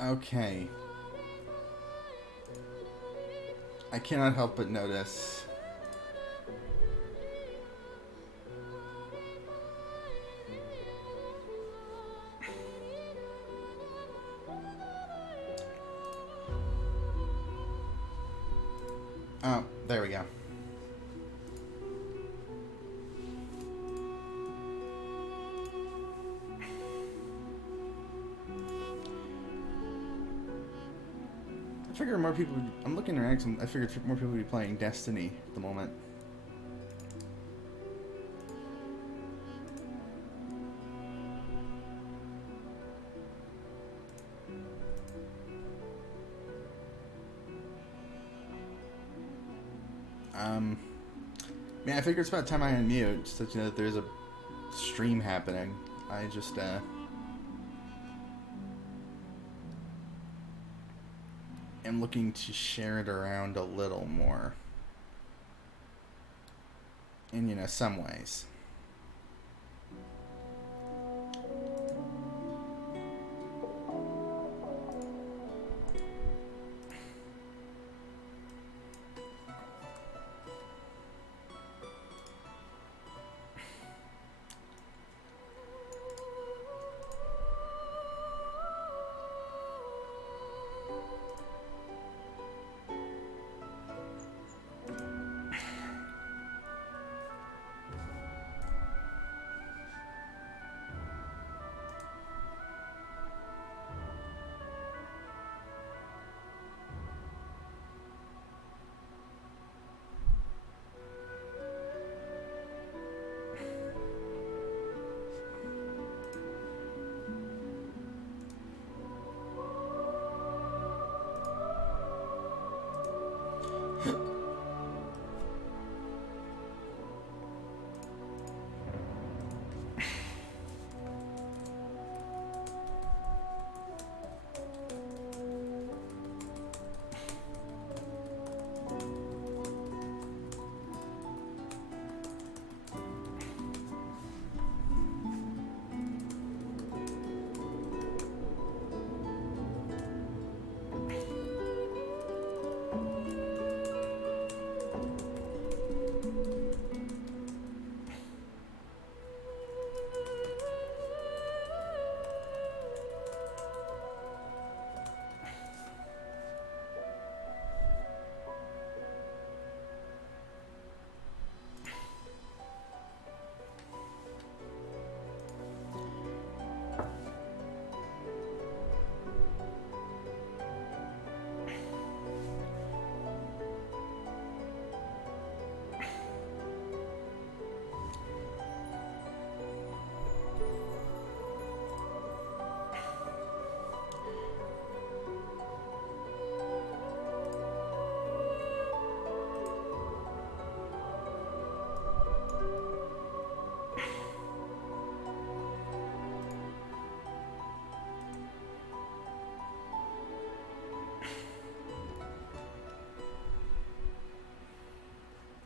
Okay. I cannot help but notice. Oh, there we go. I figure more people. I'm looking around. I figured more people would be playing Destiny at the moment. Man, I figure it's about time I unmute, just that you know that there's a stream happening. I just am looking to share it around a little more. In, you know, some ways.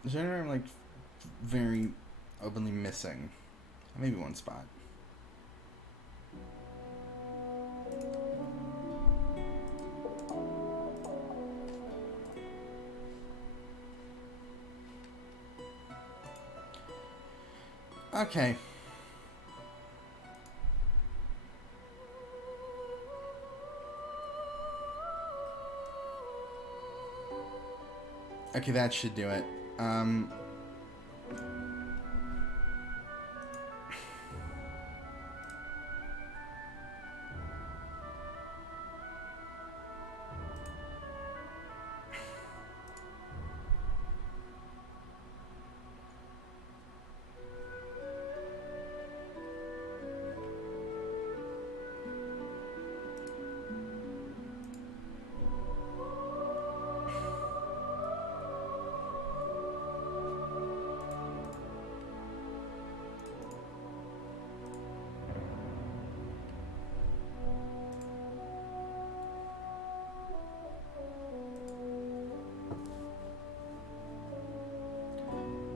Generally, I'm like very openly missing. Maybe one spot. Okay. Okay, that should do it.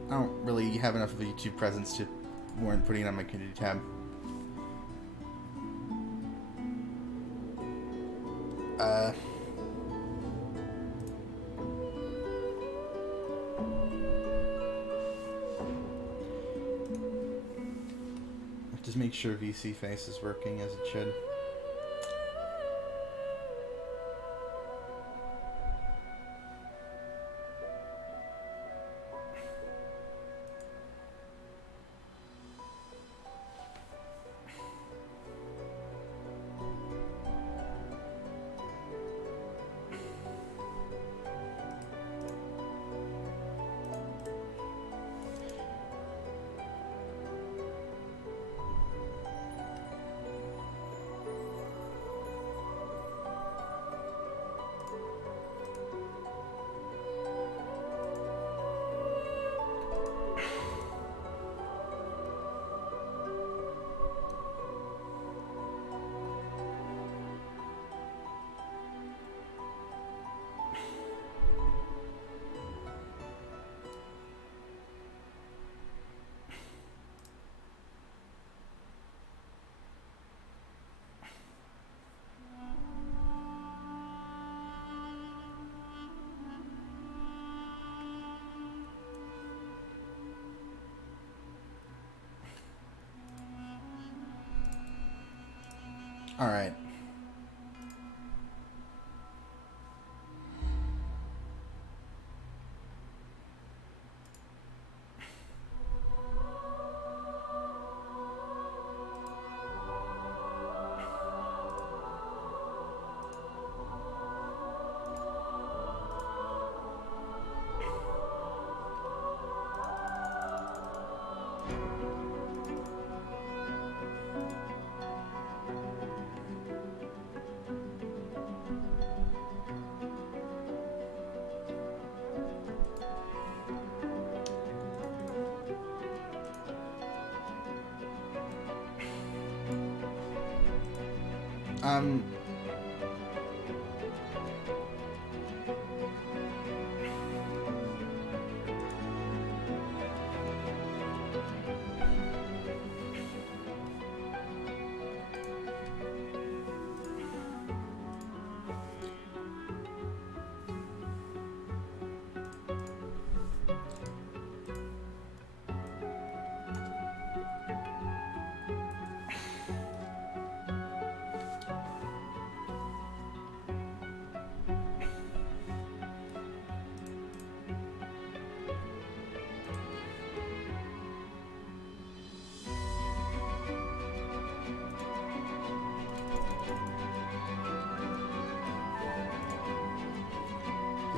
I don't really have enough of a YouTube presence to warrant putting it on my community tab. Uh... Just make sure VC face is working as it should. All right. Um,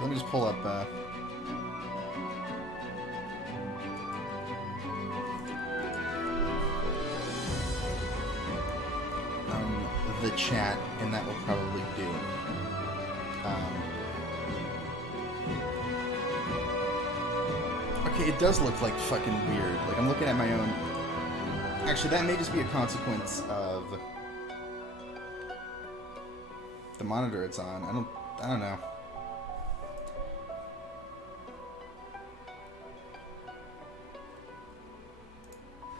let me just pull up the chat, and that will probably do. Okay, it does look like fucking weird. Like, I'm looking at my own... Actually, that may just be a consequence of the monitor it's on. I don't know.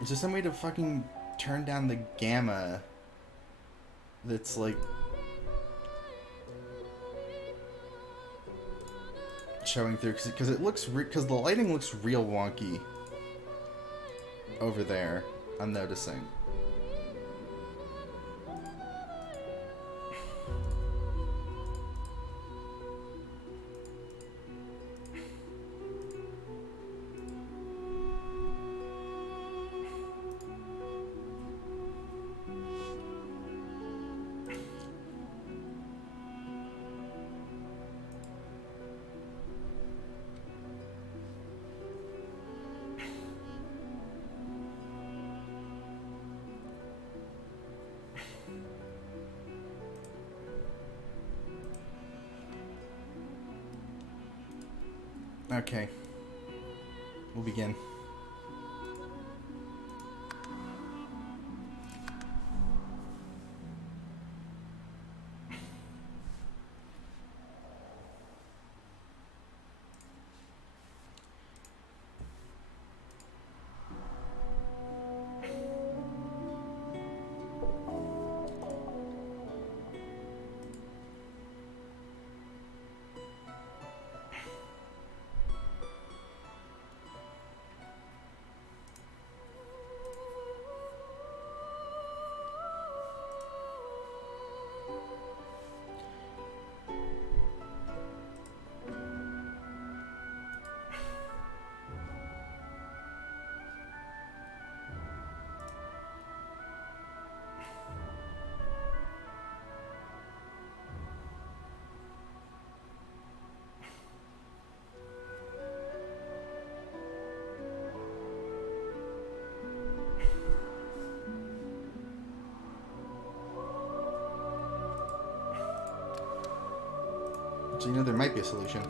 Is there some way to fucking turn down the gamma that's like showing through? Because it looks because the lighting looks real wonky over there. I'm noticing. Okay. We'll begin. So, you know, there might be a solution.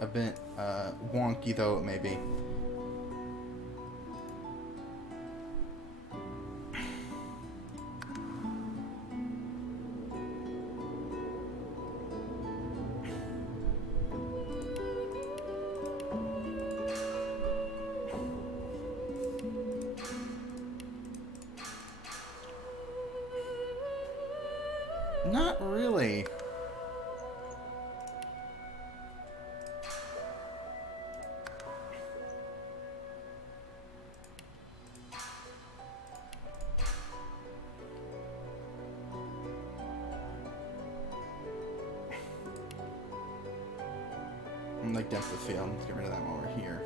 A bit wonky, though it may be. Not really. Like depth of field. Let's get rid of that while we're here.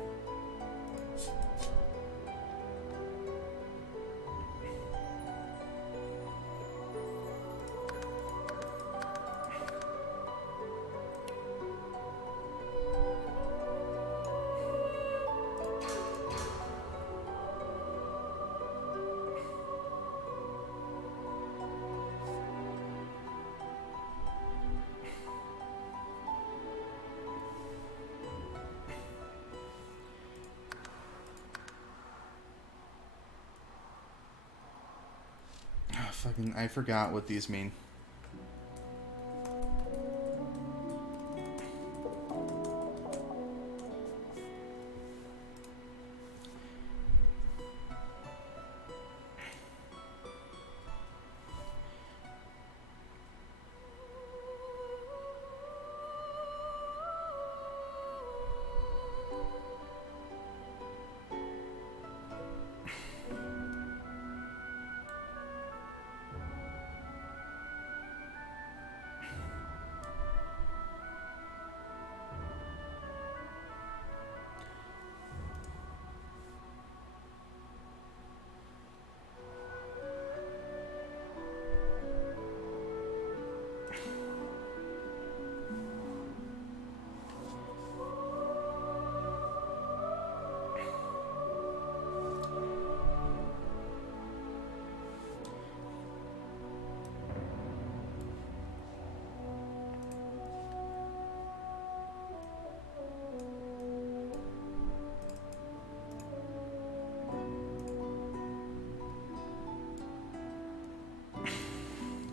Fucking, I forgot what these mean.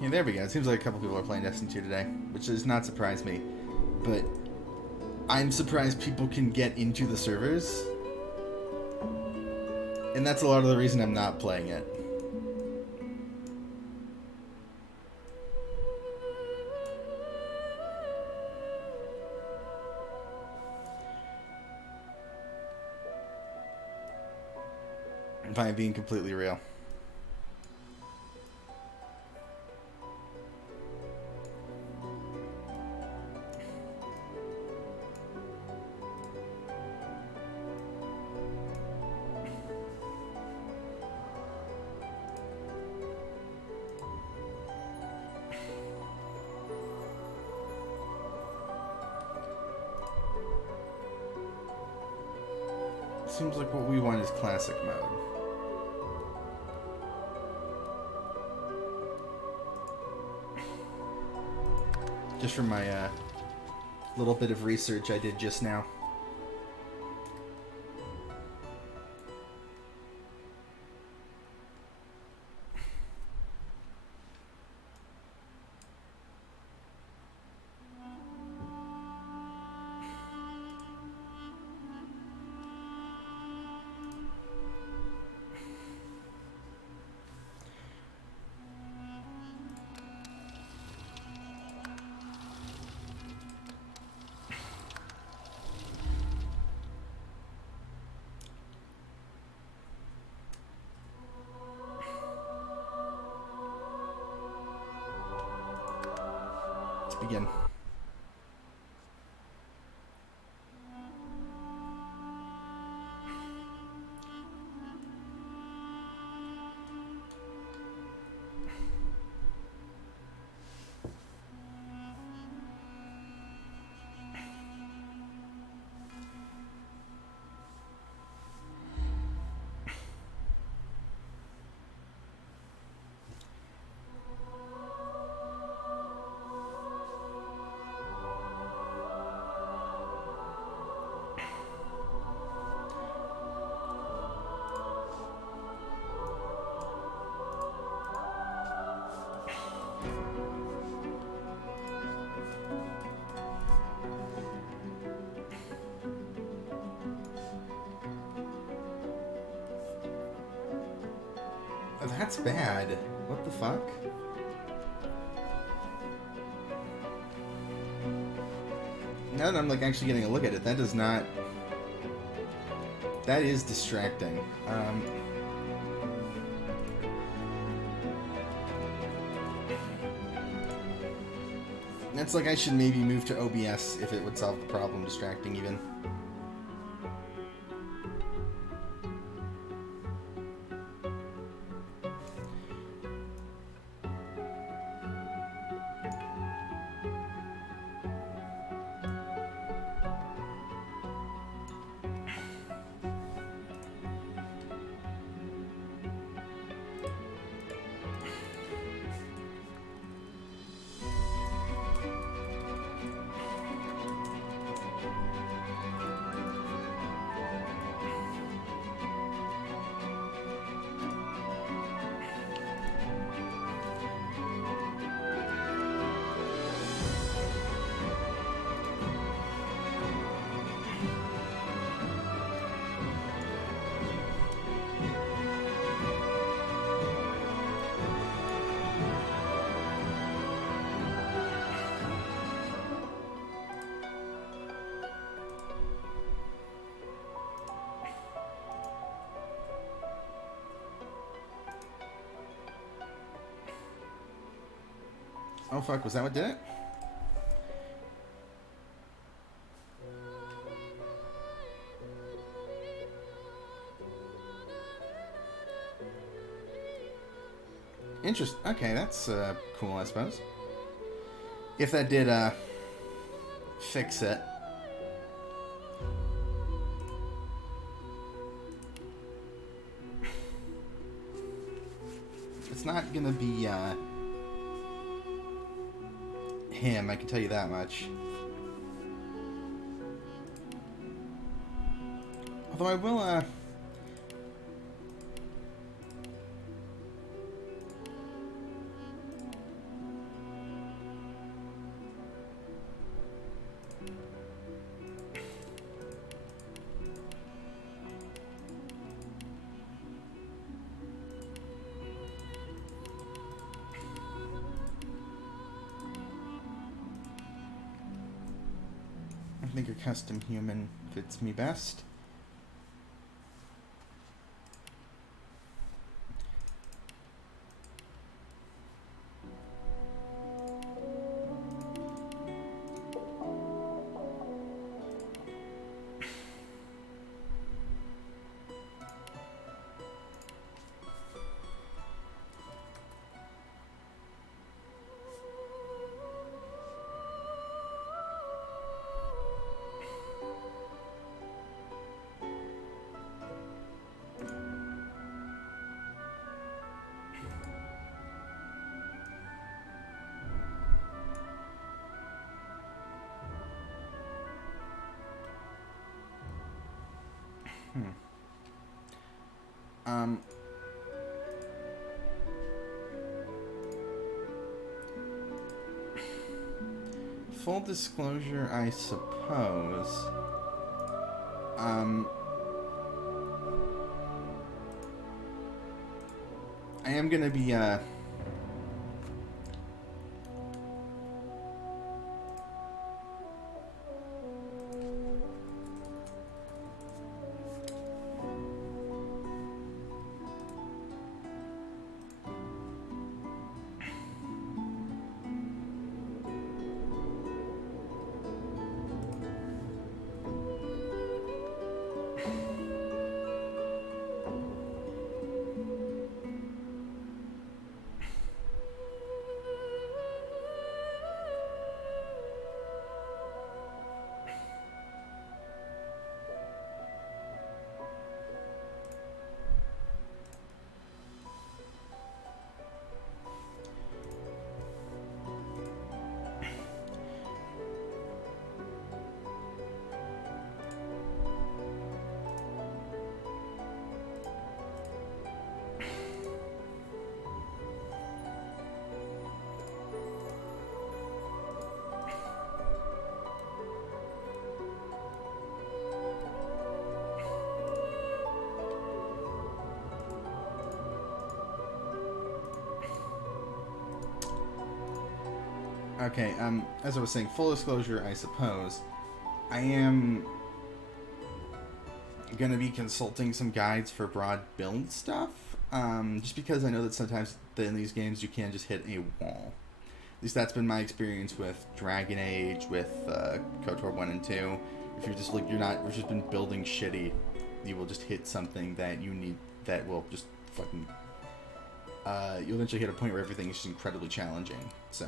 Yeah, there we go. It seems like a couple people are playing Destiny 2 today, which does not surprise me. But I'm surprised people can get into the servers. And that's a lot of the reason I'm not playing it. If I'm being completely real. Seems like what we want is classic mode. Just from my little bit of research I did just now. Begin. That's bad. What the fuck? Now that I'm like actually getting a look at it, that does not... That is distracting. That's like I should maybe move to OBS if it would solve the problem, distracting even. Oh fuck, was that what did it? Okay, that's cool, I suppose. If that did fix it. It's not gonna be him, I can tell you that much. Although I will I think a custom human fits me best. Full disclosure, I suppose. I am gonna be, Okay, as I was saying, full disclosure, I suppose, I am gonna be consulting some guides for broad build stuff, just because I know that sometimes in these games you can just hit a wall. At least that's been my experience with Dragon Age, with KOTOR 1 and 2. If you're just you've just been building shitty, you will just hit something that you need, that will just fucking, you'll eventually hit a point where everything is just incredibly challenging, so.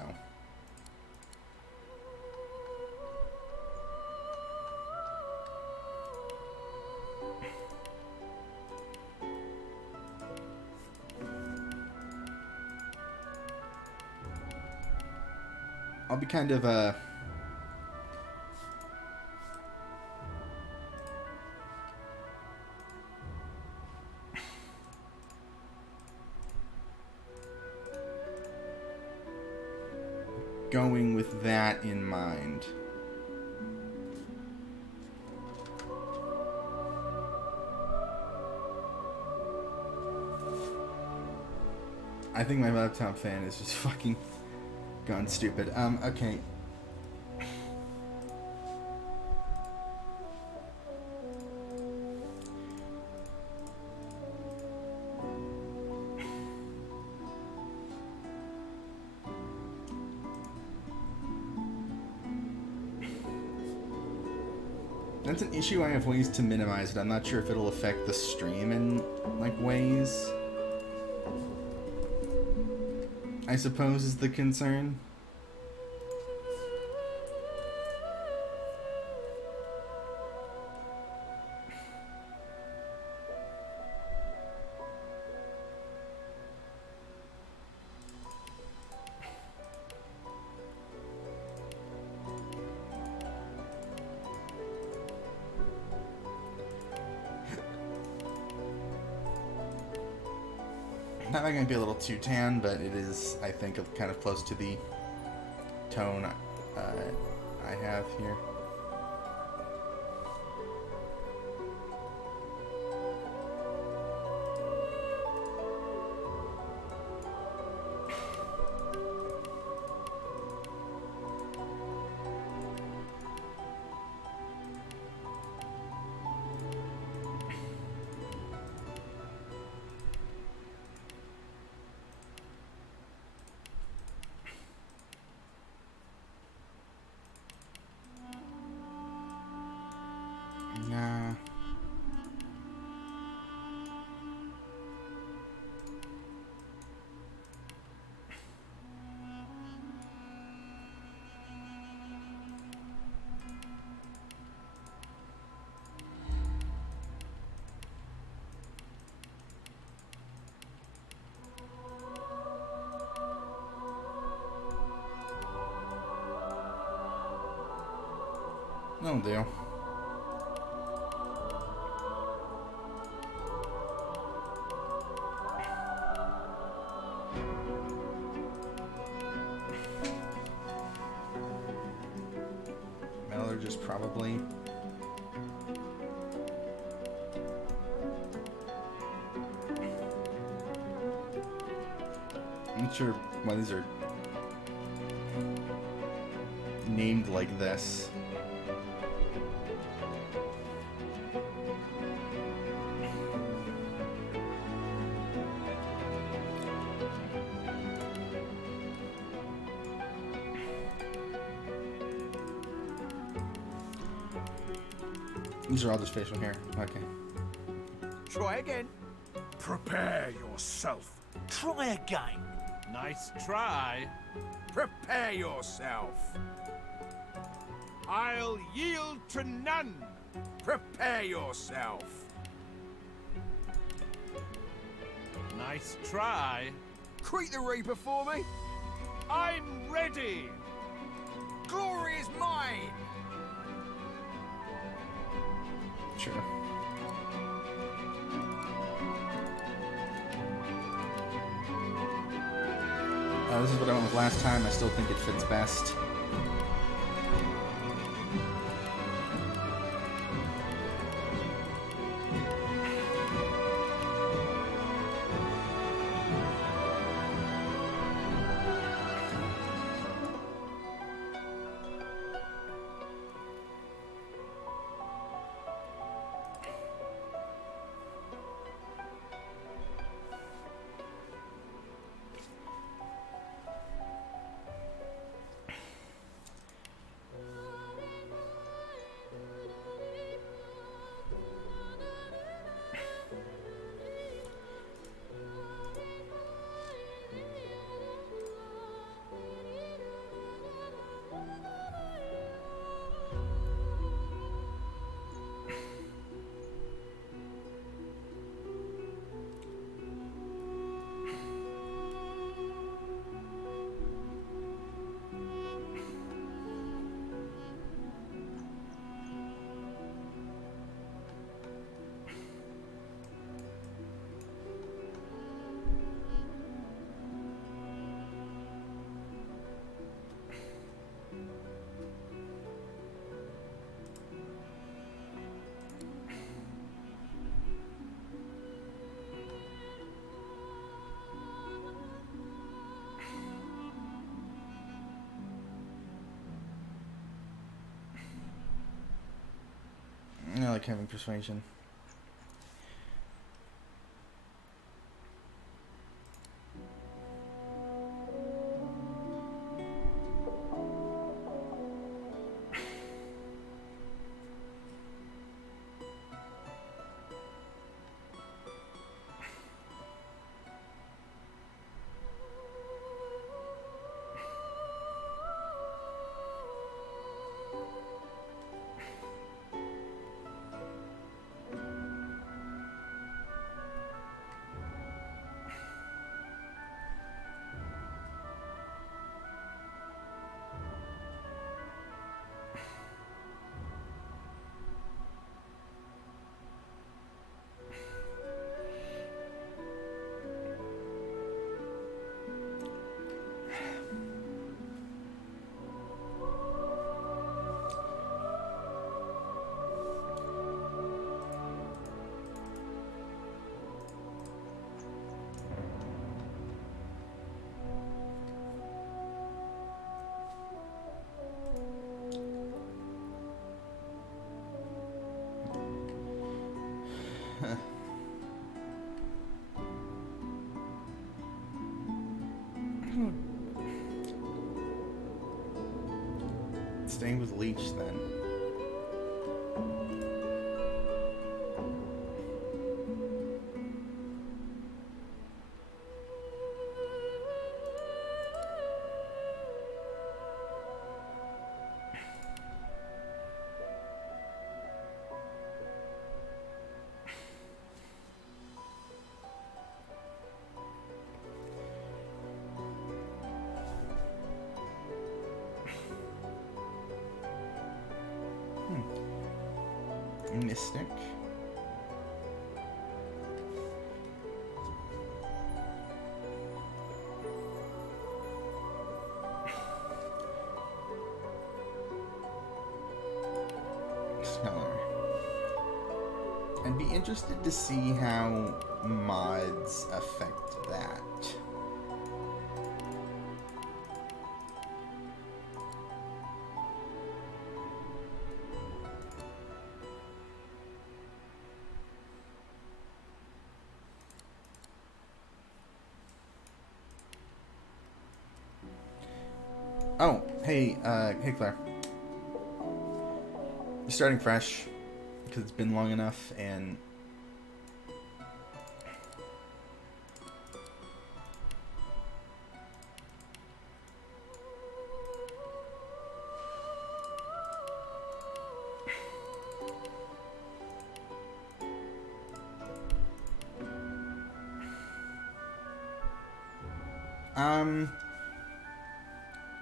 I'll be kind of, going with that in mind. I think my laptop fan is just fucking gone stupid. Okay. That's an issue I have ways to minimize it. I'm not sure if it'll affect the stream in, like, ways. I suppose is the concern. That might be a little too tan, but it is, I think, kind of close to the tone I have here. Nah. No deal. Metallurgist probably. I'm not sure why these are named like this. These are all just facial hair. Okay. Try again. Prepare yourself. Try again. Nice try. Prepare yourself. I'll yield to none. Prepare yourself. Nice try. Greet the Reaper for me. I'm ready. Glory is mine. Sure. This is what I went with last time. I still think it fits best. like having persuasion. Staying with Leech then. Mystic. Scholar. I'd be interested to see how mods affect that. Oh, hey, hey Claire. You're starting fresh, because it's been long enough, and...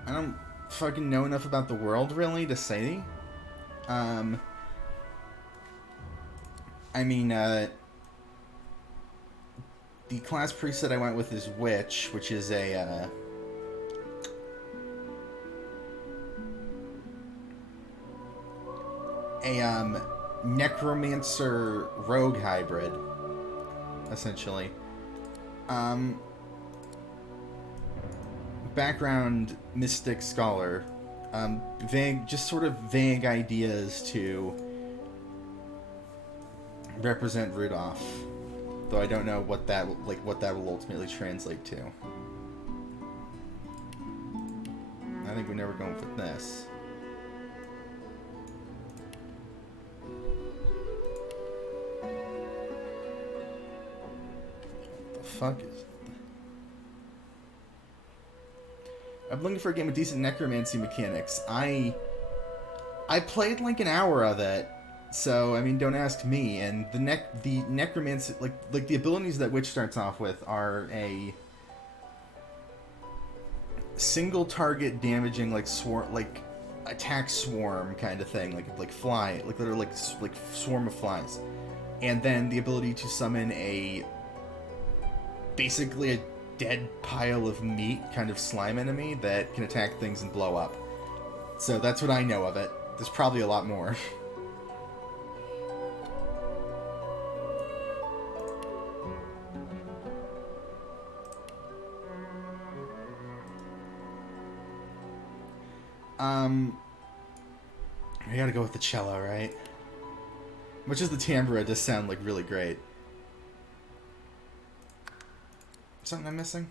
I don't fucking know enough about the world, really, to say. I mean, the class preset I went with is Witch, which is a, necromancer rogue hybrid, essentially. Background mystic scholar. Vague, just sort of vague ideas to represent Rudolph, though I don't know what that will ultimately translate to. I think we're never going with this. What the fuck is? I'm looking for a game with decent necromancy mechanics. I played like an hour of it, so I mean, don't ask me. And the necromancy, like the abilities that Witch starts off with are a single target damaging like attack swarm kind of thing, like fly, like literally like swarm of flies, and then the ability to summon basically a dead pile of meat kind of slime enemy that can attack things and blow up. So that's what I know of it. There's probably a lot more. I gotta go with the cello, right? Much as the timbre does sound like really great. Something I'm missing?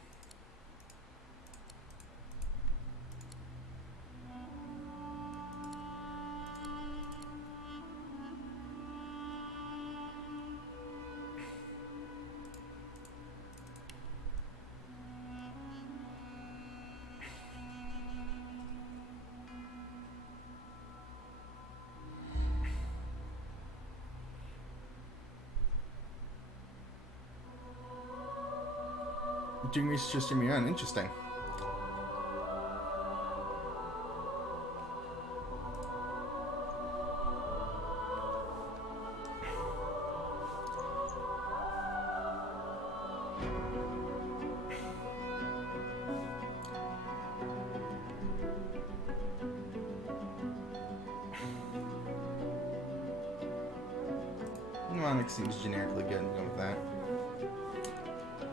Doing research just streaming on. Interesting. Mnemonic seems generically good. I'm going with that.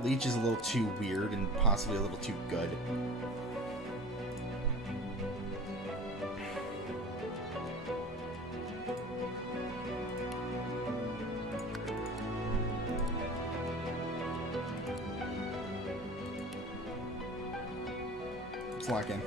Leech is a little too weird and possibly a little too good. Let's lock in.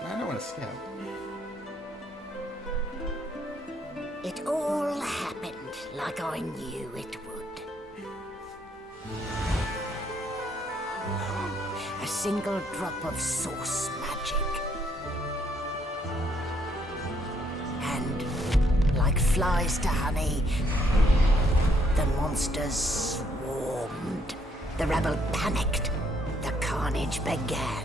I don't want to skip. It all happened like I knew it would. A single drop of source magic. And, like flies to honey, the monsters swarmed. The rebel panicked. The carnage began.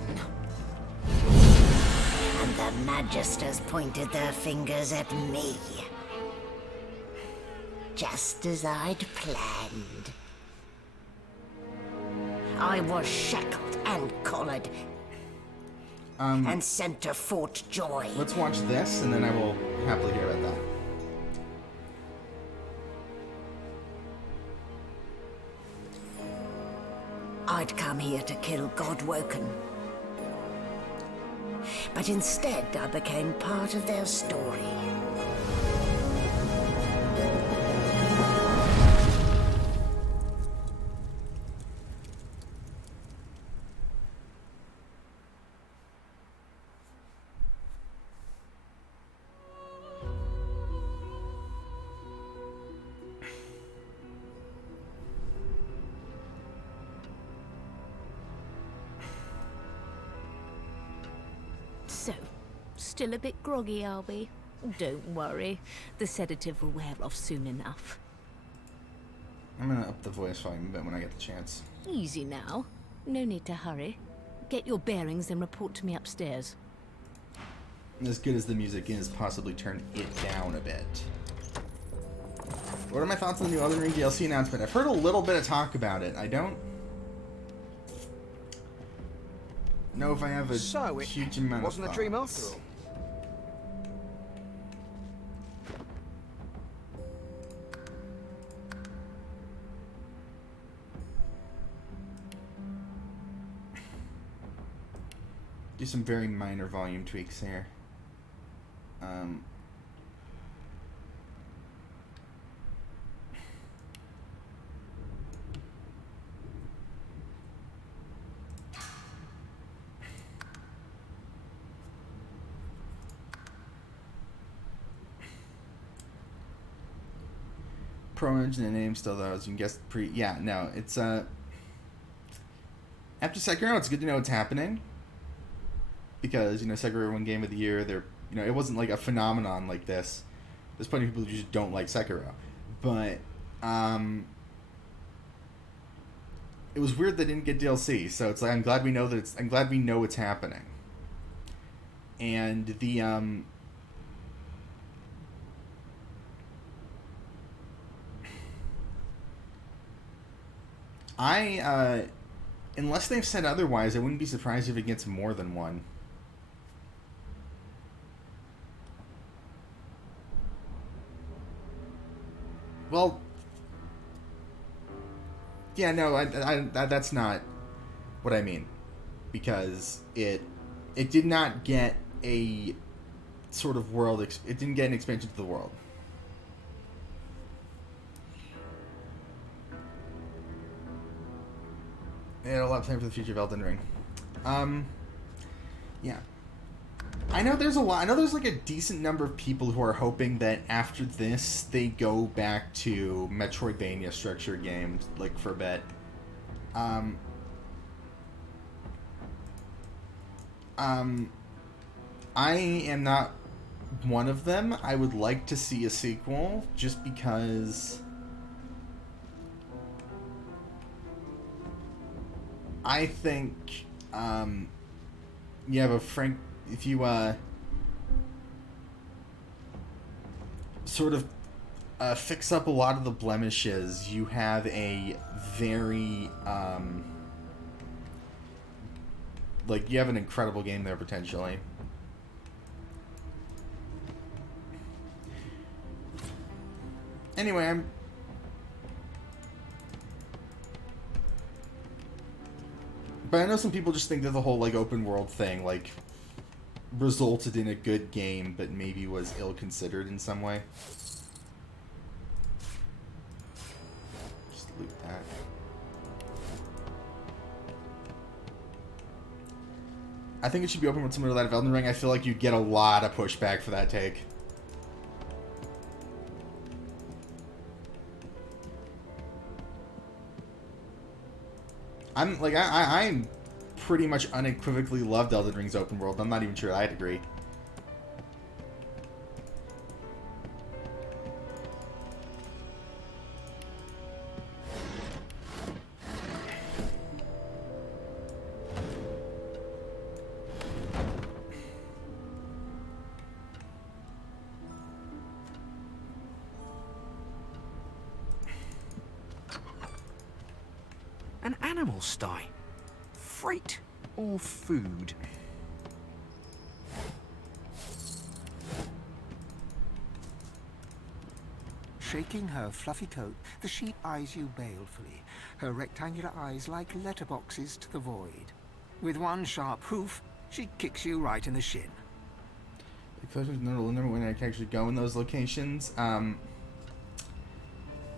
And the Magisters pointed their fingers at me. Just as I'd planned. I was shackled and collared. And sent to Fort Joy. Let's watch this, and then I will happily hear about that. I'd come here to kill Godwoken. But instead, I became part of their story. So, still a bit groggy, are we? Don't worry. The sedative will wear off soon enough. I'm gonna up the voice volume a bit when I get the chance. Easy now. No need to hurry. Get your bearings and report to me upstairs. As good as the music is, possibly turn it down a bit. What are my thoughts on the new Elden Ring DLC announcement? I've heard a little bit of talk about it. I don't know if I have a So it huge amount wasn't of a dream thoughts. after all. Do some very minor volume tweaks here. Pro engine and name still though, as you can guess. Yeah, no, it's after Sekiro, it's good to know what's happening. Because, you know, Sekiro won Game of the Year. They're, you know, it wasn't like a phenomenon like this. There's plenty of people who just don't like Sekiro. But, it was weird they didn't get DLC. So it's like, I'm glad we know it's happening. And the, unless they've said otherwise, I wouldn't be surprised if it gets more than one. Well, Yeah, no, that's not what I mean, because it did not get a sort of world. It didn't get an expansion to the world. It a lot of time for the future of Elden Ring. Yeah. I know there's like a decent number of people who are hoping that after this they go back to Metroidvania structured games, like, for a bit. I am not one of them. I would like to see a sequel just because I think you have a frank if you sort of fix up a lot of the blemishes, you have a very like, you have an incredible game there potentially. Anyway, but I know some people just think that the whole, like, open world thing, like, resulted in a good game, but maybe was ill-considered in some way. Just loot that. I think it should be open with similar to that of Elden Ring. I feel like you'd get a lot of pushback for that take. I'm pretty much unequivocally loved Elden Ring's open world. I'm not even sure I'd agree. An animal sty. Freight or food? Shaking her fluffy coat, the sheep eyes you balefully, her rectangular eyes like letterboxes to the void. With one sharp hoof, she kicks you right in the shin. Because there's no limit when I can actually go in those locations. My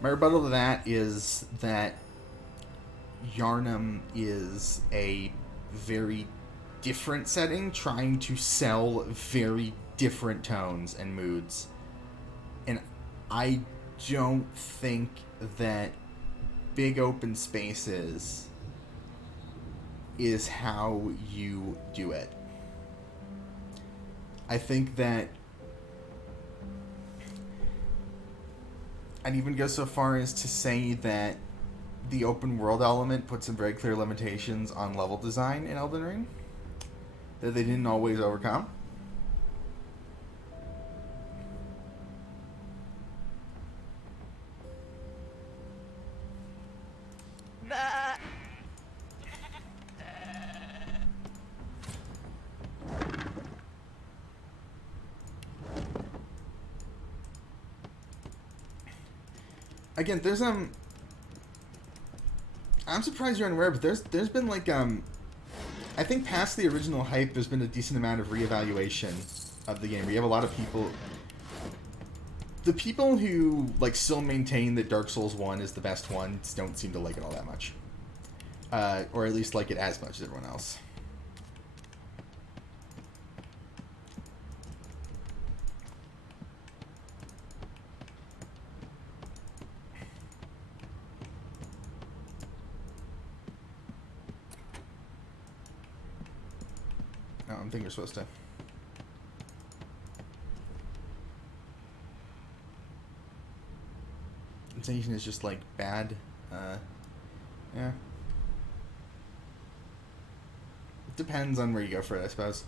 rebuttal to that is that Yarnum is a very different setting, trying to sell very different tones and moods. And I don't think that big open spaces is how you do it. I think that I'd even go so far as to say that the open world element put some very clear limitations on level design in Elden Ring that they didn't always overcome. Again, there's I'm surprised you're unaware, but there's been like I think past the original hype, there's been a decent amount of reevaluation of the game. We have a lot of people. The people who like still maintain that Dark Souls 1 is the best one don't seem to like it all that much, or at least like it as much as everyone else. I think you're supposed to. Sensation is just like bad. Yeah. It depends on where you go for it, I suppose.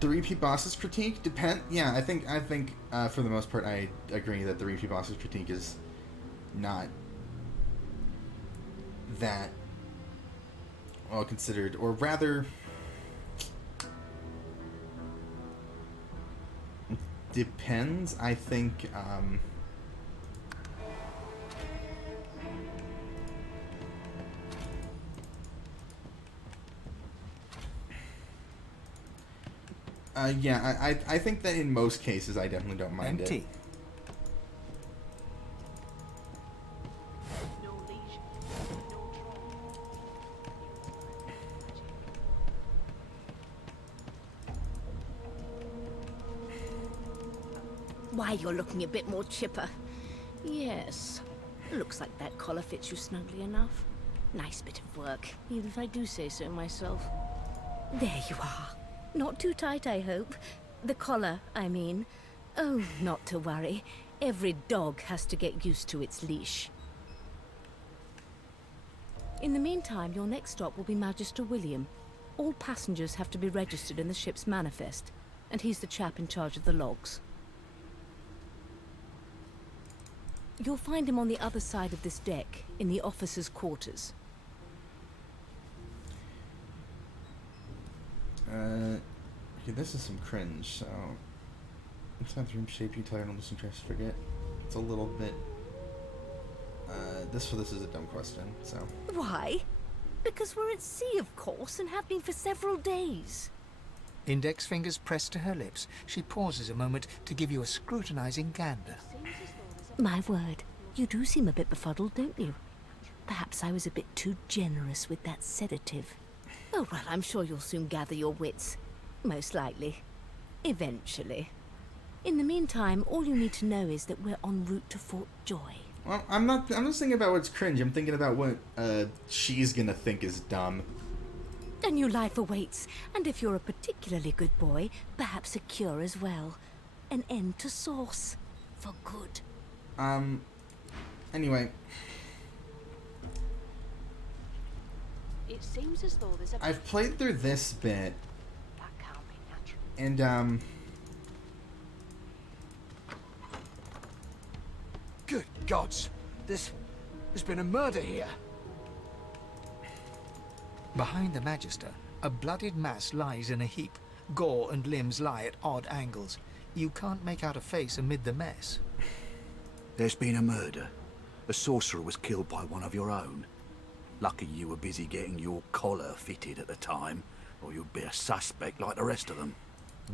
The repeat bosses critique depend. Yeah, I think for the most part I agree that the repeat bosses critique is not that well considered, or rather, depends. I think yeah, I think that in most cases I definitely don't mind Empty. it. Why, you're looking a bit more chipper. Yes. Looks like that collar fits you snugly enough. Nice bit of work, even if I do say so myself. There you are. Not too tight, I hope. The collar, I mean. Oh, not to worry. Every dog has to get used to its leash. In the meantime, your next stop will be Magister William. All passengers have to be registered in the ship's manifest, and he's the chap in charge of the logs. You'll find him on the other side of this deck, in the officers' quarters. Okay, this is some cringe, so... Inside the room shape you tired and listen to forget. It's a little bit... This is a dumb question, so... Why? Because we're at sea, of course, and have been for several days. Index fingers pressed to her lips, she pauses a moment to give you a scrutinizing gander. My word, you do seem a bit befuddled, don't you? Perhaps I was a bit too generous with that sedative. Oh, well, I'm sure you'll soon gather your wits. Most likely. Eventually. In the meantime, all you need to know is that we're en route to Fort Joy. Well, I'm not thinking about what's cringe. I'm thinking about what she's gonna think is dumb. A new life awaits, and if you're a particularly good boy, perhaps a cure as well. An end to sauce. For good. Anyway. It seems as though there's a... I've played through this bit, That can't be natural. and, Good gods! There's been a murder here. Behind the Magister, a bloodied mass lies in a heap. Gore and limbs lie at odd angles. You can't make out a face amid the mess. There's been a murder. A sorcerer was killed by one of your own. Lucky you were busy getting your collar fitted at the time, or you'd be a suspect like the rest of them.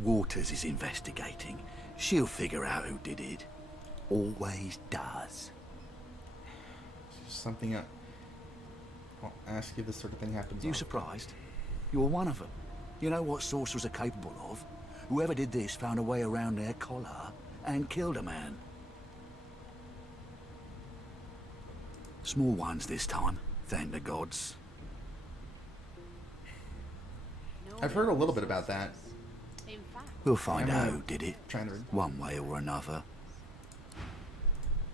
Waters is investigating. She'll figure out who did it. Always does. something I'll ask if this sort of thing happens. You surprised? You're one of them. You know what sorcerers are capable of? Whoever did this found a way around their collar and killed a man. Small ones this time, thank the gods. I've heard a little bit about that. In fact, We'll find out who did it, Trying to read. one way or another.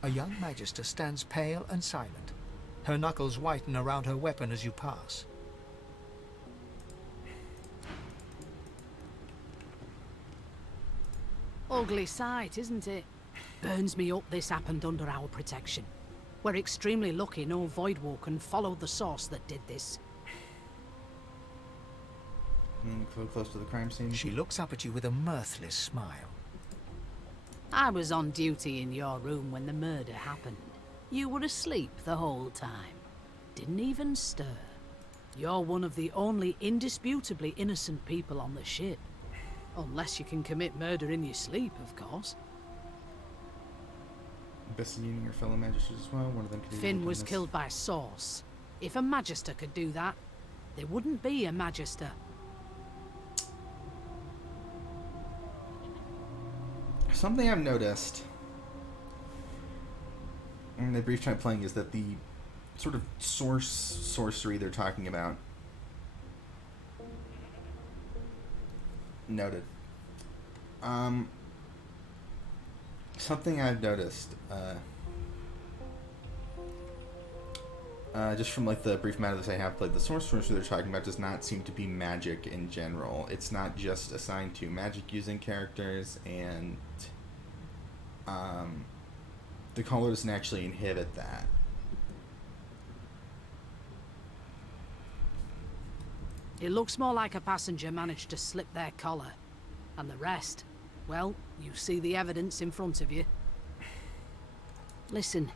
A young magister stands pale and silent. Her knuckles whiten around her weapon as you pass. ugly sight, isn't it? Burns me up this happened under our protection. We're extremely lucky no Voidwalker followed the source that did this. So close to the crime scene. She looks up at you with a mirthless smile. I was on duty in your room when the murder happened. You were asleep the whole time. Didn't even stir. You're one of the only indisputably innocent people on the ship. Unless you can commit murder in your sleep, of course. Investigating your fellow magisters as well. One of them could Finn was killed by Source. If a Magister could do that, there wouldn't be a Magister. Something I've noticed in the brief time playing is that the sort of sorcery they're talking about. Noted. Something I've noticed, just from like the brief amount of this I have played, the sorcery they're talking about does not seem to be magic in general. It's not just assigned to magic using characters, and the collar doesn't actually inhibit that. It looks more like a passenger managed to slip their collar. And the rest, Well, you see the evidence in front of you. Listen,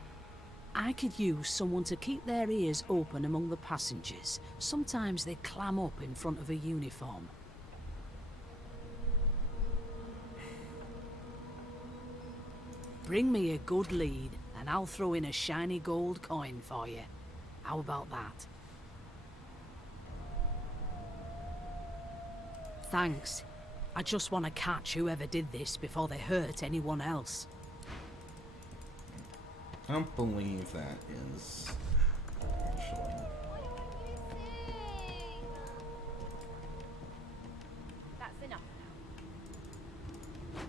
I could use someone to keep their ears open among the passengers. Sometimes they clam up in front of a uniform. Bring me a good lead, and I'll throw in a shiny gold coin for you. How about that? Thanks. I just want to catch whoever did this before they hurt anyone else. I don't believe that is actually. That's enough now.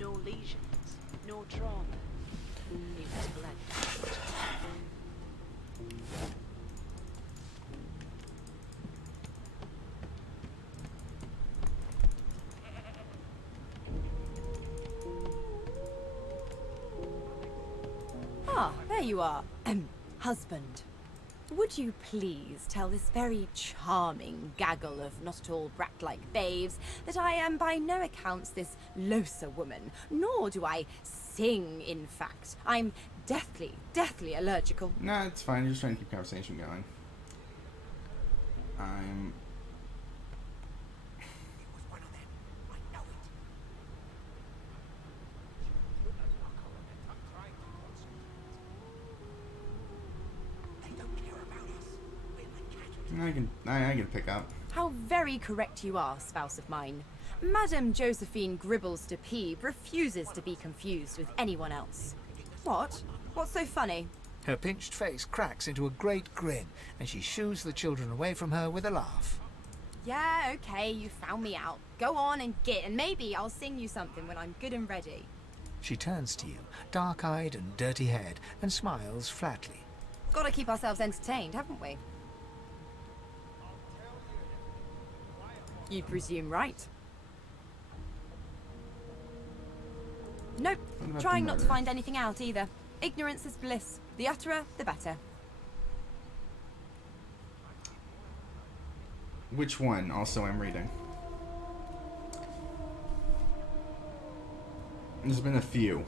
No lesions, no trauma. It was bled. Ah, there you are. Husband. Would you please tell this very charming gaggle of not at all brat-like babes that I am by no accounts this Losa woman, nor do I sing, in fact. I'm deathly allergical. Nah, it's fine. You're just trying to keep conversation going. I'm... I can pick up. How very correct you are, spouse of mine. Madame Josephine Gribbles de Peeb refuses to be confused with anyone else. What? What's so funny? Her pinched face cracks into a great grin, and she shoos the children away from her with a laugh. Yeah, okay, you found me out. Go on and git, and maybe I'll sing you something when I'm good and ready. She turns to you, dark-eyed and dirty-haired, and smiles flatly. Gotta keep ourselves entertained, haven't we? You presume right. Nope, trying not to find anything out either. Ignorance is bliss. The utterer, the better. Which one? Also, I'm reading. There's been a few.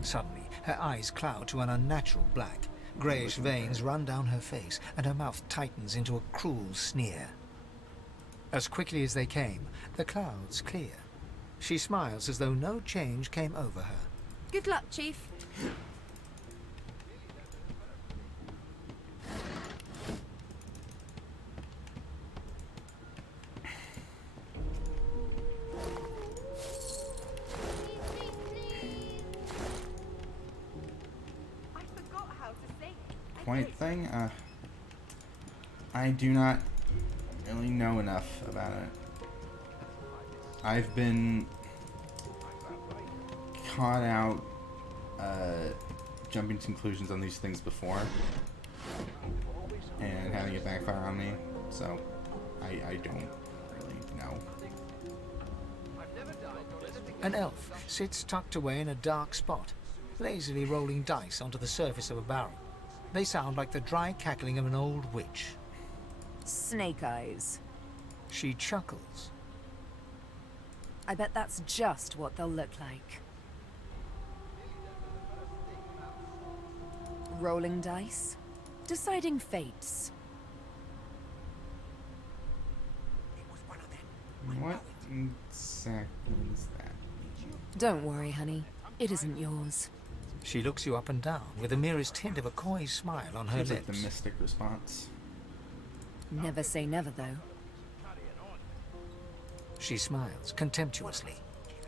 Suddenly, her eyes cloud to an unnatural black. Greyish veins run down her face, and her mouth tightens into a cruel sneer. As quickly as they came, the clouds clear. She smiles as though no change came over her. Good luck, Chief. Point thing? I do not really know enough about it. I've been caught out jumping to conclusions on these things before and having it backfire on me, so I don't really know. An elf sits tucked away in a dark spot, lazily rolling dice onto the surface of a barrel. They sound like the dry cackling of an old witch. Snake eyes. She chuckles. I bet that's just what they'll look like. Rolling dice. Deciding fates. What exactly is that? Don't worry, honey. It isn't yours. She looks you up and down with the merest hint of a coy smile on her Seems lips. like the mystic response. Never say never, though. She smiles contemptuously.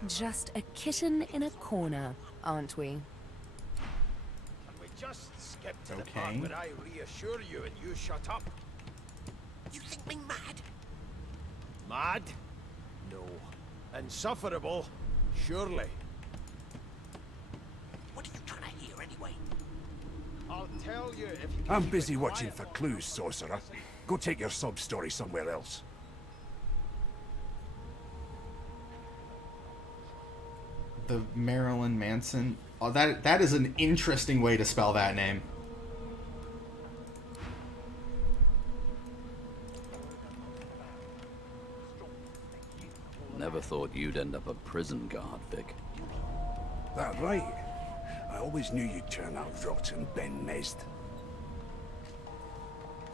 Just a kitten in a corner, aren't we? And we just skip to the Okay. part where I reassure you and you shut up. You think me mad? Mad? No. Insufferable? Surely. What are you trying to hear anyway? I'll tell you if you can I'm keep busy it watching quiet. for clues, sorcerer. Go take your sub-story somewhere else. The Marilyn Manson. Oh, that is an interesting way to spell that name. Never thought you'd end up a prison guard, Vic. That right? I always knew you'd turn out rotten, Ben Nest.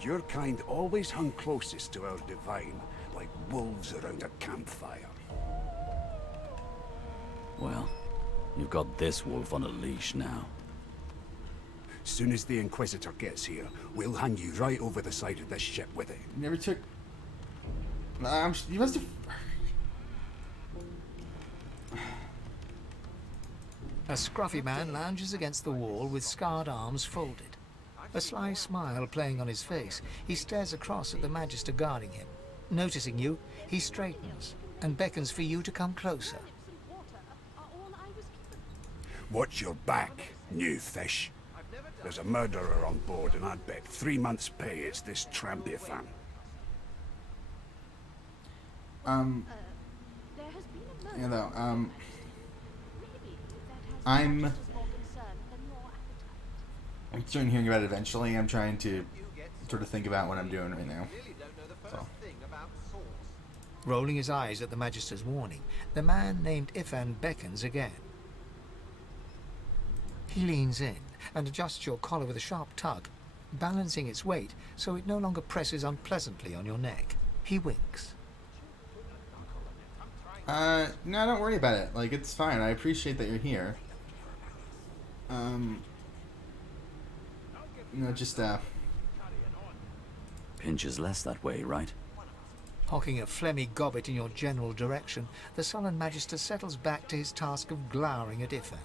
Your kind always hung closest to our Divine, like wolves around a campfire. Well, you've got this wolf on a leash now. Soon as the Inquisitor gets here, we'll hang you right over the side of this ship with it. You never took... you must have... A scruffy man lounges against the wall with scarred arms folded. A sly smile playing on his face, he stares across at the Magister guarding him. Noticing you, he straightens and beckons for you to come closer. Watch your back, new fish. There's a murderer on board, and I'd bet 3 months' pay it's this Trambiathan. You know, I'm starting hearing about it eventually. I'm trying to sort of think about what I'm doing right now. So. Rolling his eyes at the Magister's warning, the man named Ifan beckons again. He leans in and adjusts your collar with a sharp tug, balancing its weight so it no longer presses unpleasantly on your neck. He winks. No, don't worry about it. Like, it's fine. I appreciate that you're here. You know, just, Pinches less that way, right? Hocking a phlegmy gobbet in your general direction, the sullen Magister settles back to his task of glowering at Ifan.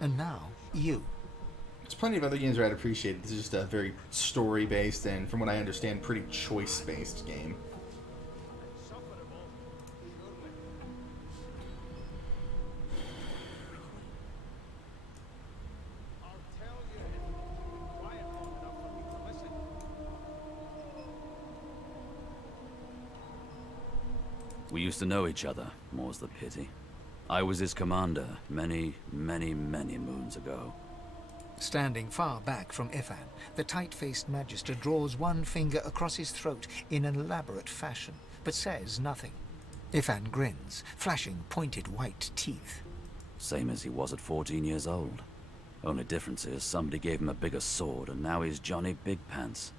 And now, you. There's plenty of other games where I'd appreciate it. This is just a very story-based and, from what I understand, pretty choice-based game. We used to know each other, more's the pity. I was his commander many, many, many moons ago. Standing far back from Ifan, the tight-faced Magister draws one finger across his throat in an elaborate fashion, but says nothing. Ifan grins, flashing pointed white teeth. Same as he was at 14 years old. Only difference is somebody gave him a bigger sword and now he's Johnny Big Pants.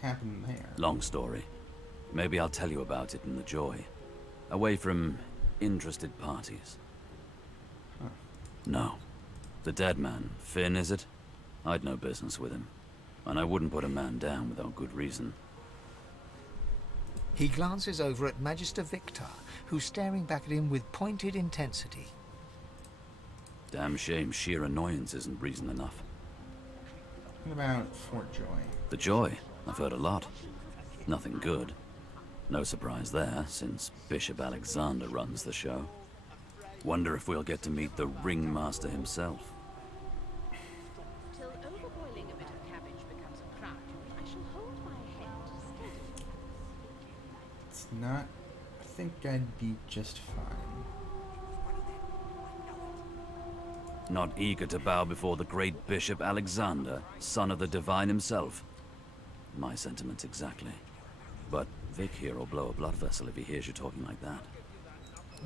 Happened there. Long story. Maybe I'll tell you about it in the Joy. Away from interested parties. Huh. No. The dead man, Finn, is it? I'd no business with him. And I wouldn't put a man down without good reason. He glances over at Magister Victor, who's staring back at him with pointed intensity. Damn shame sheer annoyance isn't reason enough. What about Fort Joy? The Joy? I've heard a lot. Nothing good. No surprise there, since Bishop Alexander runs the show. Wonder if we'll get to meet the ringmaster himself. Till overboiling a bit of cabbage becomes a crowd, I shall hold my head steady. It's not... I think I'd be just fine. Not eager to bow before the great Bishop Alexander, son of the Divine himself. My sentiments exactly. But Vic here will blow a blood vessel if he hears you talking like that.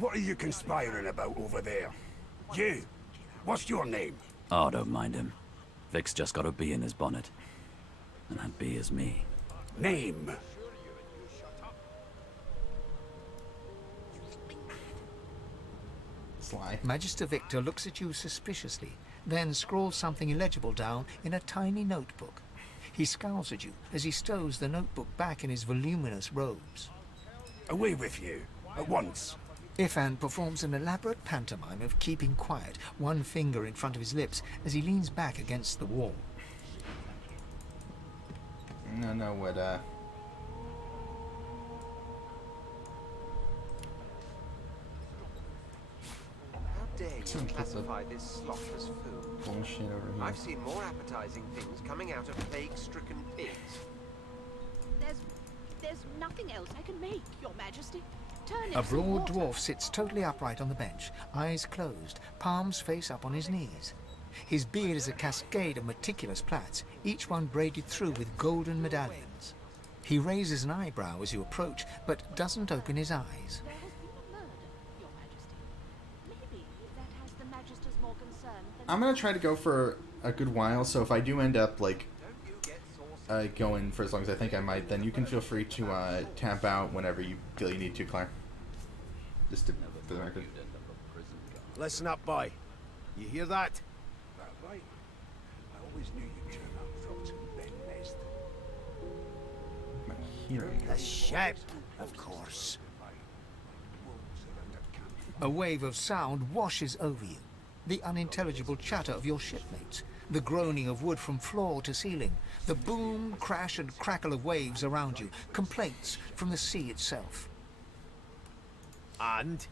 What are you conspiring about over there? You! What's your name? Oh, don't mind him. Vic's just got a bee in his bonnet. And that bee is me. Name? Sly. Magister Victor looks at you suspiciously, then scrawls something illegible down in a tiny notebook. He scowls at you as he stows the notebook back in his voluminous robes. Away with you, at once. Ifan performs an elaborate pantomime of keeping quiet, one finger in front of his lips as he leans back against the wall. No, what, How dare you classify this slop as food? bullshit over here? I've seen more appetizing things coming out of plague-stricken pigs. There's nothing else I can make, Your Majesty. A broad dwarf sits totally upright on the bench, eyes closed, palms face up on his knees. His beard is a cascade of meticulous plaits, each one braided through with golden medallions. He raises an eyebrow as you approach, but doesn't open his eyes. There has been a murder, Your Majesty. Maybe that has the Magisters more concerned than... I'm gonna try to go for a good while, so if I do end up, like, going for as long as I think I might, then you can feel free to tap out whenever you feel you need to, Claire. Just to, for the record. Listen up, boy. You hear that? That right? I always knew you'd turn up thoughts and Ben Nest. My hearing. The ship, of course. A wave of sound washes over you. The unintelligible chatter of your shipmates, the groaning of wood from floor to ceiling, the boom, crash and crackle of waves around you, complaints from the sea itself. And?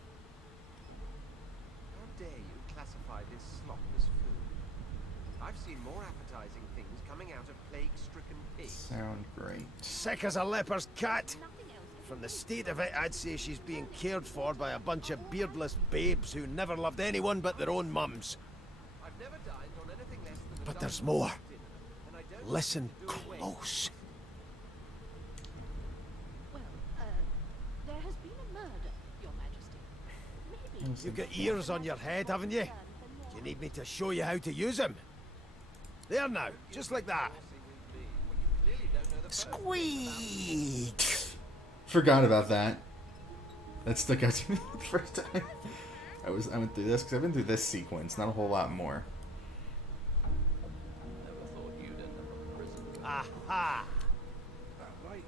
How dare you classify this slop as food? I've seen more appetizing things coming out of plague-stricken pigs. Sound great. Sick as a leper's cat. From the state of it, I'd say she's being cared for by a bunch of beardless babes who never loved anyone but their own mums. I've never dined on anything less than But there's more. Listen close. Well, there has been a murder, Your Majesty. Maybe... You've got ears on your head, haven't you? You need me to show you how to use them? There now, just like that. Squeak! Forgot about that. That stuck out to me the first time. I went through this because I've been through this sequence, not a whole lot more. Aha! That right?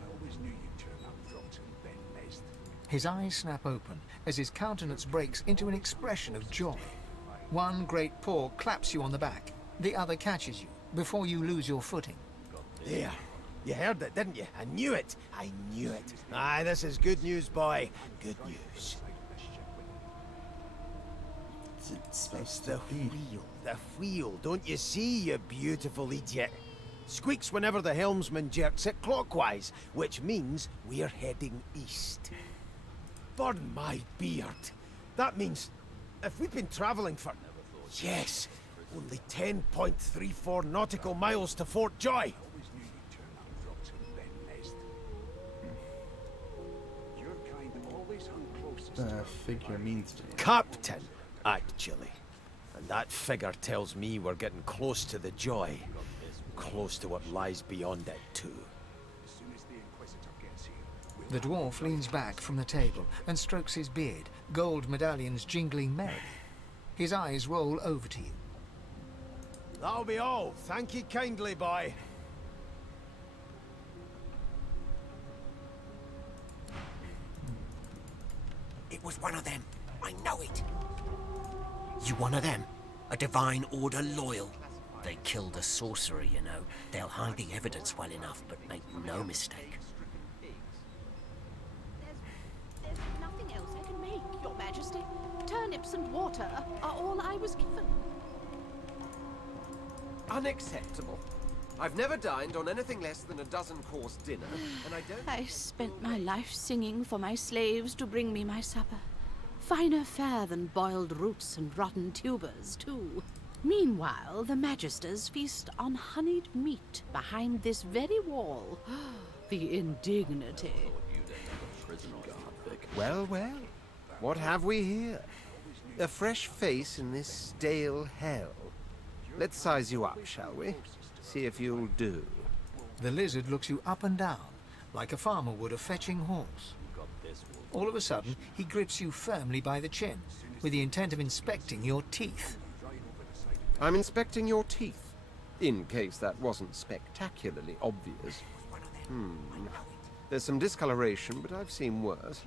I always knew you'd turn up thoughts and Ben Nest. His eyes snap open as his countenance breaks into an expression of joy. One great paw claps you on the back. The other catches you before you lose your footing. There. You heard it, didn't you? I knew it. I knew it. Aye, this is good news, boy. Good news. It's supposed The to be. wheel. The wheel. Don't you see, you beautiful idiot? Squeaks whenever the helmsman jerks it clockwise, which means we're heading east. Burn my beard. That means if we've been travelling for... Yes, only 10.34 nautical miles to Fort Joy. Always knew you'd turn up thoughts and Ben Nest. Your kind always hung closest. The figure means to me. Captain, actually. And that figure tells me we're getting close to the Joy. Close to what lies beyond it, too. As soon as the Inquisitor gets here, The dwarf leans back from the table and strokes his beard, gold medallions jingling merrily. His eyes roll over to you. That'll be all. Thank you kindly, boy. It was one of them. I know it. You one of them? A divine order loyal. They killed a sorcerer, you know. They'll hide the evidence well enough, but make no mistake. There's nothing else I can make, Your Majesty. Turnips and water are all I was given. Unacceptable. I've never dined on anything less than a dozen-course dinner, and I don't... I spent my life singing for my slaves to bring me my supper. Finer fare than boiled roots and rotten tubers, too. Meanwhile, the Magisters feast on honeyed meat behind this very wall. The indignity. Well, well. What have we here? A fresh face in this stale hell. Let's size you up, shall we? See if you'll do. The lizard looks you up and down, like a farmer would a fetching horse. All of a sudden, he grips you firmly by the chin, with the intent of inspecting your teeth. I'm inspecting your teeth, in case that wasn't spectacularly obvious. There's some discoloration, but I've seen worse.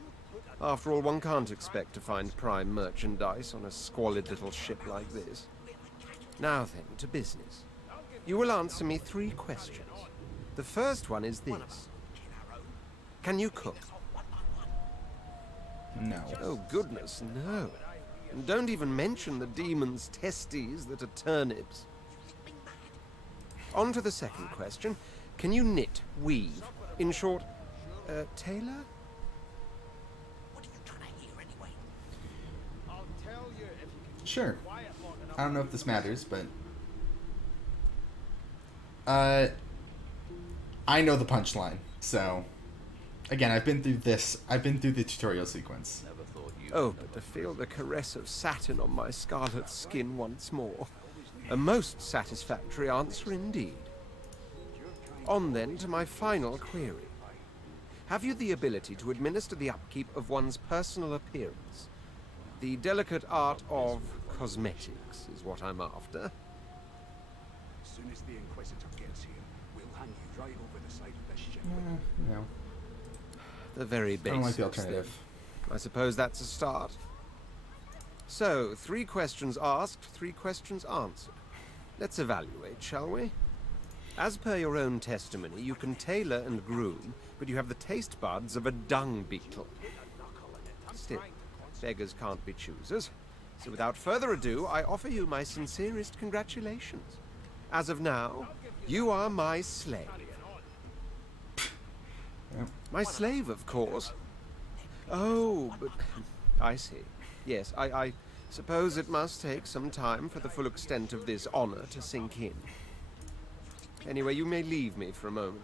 After all, one can't expect to find prime merchandise on a squalid little ship like this. Now then, to business. You will answer me 3 questions. The first one is this. Can you cook? No. Oh, goodness, no. And don't even mention the demon's testes that are turnips. On to the second question. Can you knit, weave? In short, tailor? Sure. I don't know if this matters, but I know the punchline. So, again, I've been through this. I've been through the tutorial sequence. Oh, but to feel the caress of satin on my scarlet skin once more. A most satisfactory answer indeed. On then to my final query. Have you the ability to administer the upkeep of one's personal appearance? The delicate art of cosmetics is what I'm after. As soon as the Inquisitor gets here, we'll hang you right over the side of this ship. No. The very I basics. don't like the alternative. Then. I suppose that's a start. So, 3 questions asked, 3 questions answered. Let's evaluate, shall we? As per your own testimony, you can tailor and groom, but you have the taste buds of a dung beetle. Still, beggars can't be choosers. So without further ado, I offer you my sincerest congratulations. As of now, you are my slave. Yep. My slave, of course. Oh, but I see. Yes, I suppose it must take some time for the full extent of this honor to sink in. Anyway, you may leave me for a moment.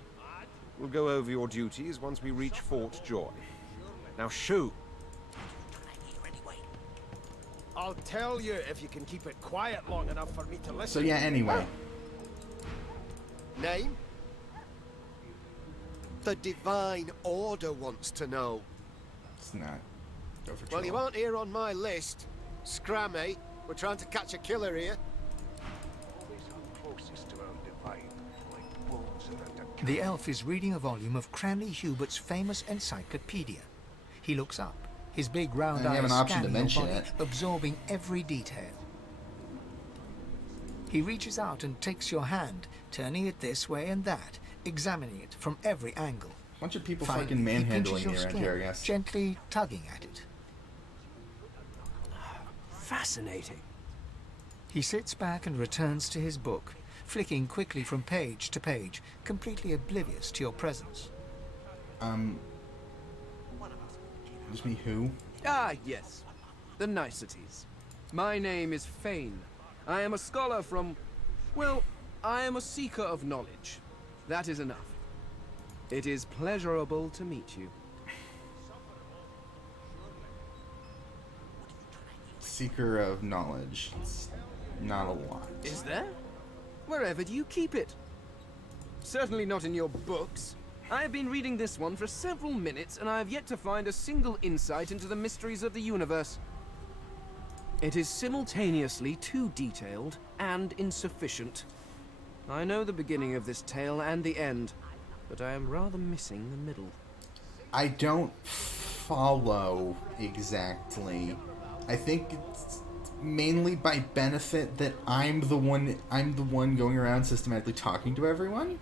We'll go over your duties once we reach Fort Joy. Now, shoo! I'll tell you if you can keep it quiet long enough for me to listen. So yeah, anyway. Name? The Divine Order wants to know. It's not. Go for Well, you trouble. aren't here on my list. Scram, eh? We're trying to catch a killer here. Always our closest to our divine, like wolves around a The elf is reading a volume of Cranley Hubert's famous encyclopedia. He looks up, his big round And you have eyes an option to scanning your mention body, it. absorbing every detail. He reaches out and takes your hand, turning it this way and that, examining it from every angle. Bunch of people Finally, fucking he manhandling pinches me your around skin, here, I guess. gently tugging at it. Fascinating. He sits back and returns to his book, flicking quickly from page to page, completely oblivious to your presence. Just me who? Ah, yes. The niceties. My name is Fane. I am a scholar from... Well, I am a seeker of knowledge. That is enough. It is pleasurable to meet you. Seeker of knowledge. It's not a lot. Is there? Wherever do you keep it? Certainly not in your books. I have been reading this one for several minutes, and I have yet to find a single insight into the mysteries of the universe. It is simultaneously too detailed and insufficient. I know the beginning of this tale and the end, but I am rather missing the middle. I don't follow exactly. I think it's mainly by benefit that I'm the one going around systematically talking to everyone.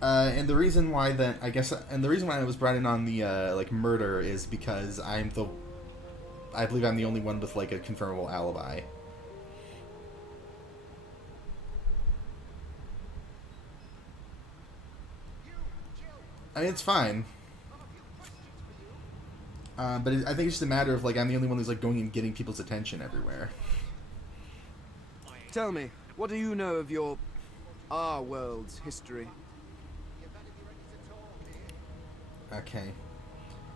And the reason why that the reason why I was brought in on the like murder is because I believe I'm the only one with like a confirmable alibi. I mean, it's fine. But I think it's just a matter of like I'm the only one who's like going and getting people's attention everywhere. Tell me, what do you know of our world's history? Okay.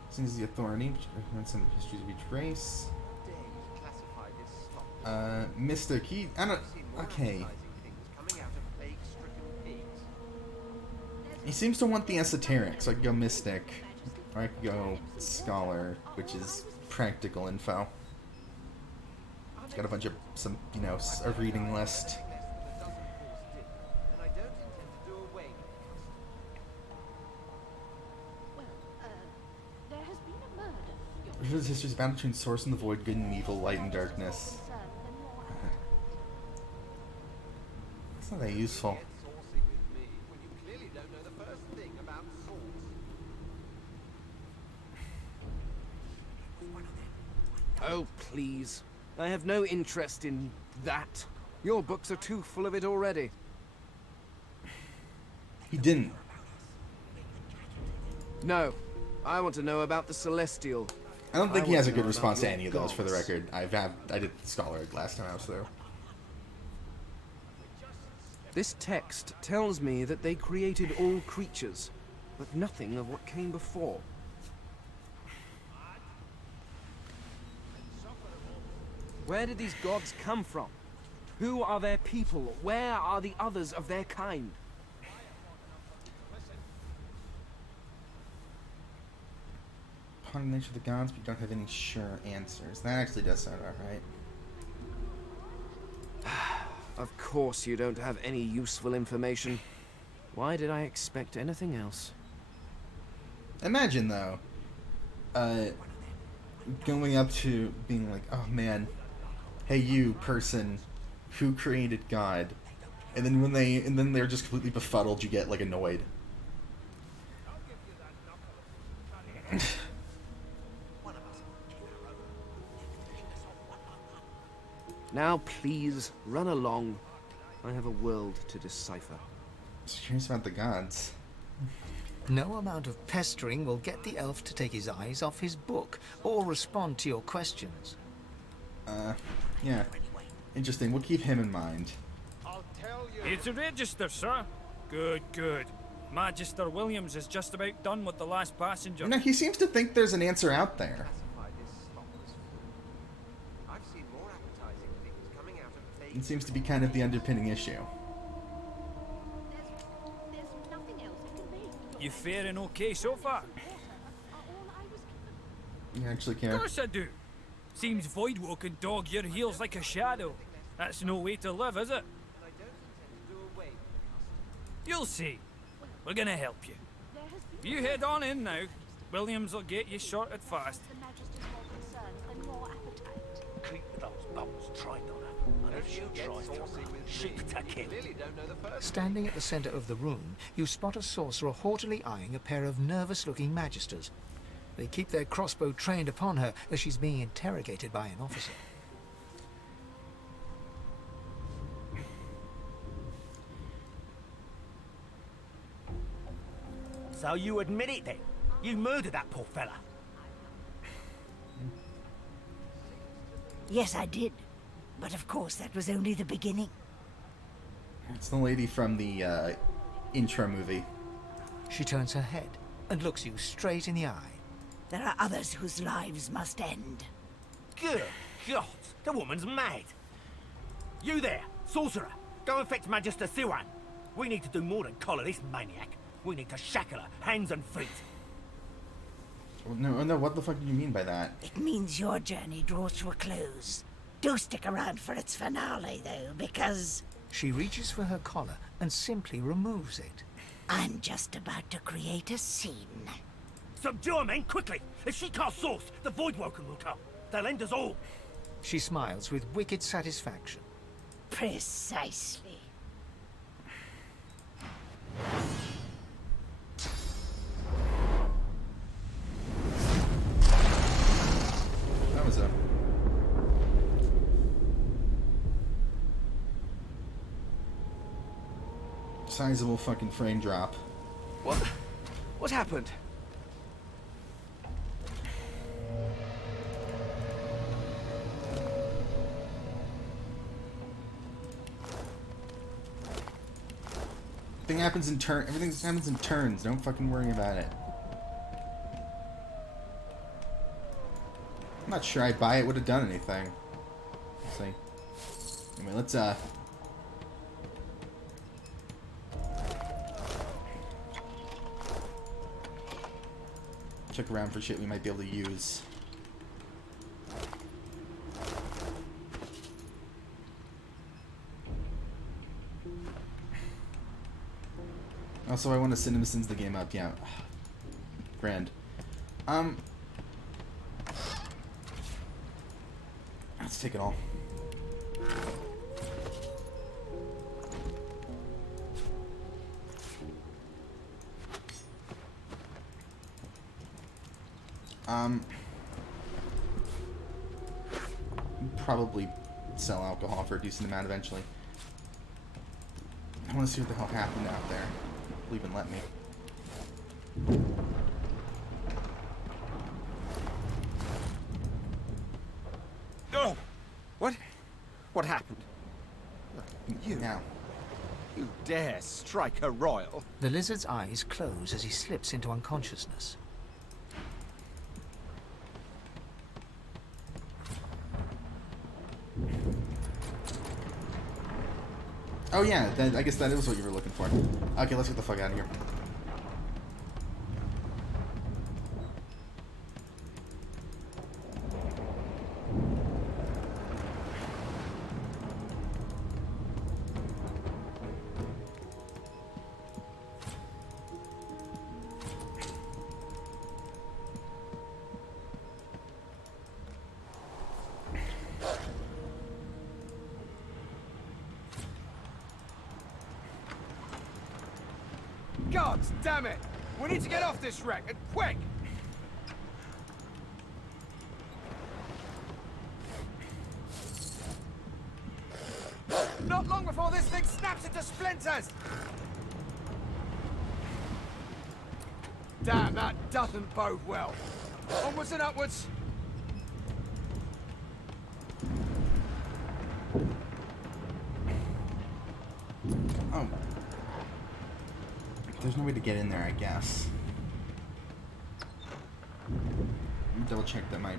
Since the authority, which recommends some histories of each race. Mystic, okay. He seems to want the esoteric, so I could go Mystic. Or I could go Scholar, which is practical info. It's got a bunch of, a reading list. Reveals history's battle between source and the void, good and evil, light and darkness. It's not that useful. Oh, please. I have no interest in that. Your books are too full of it already. He didn't. No. I want to know about the Celestial. I don't think he has a good know response to about any your of those, for the gods. record. I did Scholar Egg last time I was through. This text tells me that they created all creatures, but nothing of what came before. Where did these gods come from? Who are their people? Where are the others of their kind? Upon the nature of the gods, but you don't have any sure answers. That actually does sound about right. Of course you don't have any useful information. Why did I expect anything else? Imagine, though, going up to being like, oh man, hey you person who created God, and then they're just completely befuddled, you get like annoyed. Now please, run along. I have a world to decipher. Just curious about the gods. No amount of pestering will get the elf to take his eyes off his book or respond to your questions. Yeah. Interesting. We'll keep him in mind. It's a register, sir. Good, good. Magister Williams is just about done with the last passenger. You know, he seems to think there's an answer out there. It seems to be kind of the underpinning issue. You faring okay so far? You actually Of care? course I do. Seems Voidwalk can dog your heels like a shadow. That's no way to live, is it? You'll see. We're gonna help you. You head on in now. Williams will get you sorted fast. Keep those bolts trained on her. And if you try to shoot to kill. Standing at the center of the room, you spot a sorcerer haughtily eyeing a pair of nervous-looking magisters. They keep their crossbow trained upon her as she's being interrogated by an officer. So you admit it then? You murdered that poor fella? Yes, I did. But of course, that was only the beginning. It's the lady from the intro movie. She turns her head and looks you straight in the eye. There are others whose lives must end. Good God, the woman's mad. You there, sorcerer, go and fetch Magister Siwan. We need to do more than collar this maniac. We need to shackle her, hands and feet. No, what the fuck do you mean by that? It means your journey draws to a close. Do stick around for its finale, though, because... She reaches for her collar and simply removes it. I'm just about to create a scene. Subdue her, men, quickly! If she casts source, the Voidwoken will come. They'll end us all. She smiles with wicked satisfaction. Precisely. That was a... sizable fucking frame drop. What? What happened? Everything happens in turns. Don't fucking worry about it. I'm not sure I buy it would have done anything. Let's see. Anyway, let's check around for shit we might be able to use. Also, I want to CinemaSins the game up. Yeah. Grand. Let's take it all. Probably sell alcohol for a decent amount eventually. I want to see what the hell happened out there. Will even let me. What happened? You. Now. You dare strike a royal? The lizard's eyes close as he slips into unconsciousness. Oh yeah, I guess that is what you were looking for. Okay, let's get the fuck out of here. God damn it! We need to get off this wreck, and quick! Not long before this thing snaps into splinters! Damn, that doesn't bode well. Onwards and upwards. Oh. There's no way to get in there, I guess. Double check that might.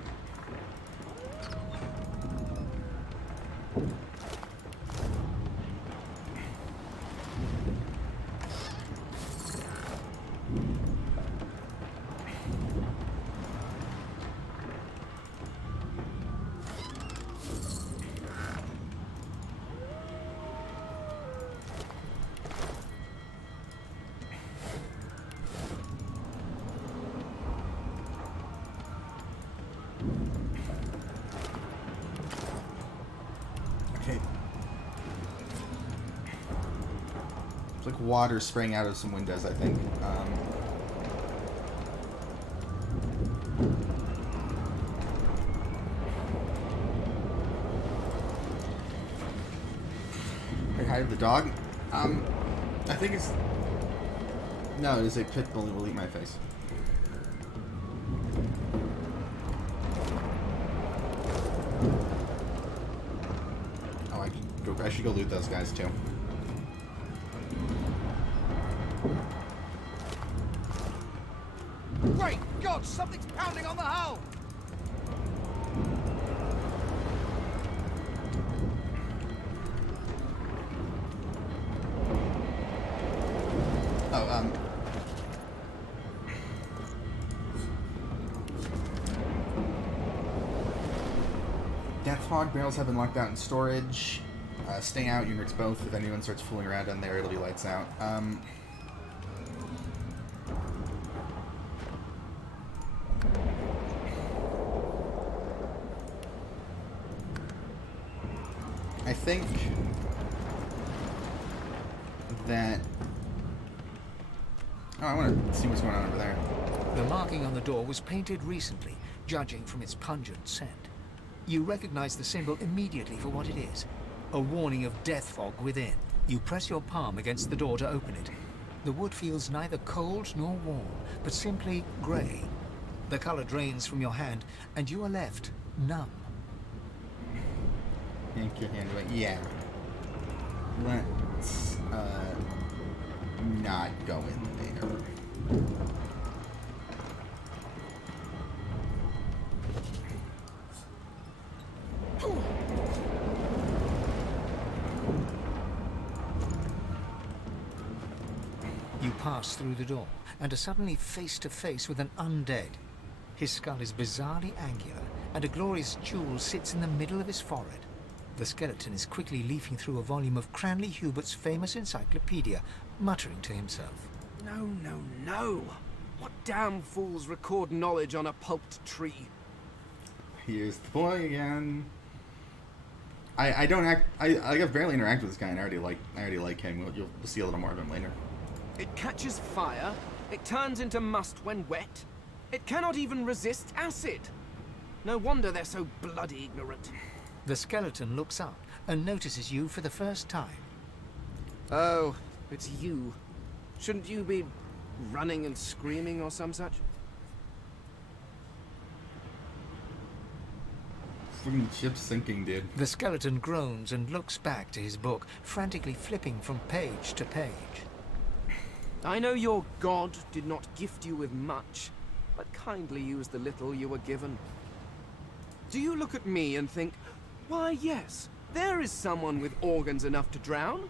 Okay. It's like water spraying out of some windows, I think. Hey, hi, the dog. I think it's... No, it is a pit bull that will eat my face. I should go loot those guys too. Great God, something's pounding on the hull! Oh, Death fog barrels have been locked out in storage. Stay out, you mix both. If anyone starts fooling around in there, it'll be lights out. I think that... Oh, I want to see what's going on over there. The marking on the door was painted recently, judging from its pungent scent. You recognize the symbol immediately for what it is. A warning of death fog within. You press your palm against the door to open it. The wood feels neither cold nor warm, but simply grey. The color drains from your hand, and you are left numb. Yank your hand away. Yeah. Let's, not go in there. You pass through the door, and are suddenly face to face with an undead. His skull is bizarrely angular, and a glorious jewel sits in the middle of his forehead. The skeleton is quickly leafing through a volume of Cranley Hubert's famous encyclopedia, muttering to himself. No, no, no! What damn fools record knowledge on a pulped tree? Here's the boy again. I barely interact with this guy, and I already like him. You'll see a little more of him later. It catches fire. It turns into must when wet. It cannot even resist acid. No wonder they're so bloody ignorant. The skeleton looks up and notices you for the first time. Oh, it's you. Shouldn't you be running and screaming or some such? Fucking ship's sinking, dude. The skeleton groans and looks back to his book, frantically flipping from page to page. I know your god did not gift you with much, but kindly used the little you were given. Do you look at me and think, why yes, there is someone with organs enough to drown?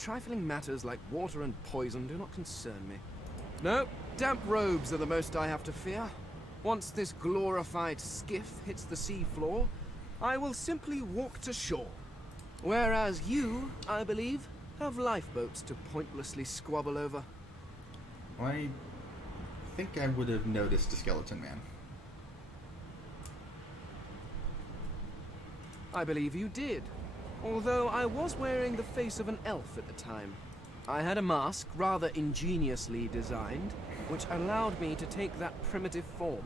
Trifling matters like water and poison do not concern me. No, damp robes are the most I have to fear. Once this glorified skiff hits the sea floor, I will simply walk to shore. Whereas you, I believe, have lifeboats to pointlessly squabble over. I think I would have noticed a skeleton man. I believe you did, although I was wearing the face of an elf at the time. I had a mask, rather ingeniously designed, which allowed me to take that primitive form.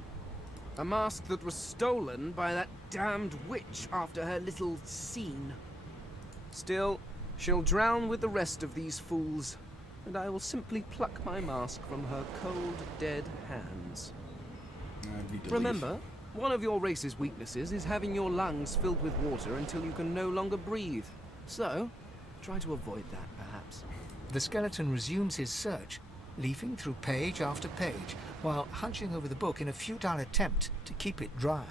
A mask that was stolen by that damned witch after her little scene. Still, she'll drown with the rest of these fools, and I will simply pluck my mask from her cold, dead hands. Remember, one of your race's weaknesses is having your lungs filled with water until you can no longer breathe. So, try to avoid that, perhaps. The skeleton resumes his search, leafing through page after page, while hunching over the book in a futile attempt to keep it dry.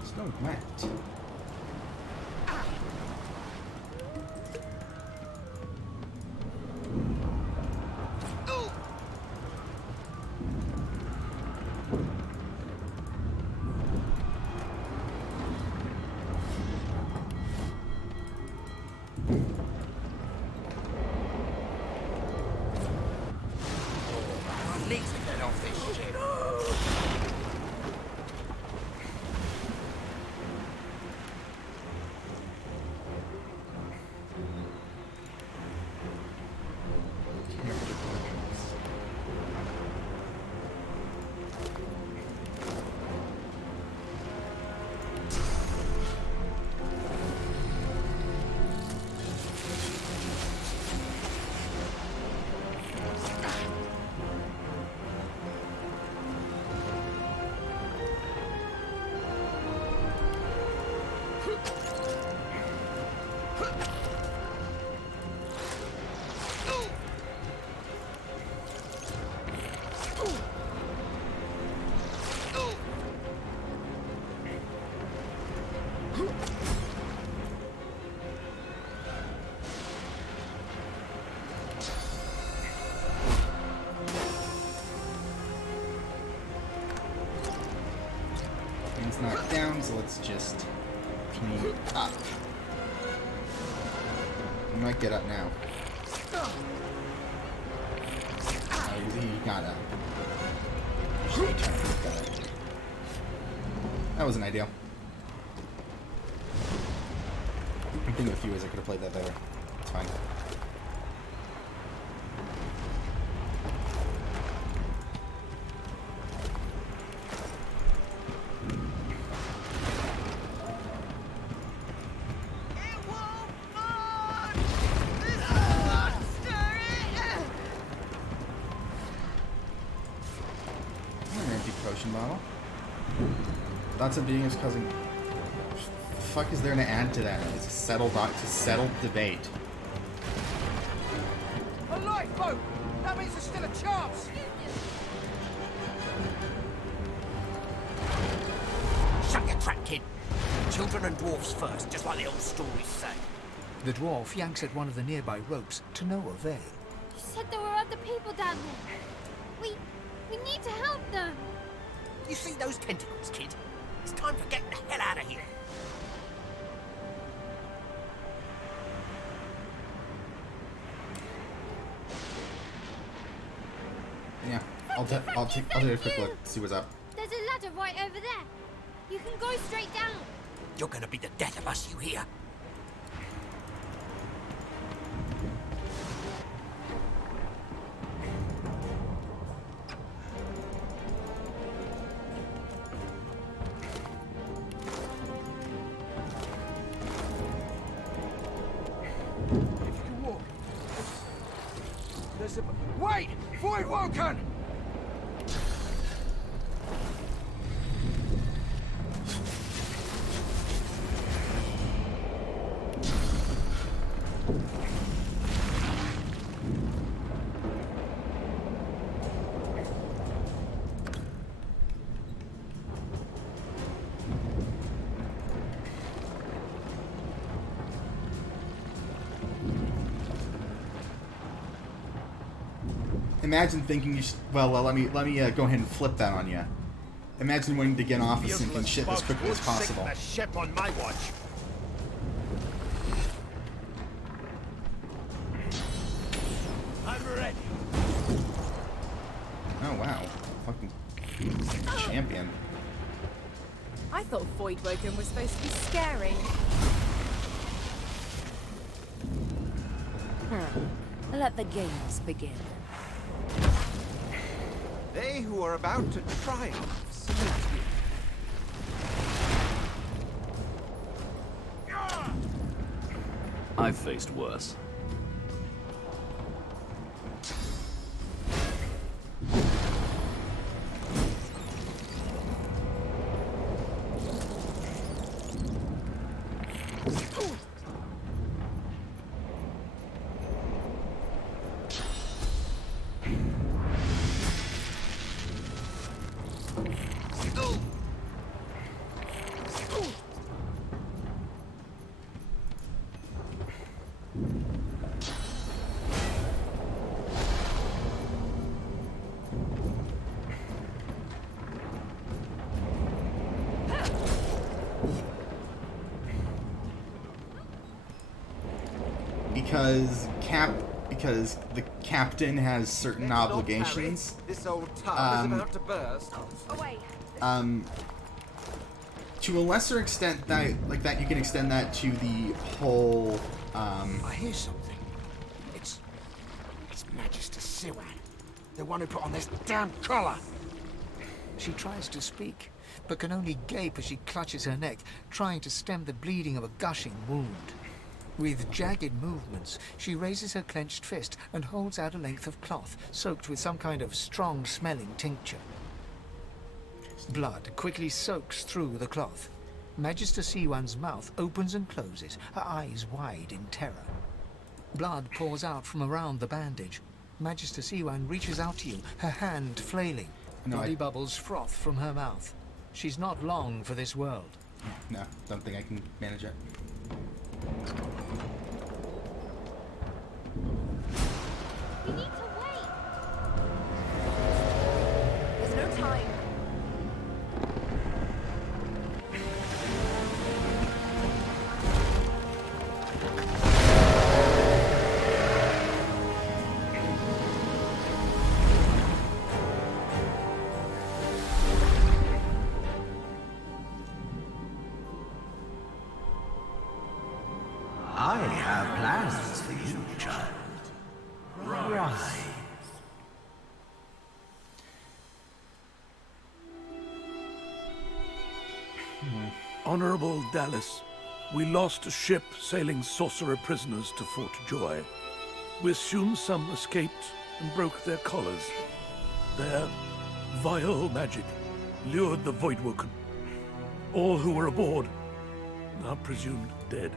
It's not wet. Knocked down, so let's just clean it up. You might get up now. He got up. That wasn't ideal. I'm thinking of a few ways I could have played that better. It's fine. Bottle. Lots of being is causing. What the fuck is there to add to that? It's a settled debate. A lifeboat! That means there's still a chance! Shut your trap, kid. Children and dwarfs first, just like the old stories say. The dwarf yanks at one of the nearby ropes to no avail. You said there were other people down there. We need to help them. You see those tentacles, kid? It's time for getting the hell out of here. Yeah, I'll do a quick look, see what's up. There's a ladder right over there. You can go straight down. You're gonna be the death of us, you hear? Wait! I've woken! Imagine thinking you should, well, let me go ahead and flip that on you. Imagine wanting to get off a sinking ship as quickly as possible. The ship on my watch. I'm ready. Oh wow, fucking champion. I thought Voidwoken was supposed to be scary. Let the games begin. They who are about to triumph salute you. I've faced worse. Because the captain has certain obligations. This old tub is about to burst. To a lesser extent, that you can extend that to the whole. I hear something. It's Magister Siwan, the one who put on this damn collar. She tries to speak, but can only gape as she clutches her neck, trying to stem the bleeding of a gushing wound. With jagged movements, she raises her clenched fist and holds out a length of cloth, soaked with some kind of strong-smelling tincture. Blood quickly soaks through the cloth. Magister Siwan's mouth opens and closes, her eyes wide in terror. Blood pours out from around the bandage. Magister Siwan reaches out to you, her hand flailing. Bloody bubbles froth from her mouth. She's not long for this world. No, don't think I can manage it. We need to wait. There's no time. I have plans for you, child. Rise. Honorable Dallas, we lost a ship sailing sorcerer prisoners to Fort Joy. We assume some escaped and broke their collars. Their vile magic lured the Voidwoken. All who were aboard are presumed dead.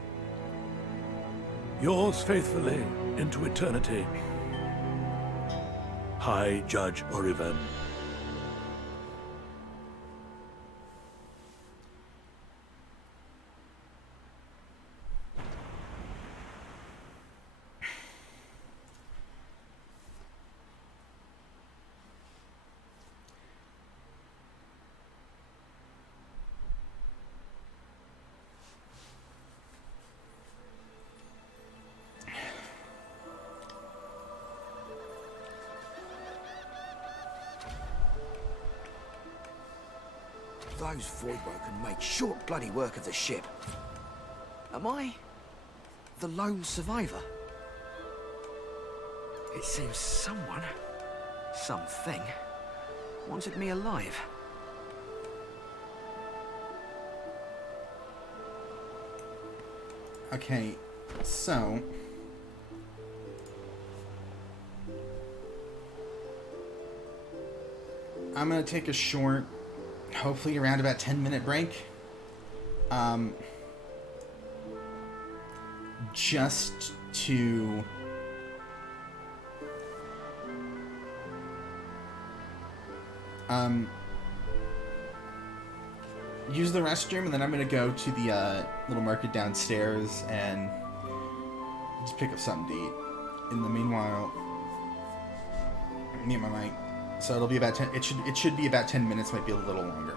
Yours faithfully into eternity, High Judge Oriven. Those Voidwoken made short bloody work of the ship. Am I the lone survivor? It seems someone, something, wanted me alive. Okay, so I'm gonna take a short, hopefully around about 10-minute break. Just to use the restroom, and then I'm gonna go to the little market downstairs and just pick up something to eat. In the meanwhile, mute my mic. So it'll be about 10. It should be about 10 minutes. Might be a little longer.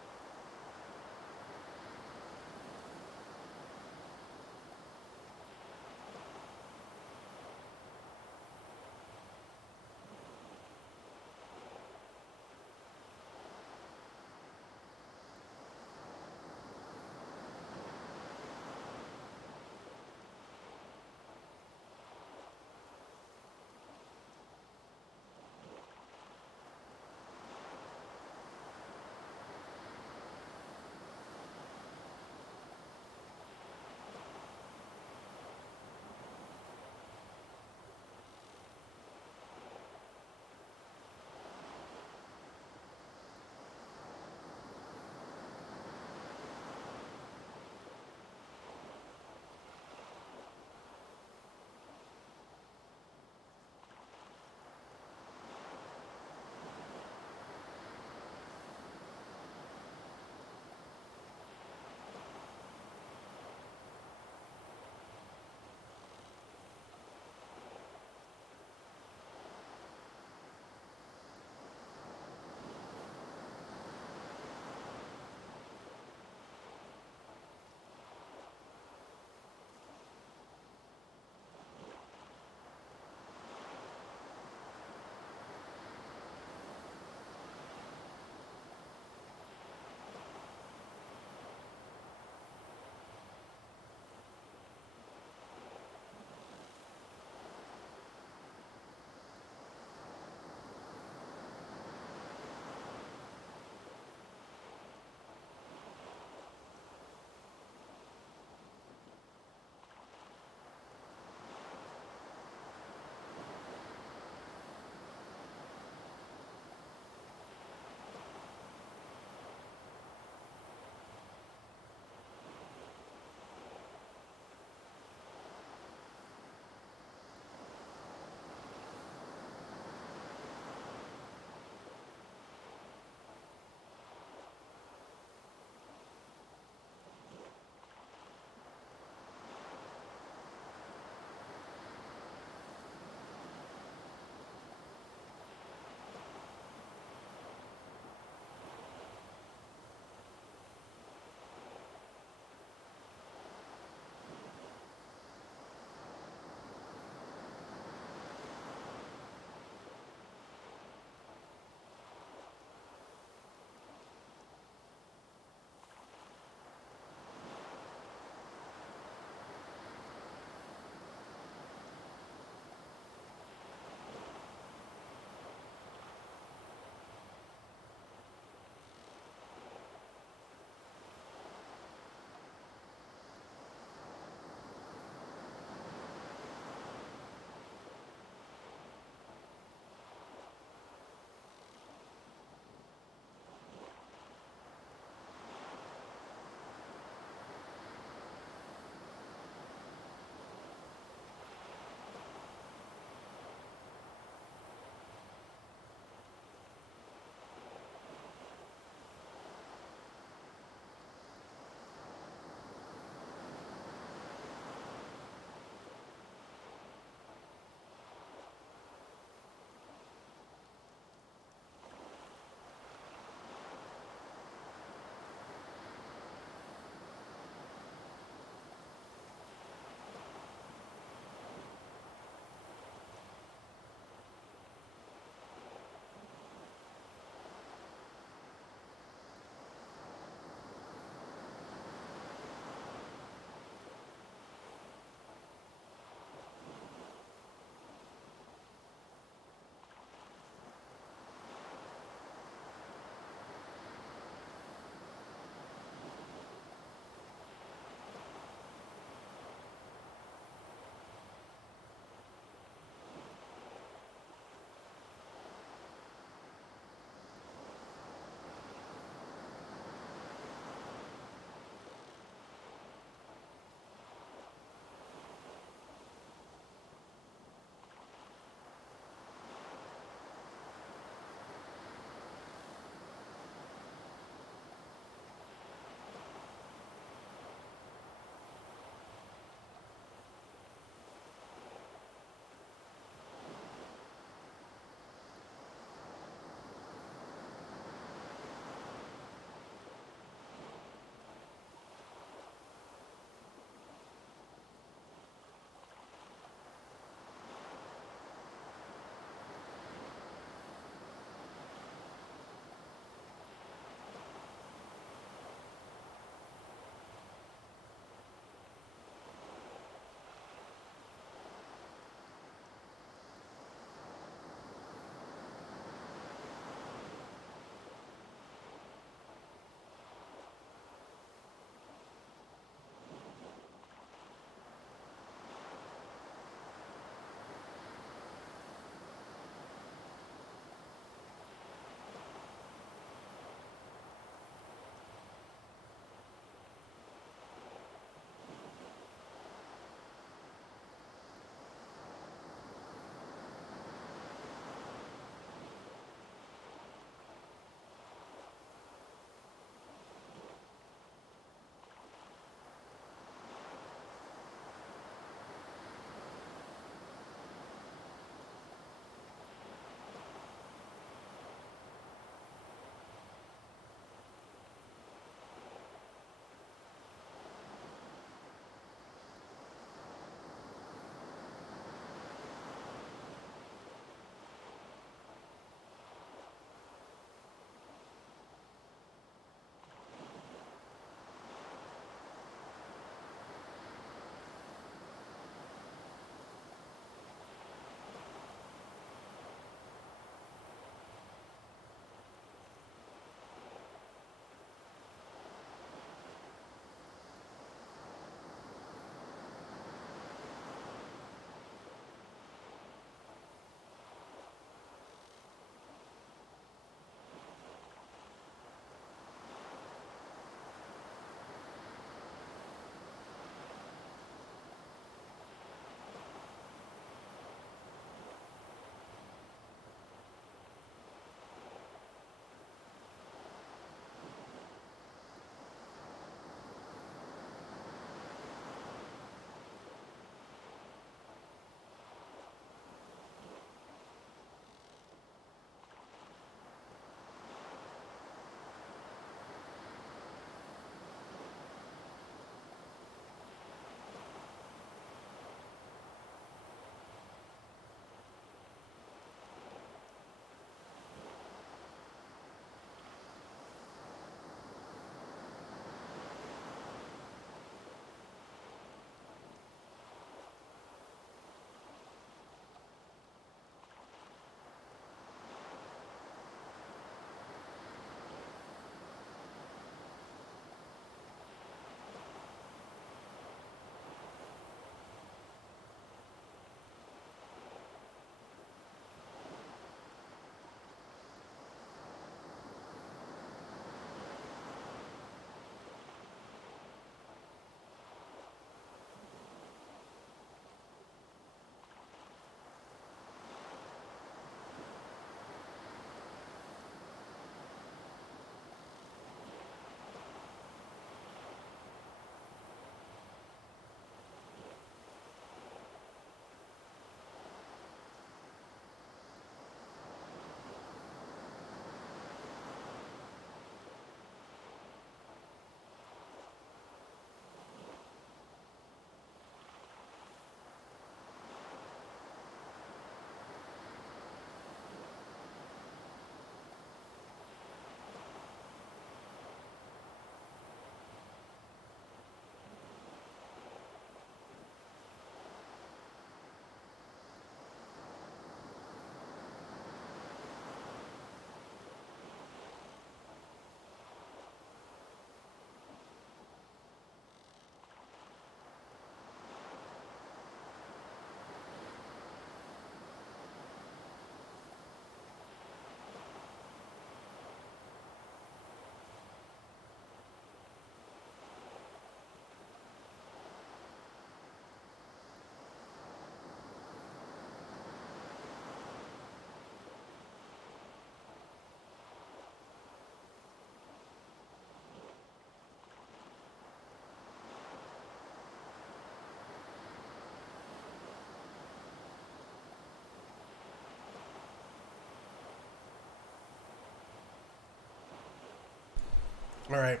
Alright.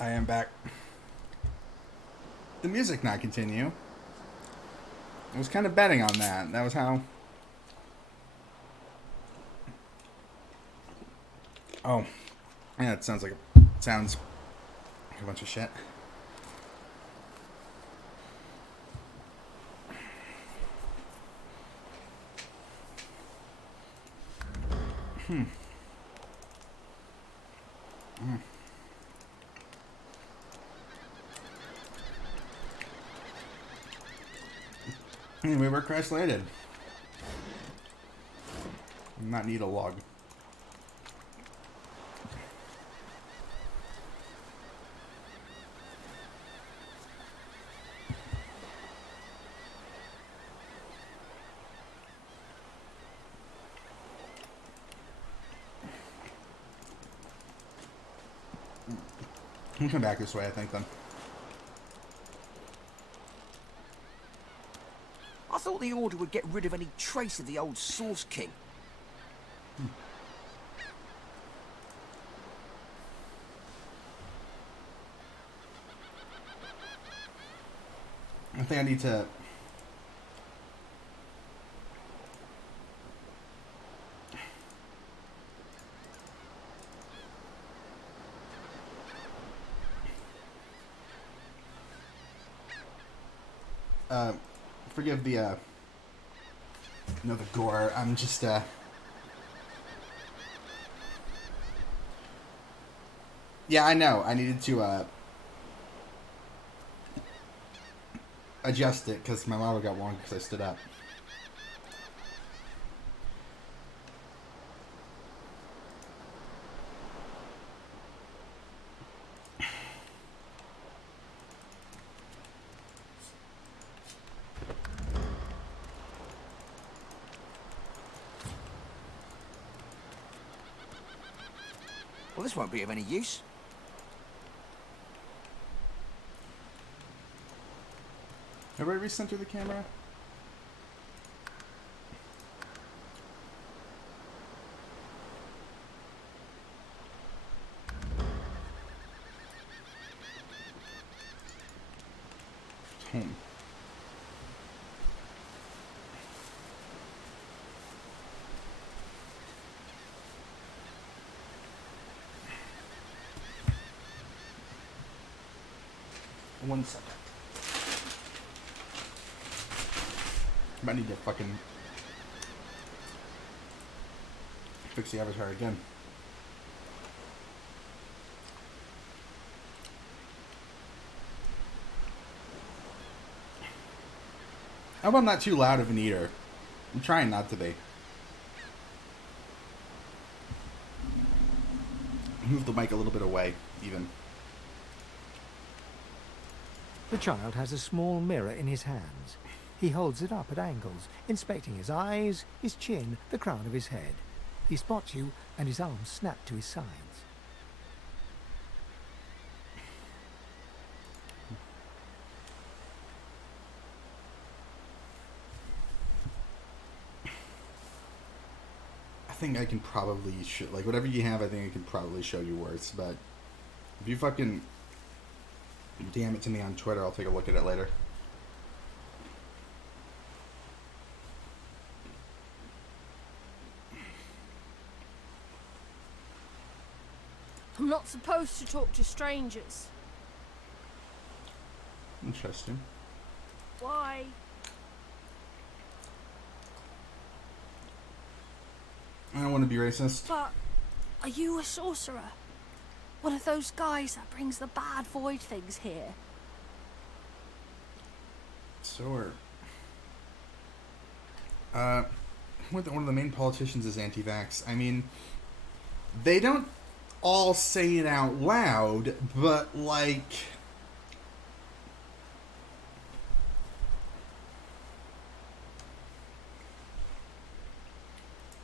I am back. The music not continue. I was kind of betting on that. That was how... Oh. Yeah, it sounds like a bunch of shit. Anyway, we're crash landed. Not need a log. We'll come back this way, I think, then. I thought the Order would get rid of any trace of the old Source King. I think I need to... forgive the, the gore. I'm just, yeah, I know. I needed to, adjust it because my lava got wrong because I stood up. Well, this won't be of any use. Everybody recenter the camera? Home. One second. Might need to fucking fix the avatar again. I hope I'm not too loud of an eater. I'm trying not to be. Move the mic a little bit away, even. The child has a small mirror in his hands. He holds it up at angles, inspecting his eyes, his chin, the crown of his head. He spots you, and his arms snap to his sides. I think I can probably like whatever you have. I think I can probably show you worse. But if you fucking DM it to me on Twitter, I'll take a look at it later. I'm not supposed to talk to strangers. Interesting. Why? I don't want to be racist. But are you a sorcerer? One of those guys that brings the bad void things here? So are... one of the main politicians is anti-vax. I mean, they don't all say it out loud, but like...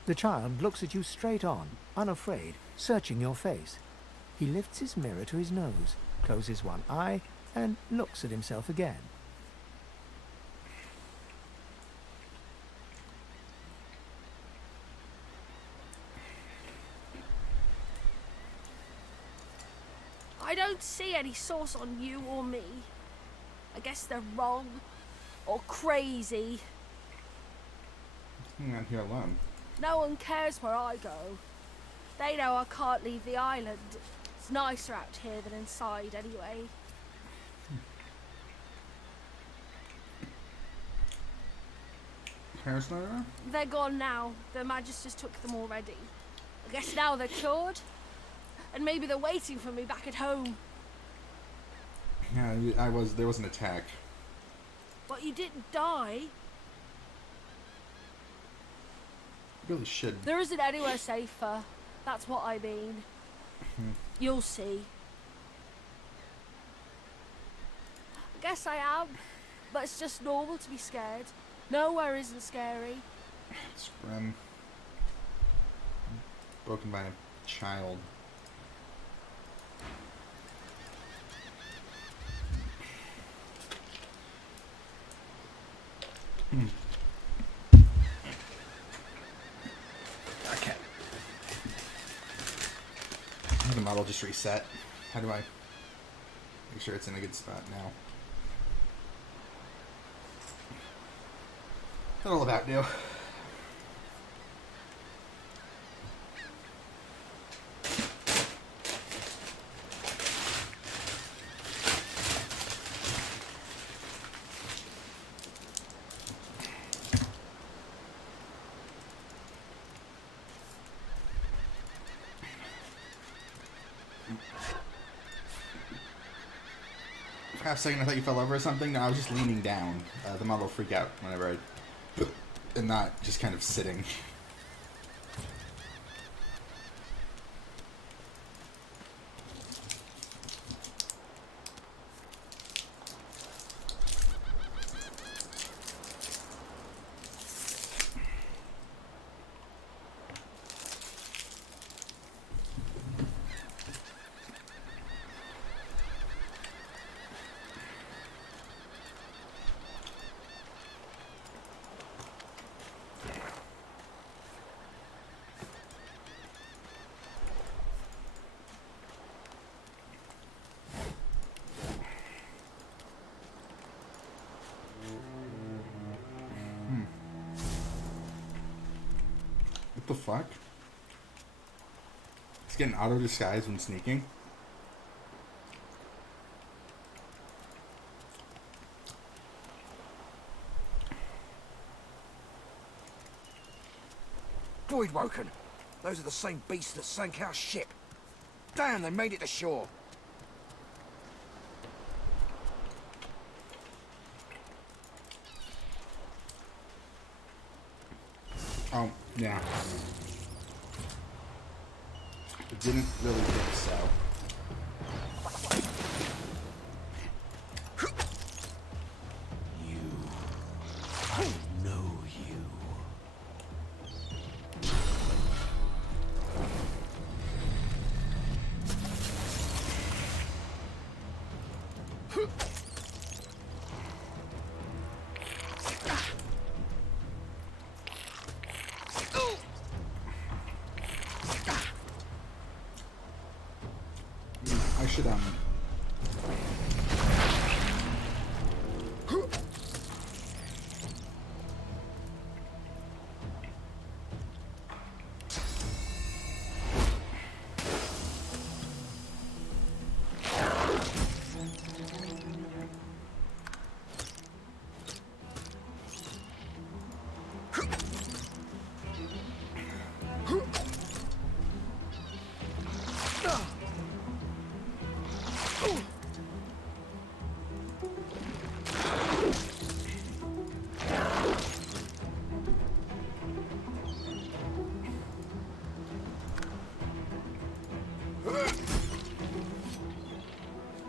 The child looks at you straight on, unafraid, searching your face. He lifts his mirror to his nose, closes one eye, and looks at himself again. I don't see any source on you or me. I guess they're wrong. Or crazy. I'm not here alone. No one cares where I go. They know I can't leave the island. It's nicer out here than inside, anyway. Parents not around? They're gone now. Their Magisters took them already. I guess now they're cured. And maybe they're waiting for me back at home. Yeah, there was an attack. But you didn't die. Really should. There isn't anywhere safer. That's what I mean. You'll see. I guess I am. But it's just normal to be scared. Nowhere isn't scary. It's grim. Broken by a child. Okay. The model just reset. How do I make sure it's in a good spot now? That'll about do. For half a second I thought you fell over or something. No, I was just leaning down. The model will freak out whenever I... and not just kind of sitting. What the fuck? He's getting auto disguise when sneaking. Boyd Woken. Those are the same beasts that sank our ship. Damn, they made it to shore. Oh, yeah. It didn't really think so. I should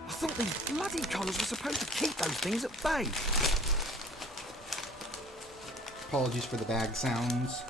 I thought these bloody collars were supposed to keep those things at bay. Apologies for the bag sounds.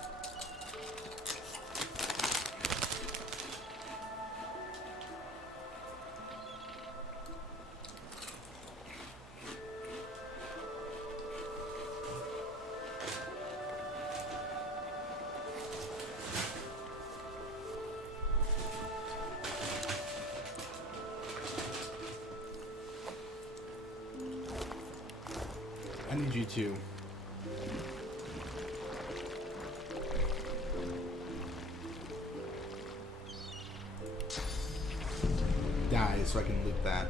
I need you to die so I can loot that.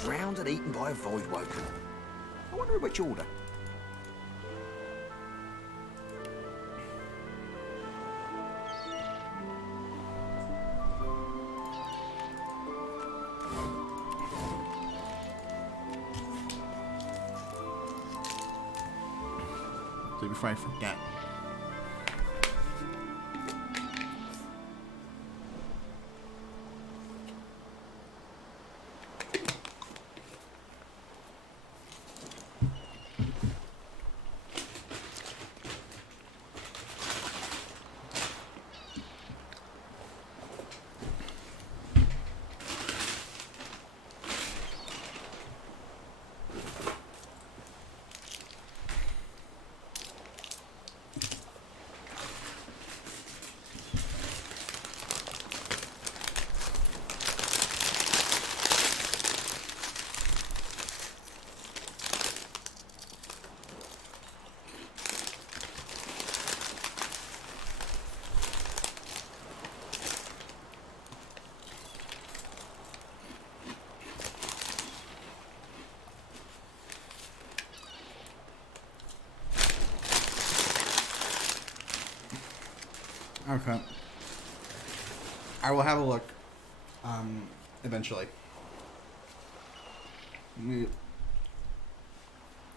Drowned and eaten by a void woken. I wonder which order. So before I forget. Okay. I will have a look, eventually.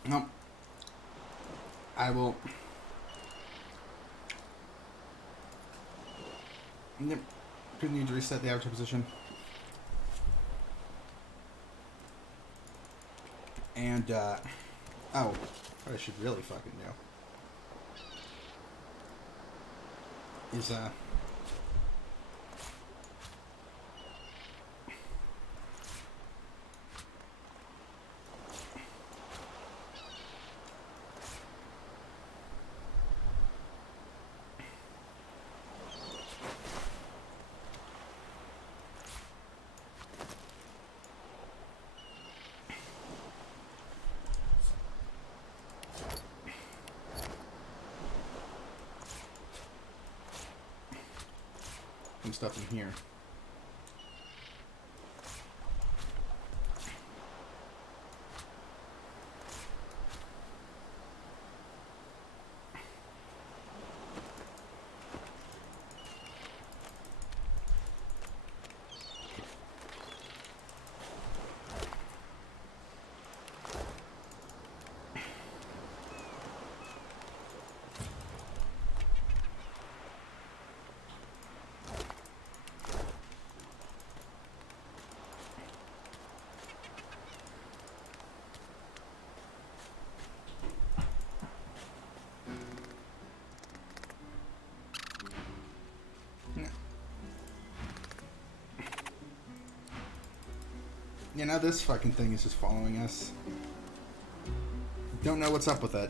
No. I will. Yep. Could need to reset the avatar position. And, oh. What I should really fucking do is, some stuff in here. You know, this fucking thing is just following us. Don't know what's up with it.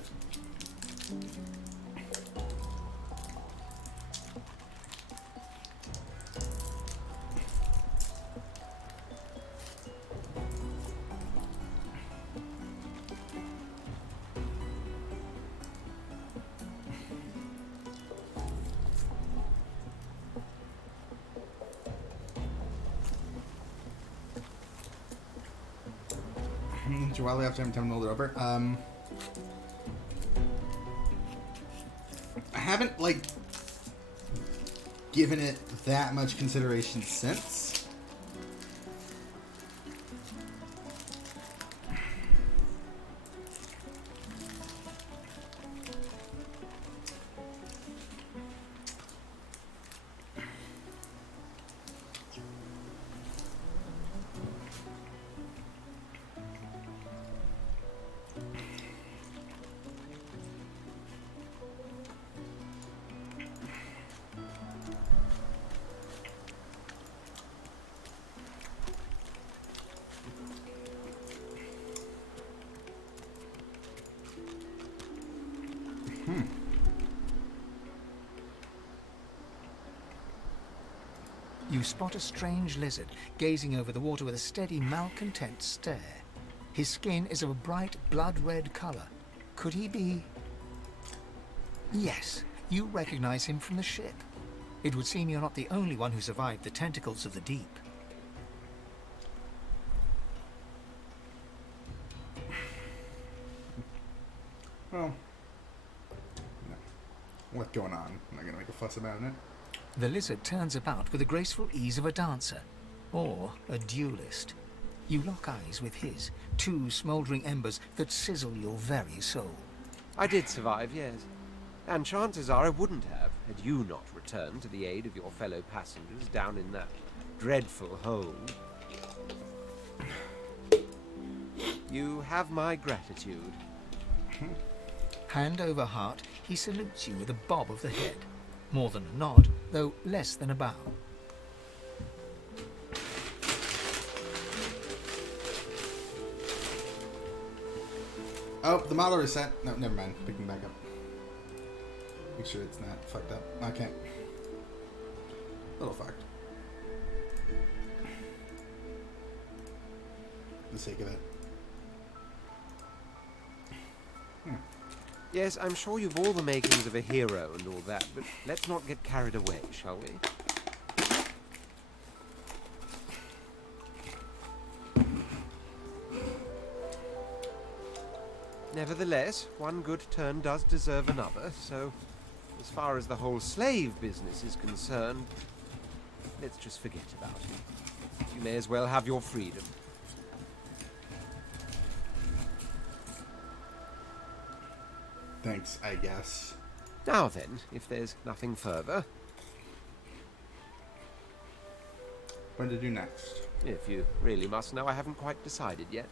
While after I'm time to hold it over. I haven't like given it that much consideration since. You spot a strange lizard gazing over the water with a steady, malcontent stare. His skin is of a bright, blood-red color. Could he be... Yes, you recognize him from the ship. It would seem you're not the only one who survived the tentacles of the deep. Well, no. What's going on? I'm not gonna make a fuss about it. The lizard turns about with the graceful ease of a dancer, or a duelist. You lock eyes with his, two smouldering embers that sizzle your very soul. I did survive, yes. And chances are I wouldn't have, had you not returned to the aid of your fellow passengers down in that dreadful hole. You have my gratitude. Hand over heart, he salutes you with a bob of the head. More than a nod, though less than a bow. Oh, the model reset. No, never mind. Picking back up. Make sure it's not fucked up. Okay. A little fucked. For the sake of it. Yes, I'm sure you've all the makings of a hero and all that, but let's not get carried away, shall we? Nevertheless, one good turn does deserve another, so as far as the whole slave business is concerned, let's just forget about it. You may as well have your freedom. Thanks, I guess. Now then, if there's nothing further... What to do next? If you really must know, I haven't quite decided yet.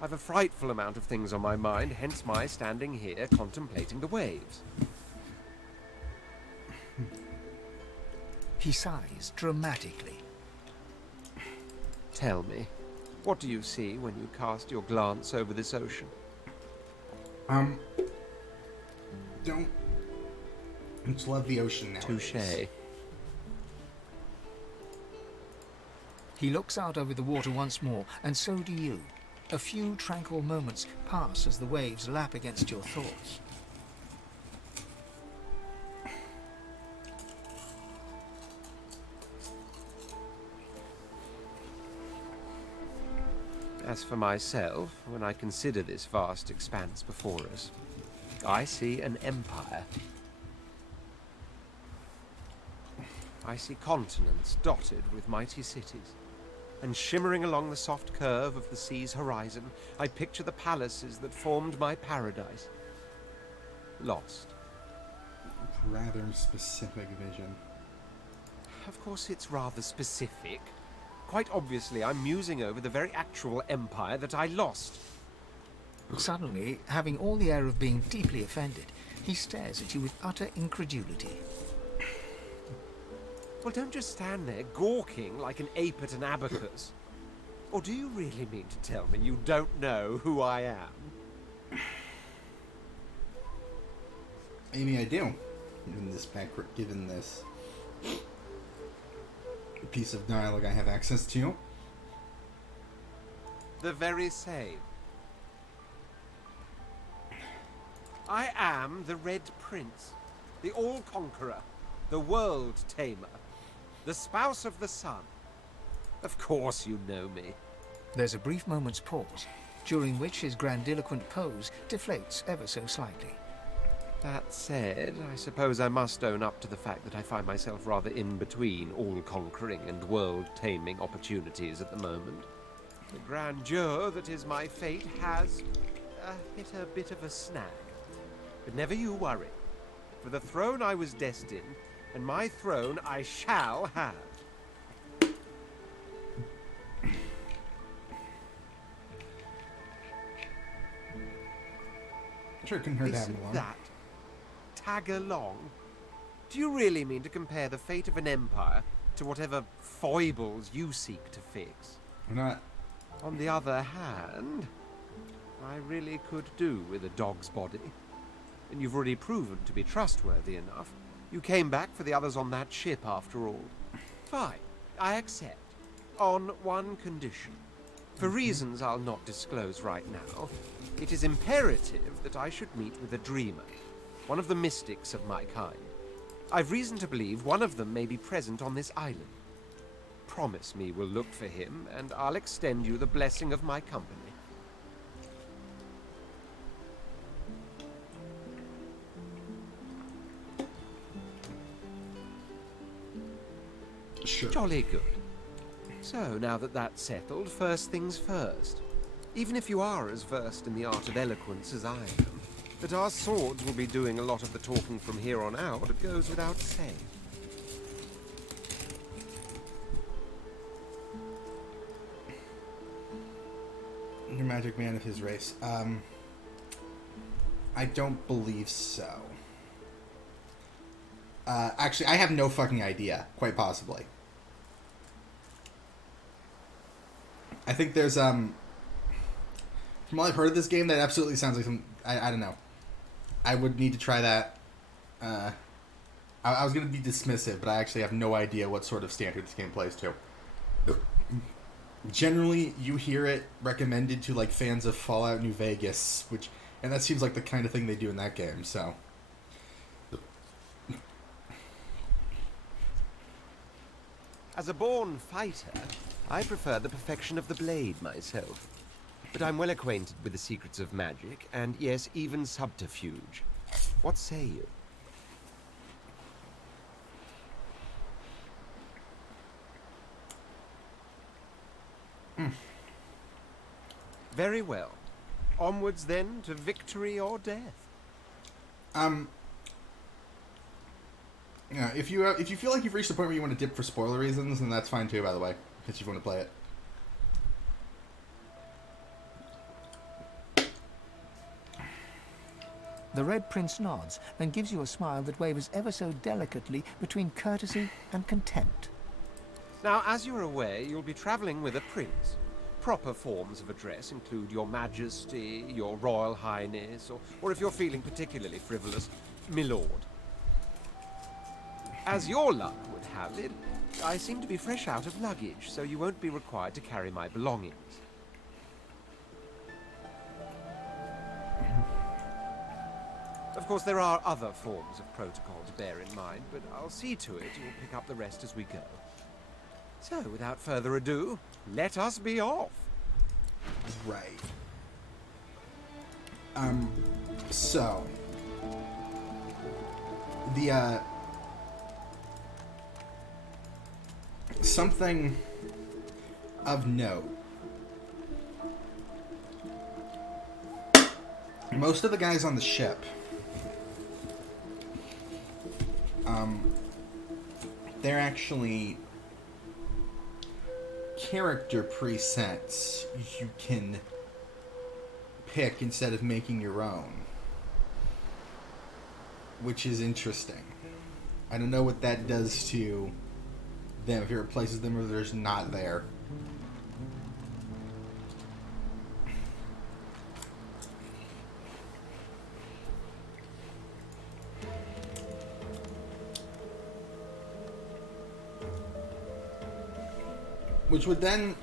I've a frightful amount of things on my mind, hence my standing here contemplating the waves. He sighs dramatically. Tell me, what do you see when you cast your glance over this ocean? Don't... I just love the ocean now. Touché. He looks out over the water once more, and so do you. A few tranquil moments pass as the waves lap against your thoughts. As for myself, when I consider this vast expanse before us, I see an empire. I see continents dotted with mighty cities, and shimmering along the soft curve of the sea's horizon, I picture the palaces that formed my paradise. Lost. Rather specific vision. Of course it's rather specific. Quite obviously, I'm musing over the very actual empire that I lost. Suddenly, having all the air of being deeply offended, he stares at you with utter incredulity. Well, don't just stand there gawking like an ape at an abacus. Or do you really mean to tell me you don't know who I am? Maybe I do. Given this piece of dialogue I have access to. The very same. I am the Red Prince, the All-Conqueror, the World-Tamer, the Spouse of the Sun. Of course you know me. There's a brief moment's pause, during which his grandiloquent pose deflates ever so slightly. That said, I suppose I must own up to the fact that I find myself rather in between all-conquering and world-taming opportunities at the moment. The grandeur that is my fate has hit a bit of a snag. But never you worry. For the throne I was destined, and my throne I shall have. Sure couldn't hurt to have Isn't him along. that tag along? Do you really mean to compare the fate of an empire to whatever foibles you seek to fix? I'm not. On the other hand, I really could do with a dog's body. And you've already proven to be trustworthy enough. You came back for the others on that ship, after all. Fine, I accept. On one condition. For reasons I'll not disclose right now, it is imperative that I should meet with a dreamer, one of the mystics of my kind. I've reason to believe one of them may be present on this island. Promise me we'll look for him, and I'll extend you the blessing of my company. Sure. Jolly good. So, now that that's settled, first things first. Even if you are as versed in the art of eloquence as I am, that our swords will be doing a lot of the talking from here on out, it goes without saying. Your magic man of his race. I don't believe so. Actually, I have no fucking idea. Quite possibly. I think there's, from all I've heard of this game, that absolutely sounds like some, I don't know. I would need to try that. I was going to be dismissive, but I actually have no idea what sort of standard this game plays to. Generally, you hear it recommended to, like, fans of Fallout New Vegas, and that seems like the kind of thing they do in that game, so. As a born fighter, I prefer the perfection of the blade myself. But I'm well acquainted with the secrets of magic, and yes, even subterfuge. What say you? Very well. Onwards then to victory or death. Yeah, if you feel like you've reached the point where you want to dip for spoiler reasons, then that's fine too, by the way, if you want to play it. The Red Prince nods and gives you a smile that wavers ever so delicately between courtesy and contempt. Now, as you're aware, you'll be traveling with a prince. Proper forms of address include Your Majesty, Your Royal Highness, or if you're feeling particularly frivolous, My Lord. As your luck would have it, I seem to be fresh out of luggage, so you won't be required to carry my belongings. Of course, there are other forms of protocol to bear in mind, but I'll see to it you'll pick up the rest as we go. So, without further ado, let us be off. Right. So. Something of note. Most of the guys on the ship, they're actually character presets you can pick instead of making your own, which is interesting. I don't know what that does to them, if it replaces them or there's not there. Which would then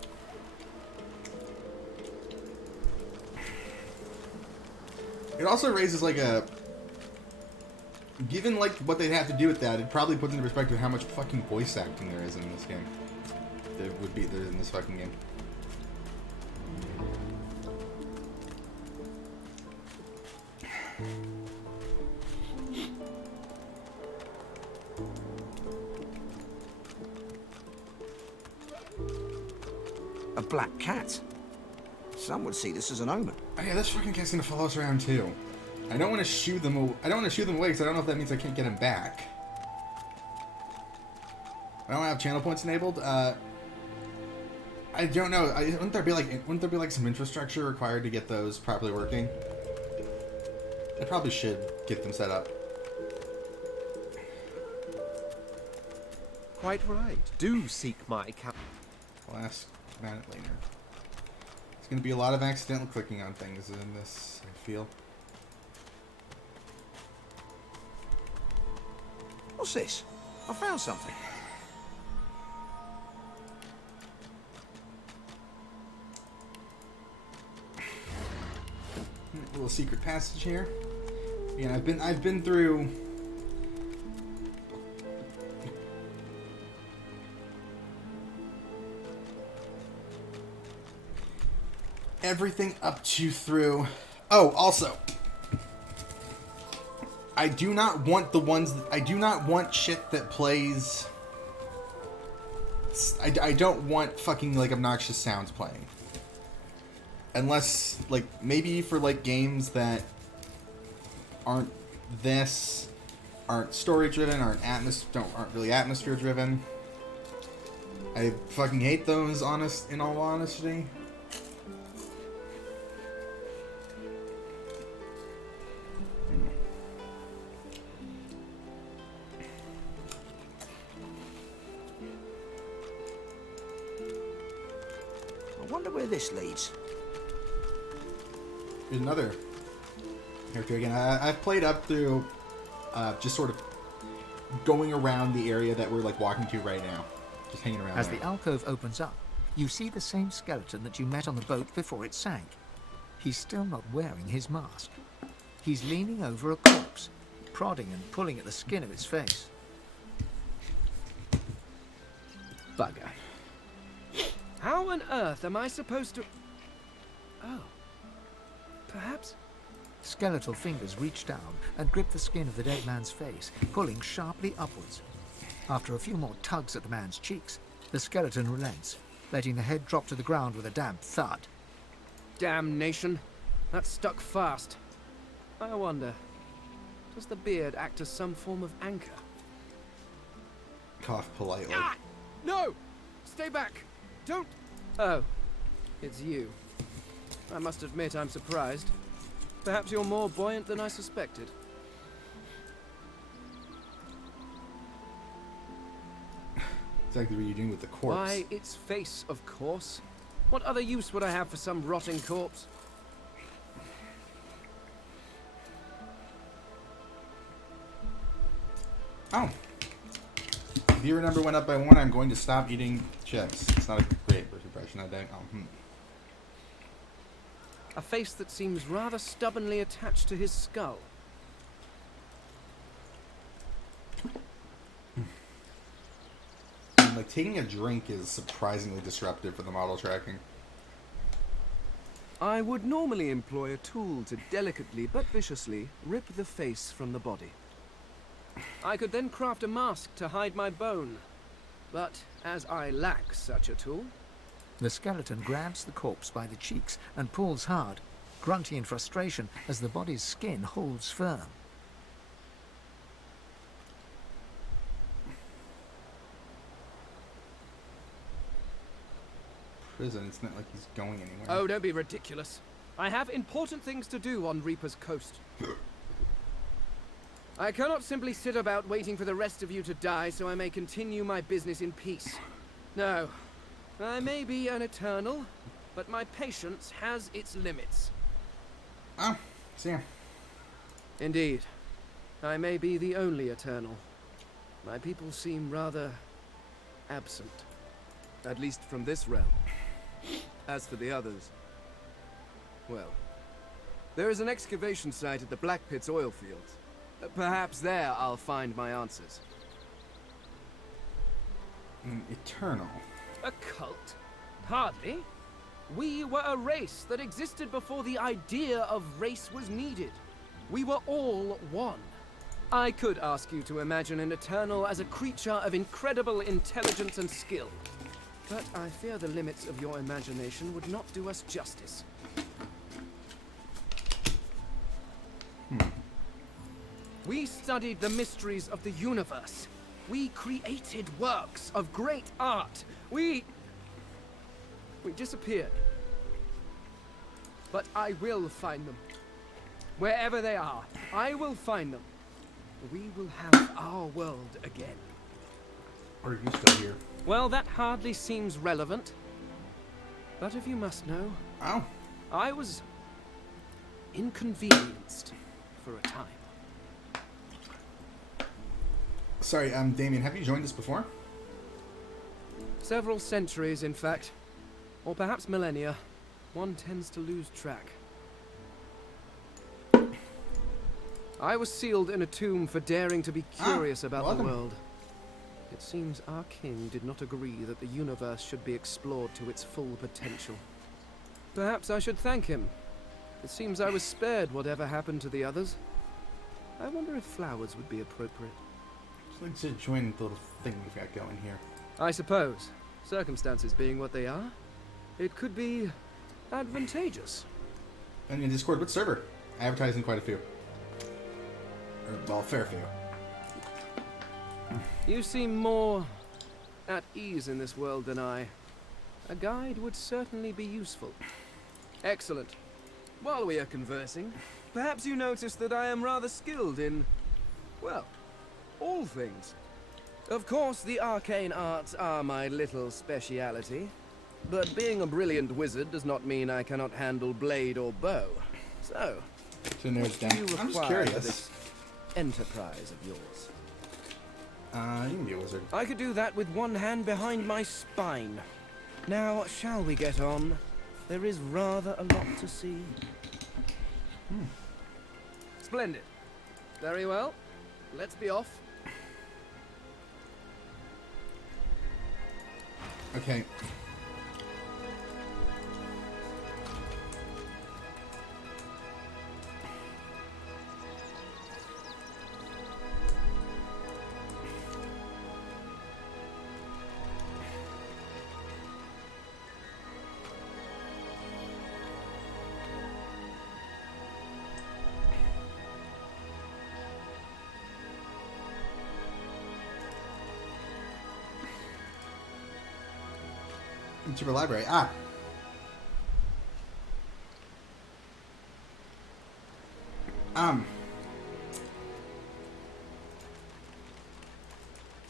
it also raises like a, given like what they'd have to do with that, it probably puts into perspective how much fucking voice acting there is in this game. There would be there in this fucking game. A black cat. Some would see this as an omen. Oh yeah, this fucking cat's gonna follow us around too. I don't want to shoot them. I don't want to shoot them away because I don't know if that means I can't get him back. I don't have channel points enabled. I don't know. Wouldn't there be like some infrastructure required to get those properly working? I probably should get them set up. Quite right. Do seek my cap. I'll ask about it later. There's going to be a lot of accidental clicking on things in this, I feel. What's this? I found something. little secret passage here. Again, I've been through everything up to through. Oh, also, I do not want I do not want shit that plays. I don't want fucking like obnoxious sounds playing. Unless, like, maybe for like games that aren't story driven, aren't really atmosphere driven. I fucking hate those, in all honesty. I wonder where this leads. Here's another character again. I've played up through just sort of going around the area that we're like walking to right now. Just hanging around As there. the alcove opens up, you see the same skeleton that you met on the boat before it sank. He's still not wearing his mask. He's leaning over a corpse, prodding and pulling at the skin of its face. Bugger. How on earth am I supposed to... Oh. Perhaps... Skeletal fingers reach down and grip the skin of the dead man's face, pulling sharply upwards. After a few more tugs at the man's cheeks, the skeleton relents, letting the head drop to the ground with a damp thud. Damnation. That stuck fast. I wonder, does the beard act as some form of anchor? Cough politely. Ah! No! Stay back! Don't... Oh, it's you. I must admit I'm surprised. Perhaps you're more buoyant than I suspected. Exactly what you're doing with the corpse. Why, its face, of course. What other use would I have for some rotting corpse? Oh. If you remember went up by 1, I'm going to stop eating chips. It's not a great first impression, I think. A face that seems rather stubbornly attached to his skull. Like, taking a drink is surprisingly disruptive for the model tracking. I would normally employ a tool to delicately but viciously rip the face from the body. I could then craft a mask to hide my bone. But as I lack such a tool... The skeleton grabs the corpse by the cheeks and pulls hard, grunting in frustration as the body's skin holds firm. Prison, it's not like he's going anywhere. Oh, don't be ridiculous. I have important things to do on Reaper's Coast. I cannot simply sit about waiting for the rest of you to die so I may continue my business in peace. No. I may be an Eternal, but my patience has its limits. Oh, see ya. Indeed. I may be the only Eternal. My people seem rather... absent. At least from this realm. As for the others... well... there is an excavation site at the Black Pit's oil fields. Perhaps there I'll find my answers. Eternal. A cult? Hardly. We were a race that existed before the idea of race was needed. We were all one. I could ask you to imagine an Eternal as a creature of incredible intelligence and skill. But I fear the limits of your imagination would not do us justice. We studied the mysteries of the universe. We created works of great art. We disappeared. But I will find them. Wherever they are, I will find them. We will have our world again. Are you still here? Well, that hardly seems relevant. But if you must know... Oh. I was... inconvenienced for a time. Sorry, Damien, have you joined us before? Several centuries, in fact. Or perhaps millennia. One tends to lose track. I was sealed in a tomb for daring to be curious about welcome. the world. It seems our king did not agree that the universe should be explored to its full potential. Perhaps I should thank him. It seems I was spared whatever happened to the others. I wonder if flowers would be appropriate. Let's join the little thing we've got going here. I suppose, circumstances being what they are, it could be advantageous. And in Discord, what server? Advertising quite a few. Or, well, a fair few. You seem more at ease in this world than I. A guide would certainly be useful. Excellent. While we are conversing, perhaps you notice that I am rather skilled in, well, all things. Of course, the arcane arts are my little speciality, but being a brilliant wizard does not mean I cannot handle blade or bow. So, what do you I'm just require for curious. this enterprise of yours? You can be a wizard. I could do that with one hand behind my spine. Now, shall we get on? There is rather a lot to see. Splendid. Very well. Let's be off. Okay. Super library. Ah.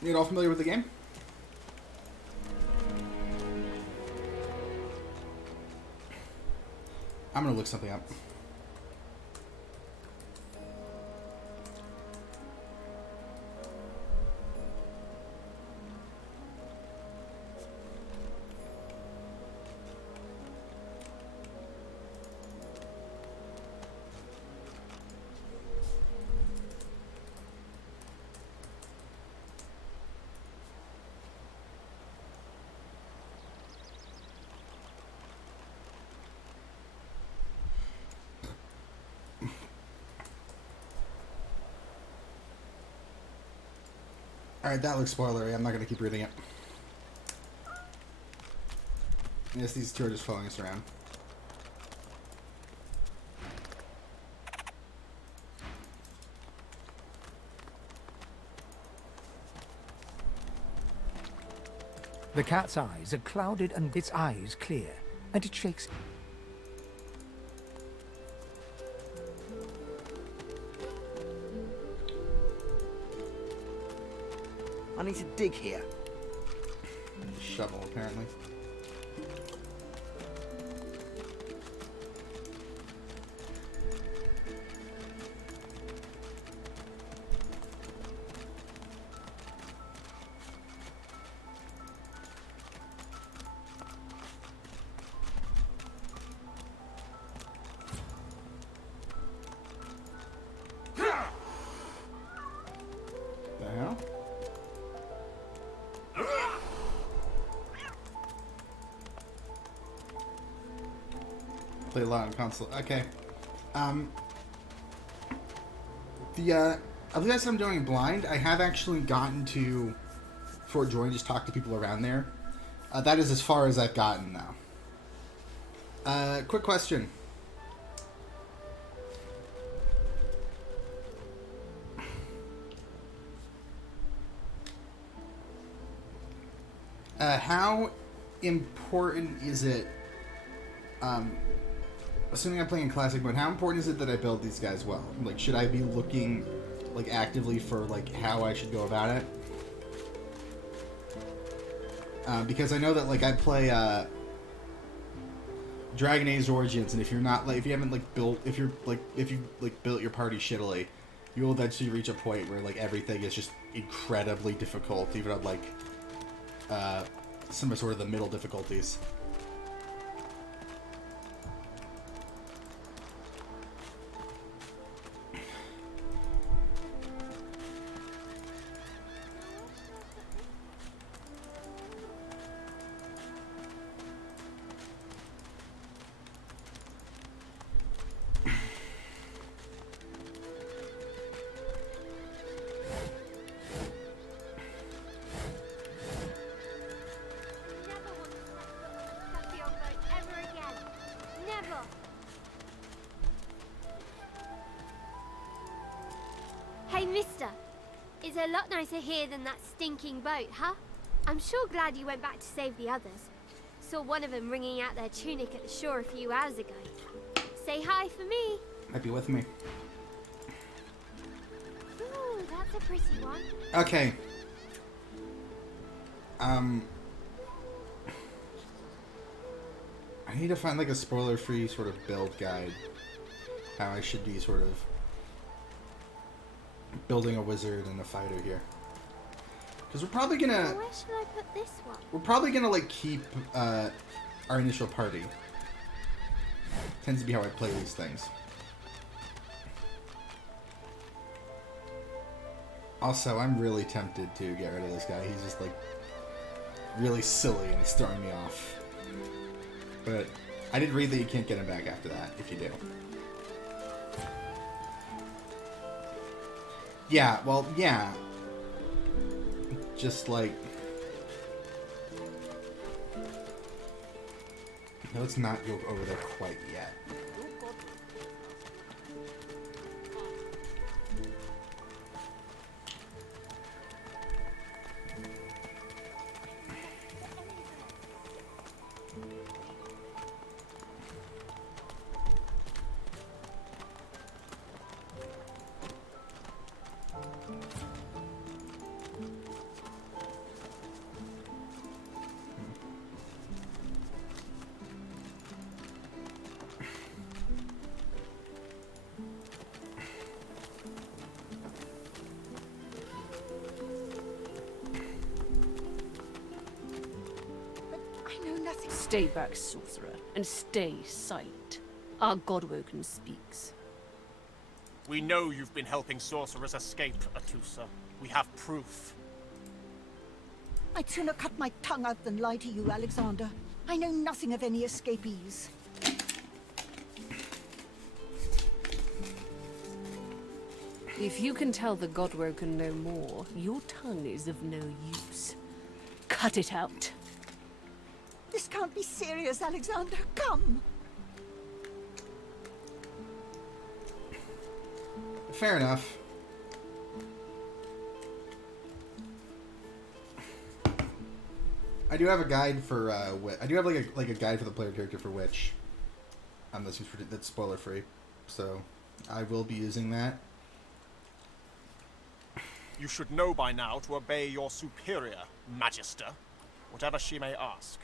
You all familiar with the game? I'm gonna look something up. Alright, that looks spoilery. I'm not going to keep reading it. Yes, these two are just following us around. The cat's eyes are clouded and its eyes clear, and it shakes. I need to dig here. Shovel, apparently. The hell? Play a lot on console. Okay. I believe I'm doing blind. I have actually gotten to Fort Joy and just talk to people around there. That is as far as I've gotten now. Quick question. How important is it, assuming I'm playing classic mode, how important is it that I build these guys well? Like, should I be looking, like, actively for, like, how I should go about it? Because I know that, like, I play, Dragon Age Origins, and if you're not, like, if you haven't, like, built, if you built your party shittily, you will eventually reach a point where, like, everything is just incredibly difficult, even on, like, some of sort of the middle difficulties. mister. It's a lot nicer here than that stinking boat, huh? I'm sure glad you went back to save the others. Saw one of them wringing out their tunic at the shore a few hours ago. Say hi for me. Might be with me. Ooh, that's a pretty one. Okay. I need to find like a spoiler-free sort of build guide. How I should be sort of building a wizard and a fighter here. Because we're probably gonna... Where should I put this one? We're probably gonna like keep our initial party. Tends to be how I play these things. Also, I'm really tempted to get rid of this guy. He's just like really silly and he's throwing me off. But I did read that you can't get him back after that if you do. Yeah, well, yeah. Just like... No, let's not go over there quite yet. Stay back, sorcerer, and stay silent. Our Godwoken speaks. We know you've been helping sorcerers escape, Atusa. We have proof. I'd sooner cut my tongue out than lie to you, Alexander. I know nothing of any escapees. If you can tell the Godwoken no more, your tongue is of no use. Cut it out. This can't be serious, Alexander. Come. Fair enough. I do have a guide for I do have like a guide for the player character for Witch. That's spoiler free, so I will be using that. You should know by now to obey your superior, Magister, whatever she may ask.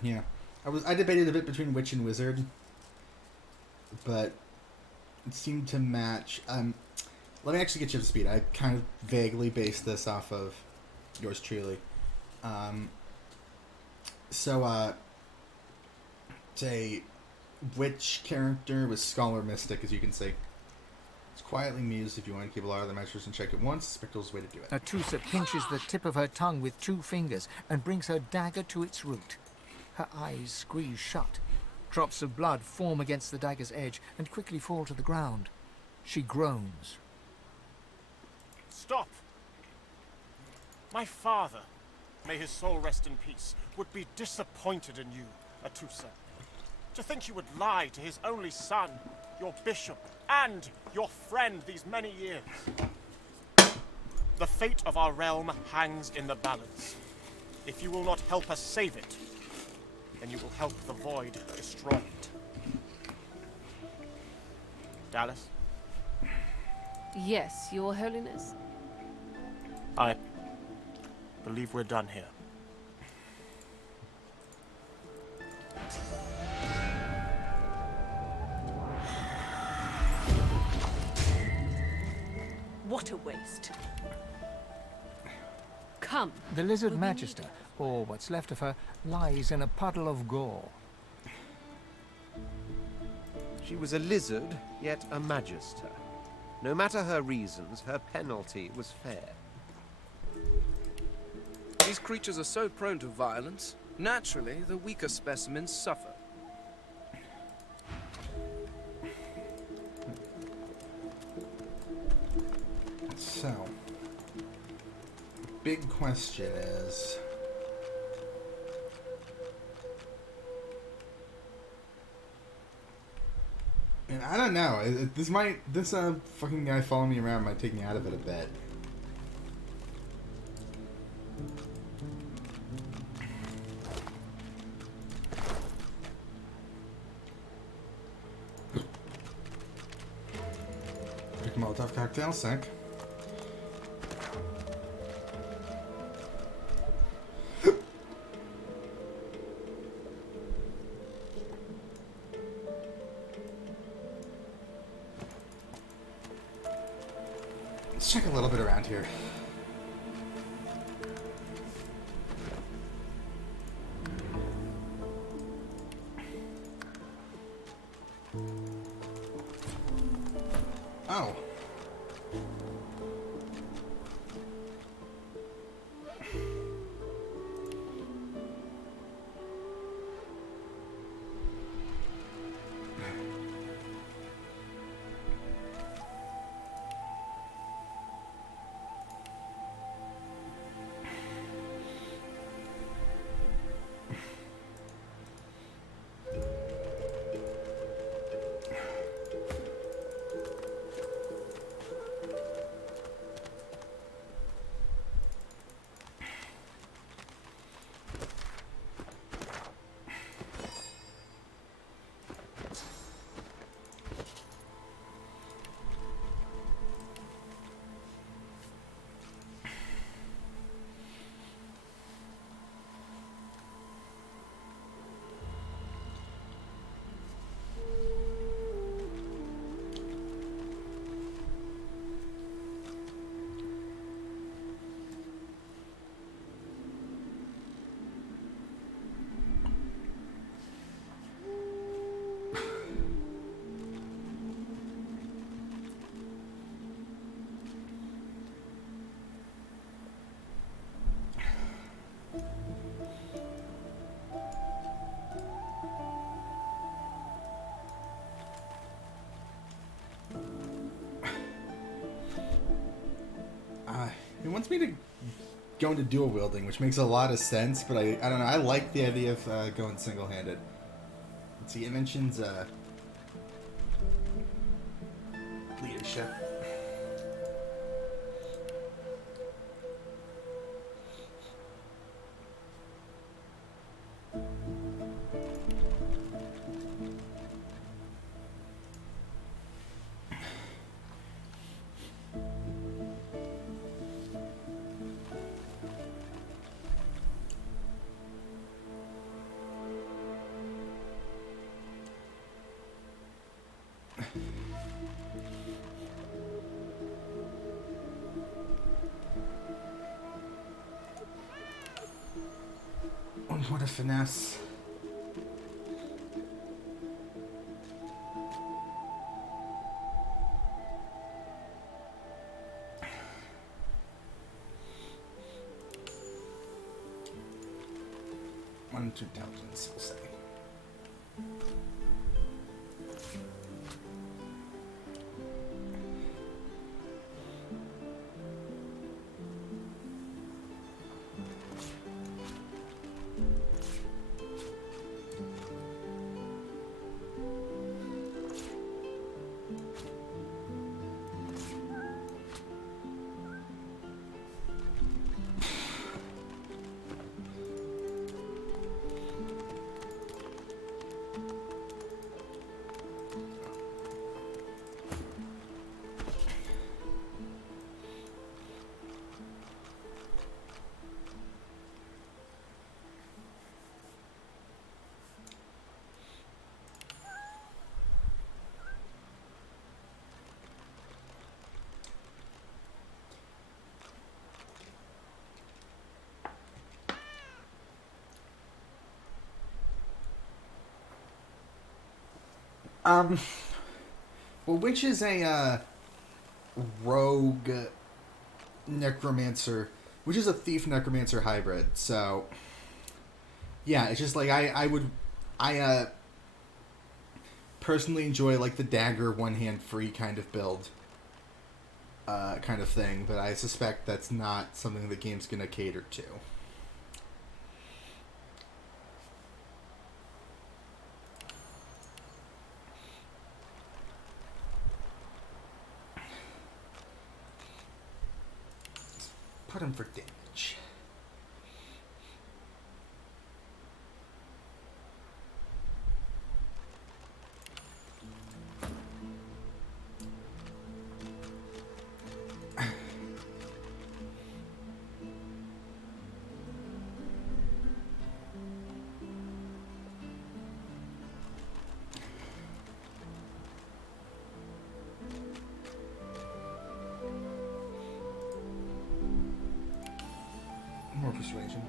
Yeah. I debated a bit between Witch and Wizard, but it seemed to match. Let me actually get you up to speed. I kind of vaguely based this off of yours truly. So, it's a Witch character with Scholar Mystic, as you can see. It's quietly mused. If you want to keep a lot of the measures and check it once, Spectre's way to do it. Atusa pinches the tip of her tongue with 2 fingers and brings her dagger to its root. Her eyes squeeze shut. Drops of blood form against the dagger's edge and quickly fall to the ground. She groans. Stop! My father, may his soul rest in peace, would be disappointed in you, Atusa. To think you would lie to his only son, your bishop, and your friend these many years. The fate of our realm hangs in the balance. If you will not help us save it, then you will help the Void destroy it. Dallas? Yes, Your Holiness. I believe we're done here. What a waste. Come. The Lizard Magister, or what's left of her, lies in a puddle of gore. She was a lizard, yet a magister. No matter her reasons, her penalty was fair. These creatures are so prone to violence. Naturally, the weaker specimens suffer. So, big question is, And I don't know. This fucking guy following me around might take me out of it a bit. Pick a Molotov cocktail, sick. Let's check a little bit around here. Oh. It wants me to go into dual wielding, which makes a lot of sense, but I don't know. I like the idea of going single-handed. Let's see, it mentions leadership. What a finesse. One to intelligence, we'll say. Well, which is a rogue necromancer, which is a thief necromancer hybrid. So, yeah, it's just like I personally enjoy like the dagger one hand free kind of build, kind of thing. But I suspect that's not something the game's gonna cater to. put him for damage. More persuasion.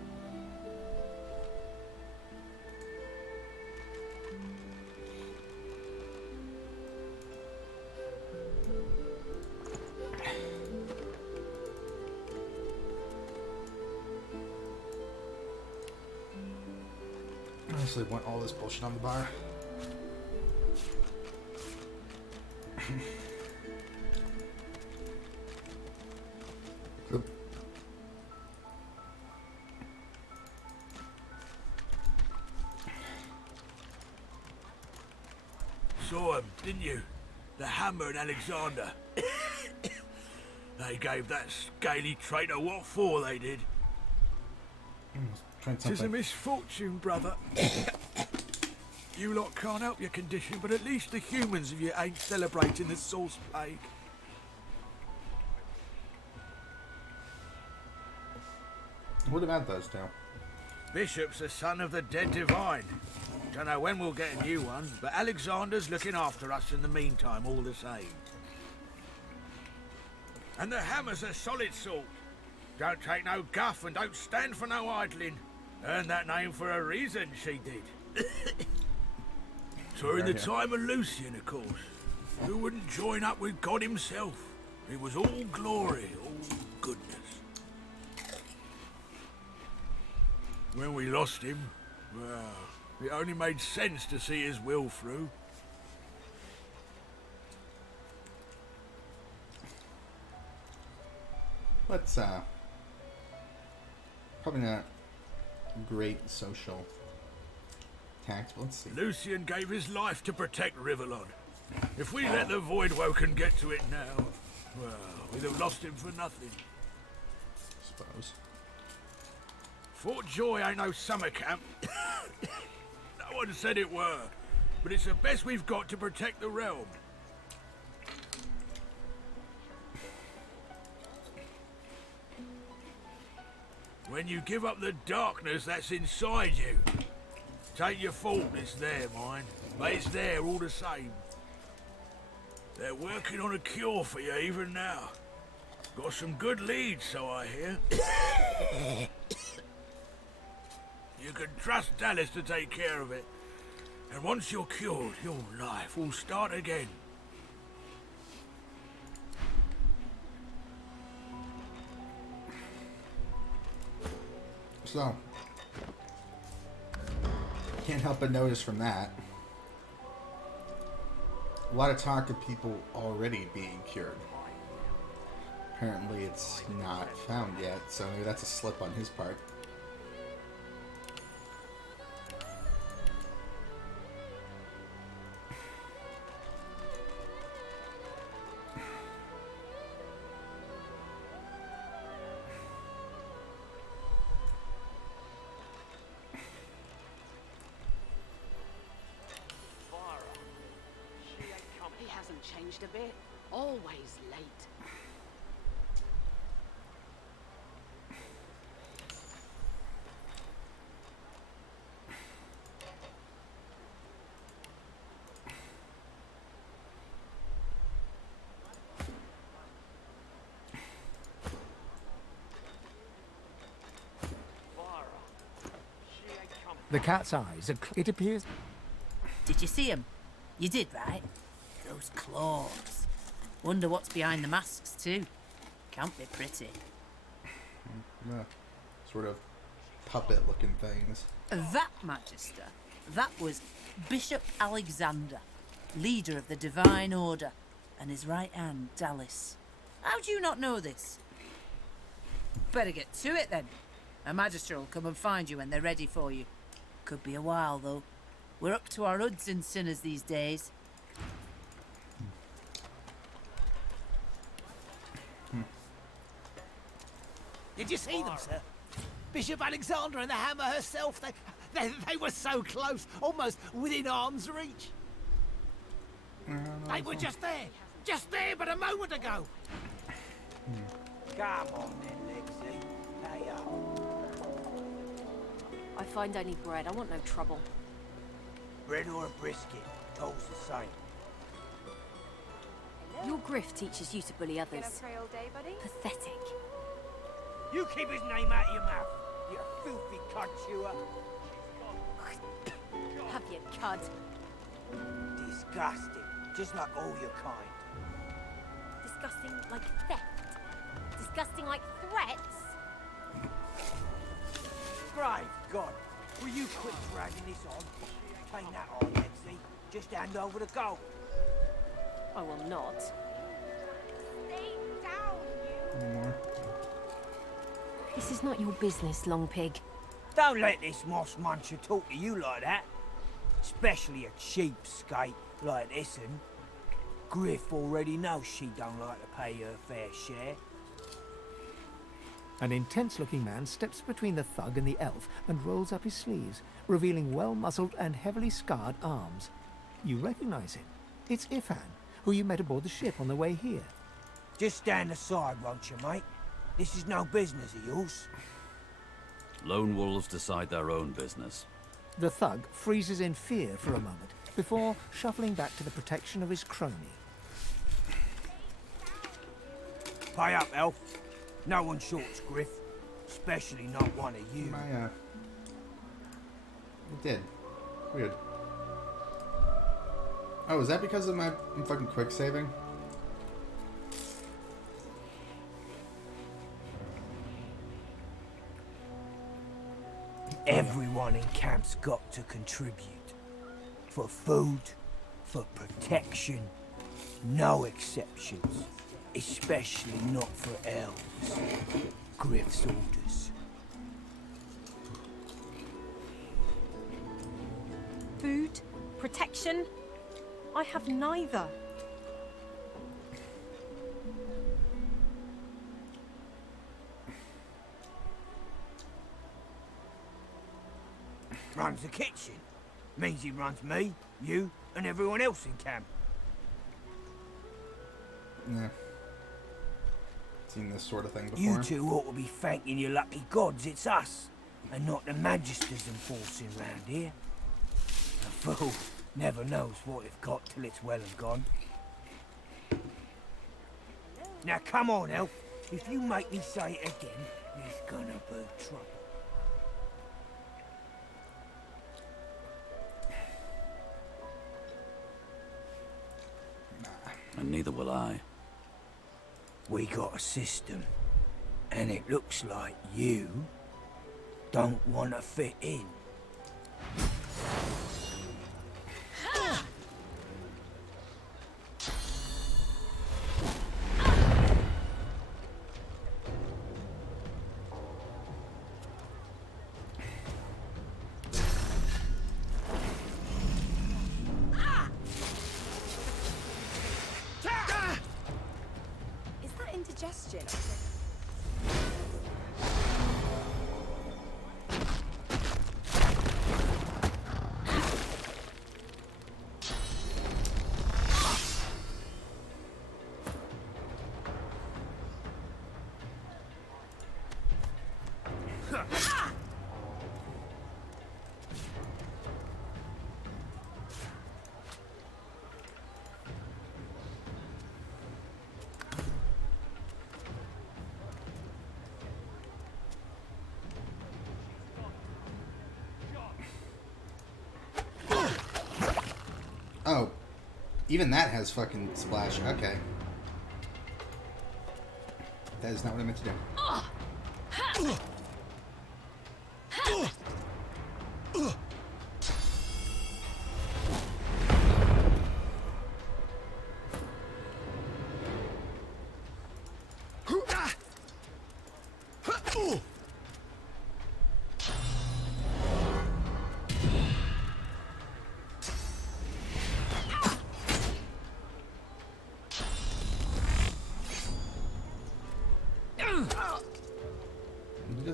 I honestly want all this bullshit on the bar. Saw him, didn't you? The Hammer and Alexander. They gave that scaly traitor what for, they did. Tis a misfortune, brother. You lot can't help your condition, but at least the humans of you ain't celebrating the source plague. What about those two? Bishop's the son of the dead divine. Don't know when we'll get a new one, but Alexander's looking after us in the meantime all the same. And the Hammer's a solid sort. Don't take no guff and don't stand for no idling. Earned that name for a reason, she did. During the time of Lucian, of course. Who wouldn't join up with God himself? It was all glory, all goodness. When we lost him, well, it only made sense to see his will through. Let's, probably not great social tact, but let's see. Lucian gave his life to protect Rivellon. If we let the Voidwoken get to it now, well, we'd have lost him for nothing. Suppose. Fort Joy ain't no summer camp. No one said it were, but it's the best we've got to protect the realm. When you give up the darkness that's inside you, take your fault, it's there, mind, but it's there all the same. They're working on a cure for you even now. Got some good leads, so I hear. You can trust Dallas to take care of it. And once you're cured, your life will start again. So, can't help but notice from that, a lot of talk of people already being cured. Apparently it's not found yet, so maybe that's a slip on his part. He hasn't changed a bit. Always late. The cat's eyes are... It appears... Did you see him? You did, right? Those claws. Wonder what's behind the masks, too. Can't be pretty. Yeah, sort of puppet-looking things. That, Magister, that was Bishop Alexander, leader of the Divine Order, and his right hand, Dallas. How do you not know this? Better get to it, then. A Magister will come and find you when they're ready for you. Could be a while, though. We're up to our hoods in sinners these days. Did you see them, sir? Bishop Alexander and the Hammer herself, they were so close, almost within arm's reach. They were just there but a moment ago. Come on then, Lexi. Lay up. I find only bread. I want no trouble. Bread or a brisket, toll's the same. Your grift teaches you to bully others. Gonna pray all day, buddy? Pathetic. You keep his name out of your mouth, you filthy cud chewer. Have you, cud? Disgusting, just like all your kind. Disgusting like theft. Disgusting like threats. Brave God, will you quit dragging this on? Ain't that on, Lexi? Just hand over the gold. I will not. Stay down, you. This is not your business, Long Pig. Don't let this moss muncher talk to you like that. Especially a cheapskate like this one. Griff already knows she don't like to pay her fair share. An intense-looking man steps between the thug and the elf and rolls up his sleeves, revealing well-muscled and heavily scarred arms. You recognize him. It's Ifan, who you met aboard the ship on the way here. Just stand aside, won't you, mate? This is no business of yours. Lone wolves decide their own business. The thug freezes in fear for a moment, before shuffling back to the protection of his crony. Pay up, elf. No one shorts Griff, especially not one of you. It did. Weird. Oh, is that because of my fucking quick saving? Everyone in camp's got to contribute. For food, for protection, no exceptions. Especially not for elves. Griff's orders. Food? Protection? I have neither. Runs the kitchen. Means he runs me, you, and everyone else in camp. Yeah. Seen this sort of thing before. You two ought to be thanking your lucky gods it's us, and not the magisters enforcing round here. A fool never knows what they've got till it's well and gone. Now come on, elf. If you make me say it again, there's gonna be trouble. And neither will I. We got a system, and it looks like you don't want to fit in. Is that indigestion? Oh, even that has fucking splash. Okay. That is not what I meant to do.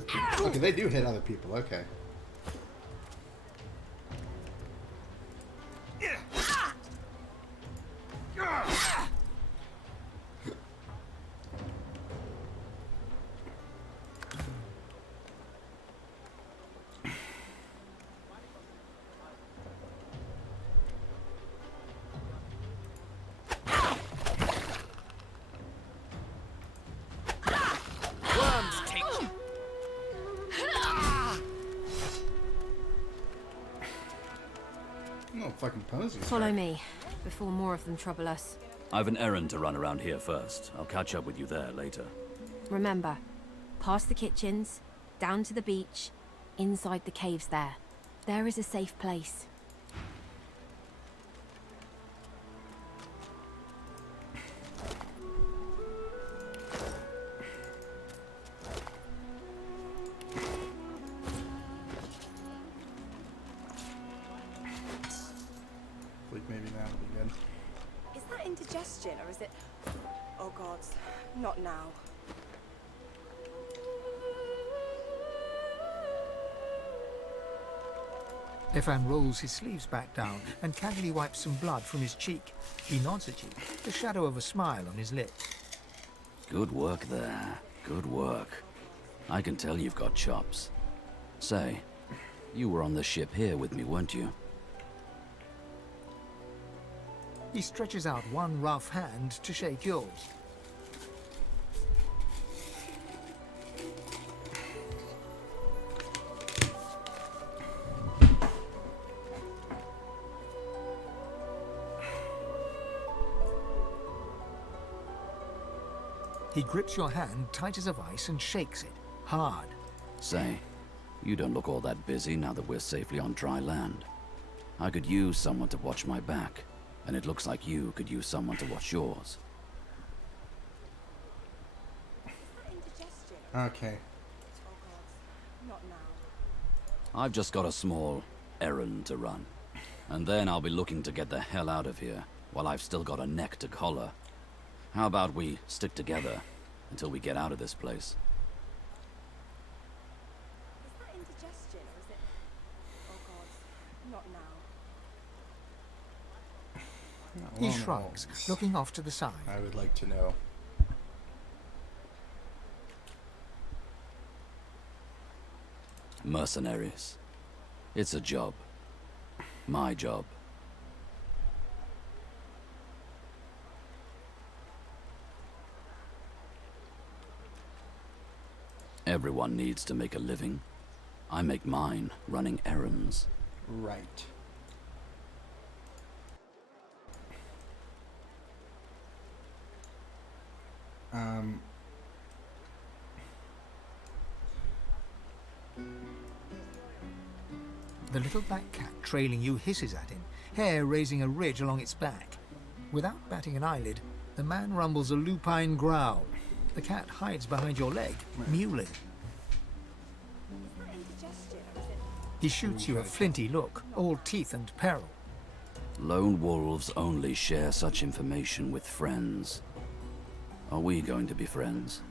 people. Okay, they do hit other people. Okay. No fucking posies. Follow me, before more of them trouble us. I've an errand to run around here first. I'll catch up with you there later. Remember, past the kitchens, down to the beach, inside the caves there. There is a safe place. Maybe that'll be good. Is that indigestion or is it... Oh god, not now. Efan rolls his sleeves back down and casually wipes some blood from his cheek. He nods at you, the shadow of a smile on his lips. Good work there. Good work. I can tell you've got chops. Say, you were on the ship here with me, weren't you? He stretches out one rough hand to shake yours. He grips your hand tight as a vice and shakes it, hard. Say, you don't look all that busy now that we're safely on dry land. I could use someone to watch my back, and it looks like you could use someone to watch yours. Okay. Not now. I've just got a small errand to run, and then I'll be looking to get the hell out of here while I've still got a neck to collar. How about we stick together until we get out of this place? Is that indigestion or is it... Oh god, not now. He shrugs, looking off to the side. I would like to know. Mercenaries. It's a job. My job. Everyone needs to make a living. I make mine running errands. Right. The little black cat trailing you hisses at him, hair raising a ridge along its back. Without batting an eyelid, the man rumbles a lupine growl. The cat hides behind your leg, mewling. He shoots you a flinty look, all teeth and peril. Lone wolves only share such information with friends. Are we going to be friends?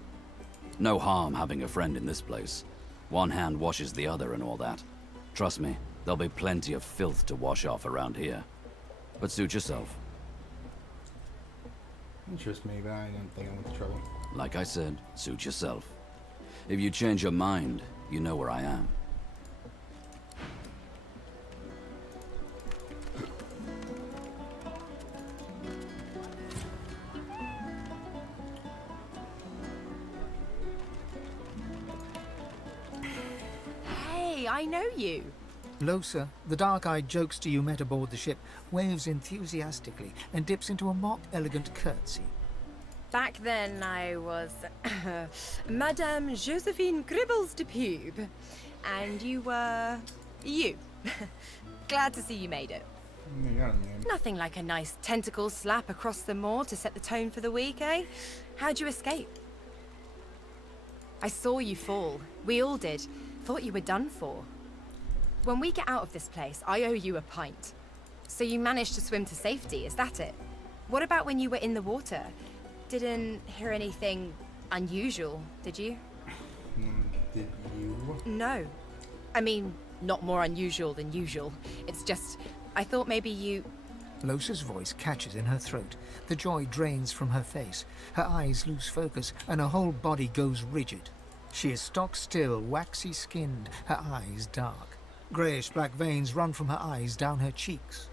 No harm having a friend in this place. One hand washes the other and all that. Trust me, there'll be plenty of filth to wash off around here. But suit yourself. Interest me, but I don't think I'm with trouble. Like I said, suit yourself. If you change your mind, you know where I am. Hey, I know you. Losa, the dark-eyed jokester you met aboard the ship, waves enthusiastically and dips into a mock elegant curtsy. Back then I was Madame Josephine Gribbles de Pube. And you were... you. Glad to see you made it. Nothing like a nice tentacle slap across the moor to set the tone for the week, eh? How'd you escape? I saw you fall. We all did. Thought you were done for. When we get out of this place, I owe you a pint. So you managed to swim to safety, is that it? What about when you were in the water? Didn't hear anything unusual, did you? Did you No. I mean, not more unusual than usual. It's just, I thought maybe you... Losa's voice catches in her throat. The joy drains from her face. Her eyes lose focus, and her whole body goes rigid. She is stock still, waxy skinned, her eyes dark. Greyish-black veins run from her eyes down her cheeks.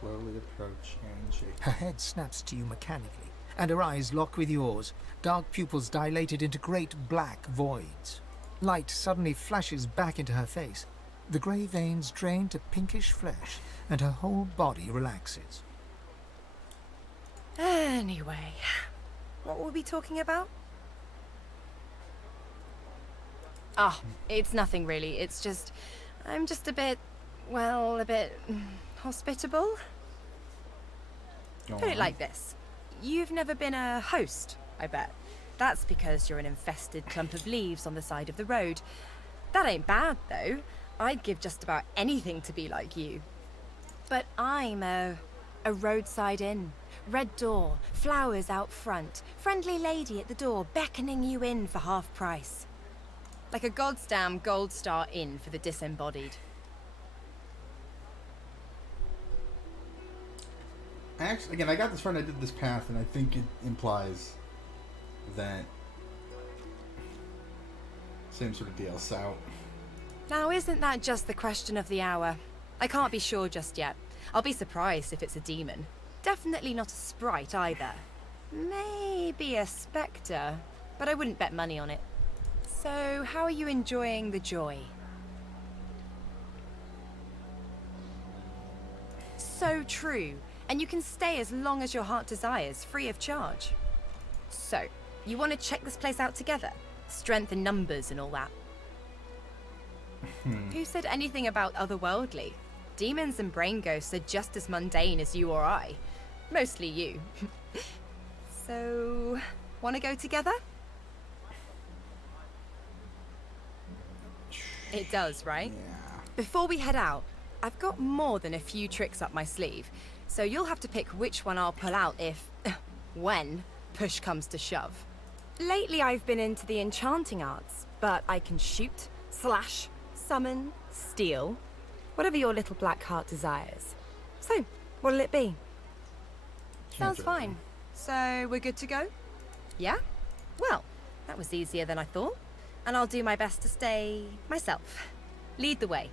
Slowly approach and shake. Her head snaps to you mechanically, and her eyes lock with yours, dark pupils dilated into great black voids. Light suddenly flashes back into her face. The grey veins drain to pinkish flesh, and her whole body relaxes. Anyway, what were we talking about? Ah, it's nothing really. It's just, I'm just a bit, well, a bit hospitable. Put it like this. You've never been a host, I bet. That's because you're an infested clump of leaves on the side of the road. That ain't bad, though. I'd give just about anything to be like you. But I'm a roadside inn. Red door, flowers out front, friendly lady at the door beckoning you in for half price. Like a goddamn gold star inn for the disembodied. Actually, again, I got this friend, I did this path, and I think it implies that same sort of deal, so... Now, isn't that just the question of the hour? I can't be sure just yet. I'll be surprised if it's a demon. Definitely not a sprite either. Maybe a spectre, but I wouldn't bet money on it. So, how are you enjoying the joy? So true. And you can stay as long as your heart desires, free of charge. So, you want to check this place out together? Strength in numbers and all that. Who said anything about otherworldly? Demons and brain ghosts are just as mundane as you or I. Mostly you. So, want to go together? It does, right? Yeah. Before we head out, I've got more than a few tricks up my sleeve, so you'll have to pick which one I'll pull out if, when, push comes to shove. Lately I've been into the enchanting arts, but I can shoot, slash, summon, steal, whatever your little black heart desires. So, what'll it be? Sounds fine. So, we're good to go? Yeah? Well, that was easier than I thought. And I'll do my best to stay myself. Lead the way.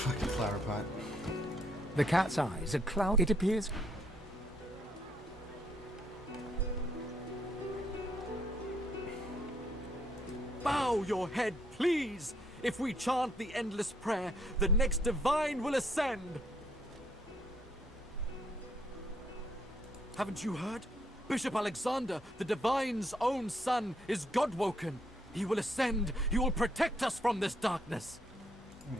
Fucking flower pot. The cat's eyes are clouded. It appears... Bow your head, please! If we chant the endless prayer, the next divine will ascend! Haven't you heard? Bishop Alexander, the divine's own son, is God-woken. He will ascend. He will protect us from this darkness.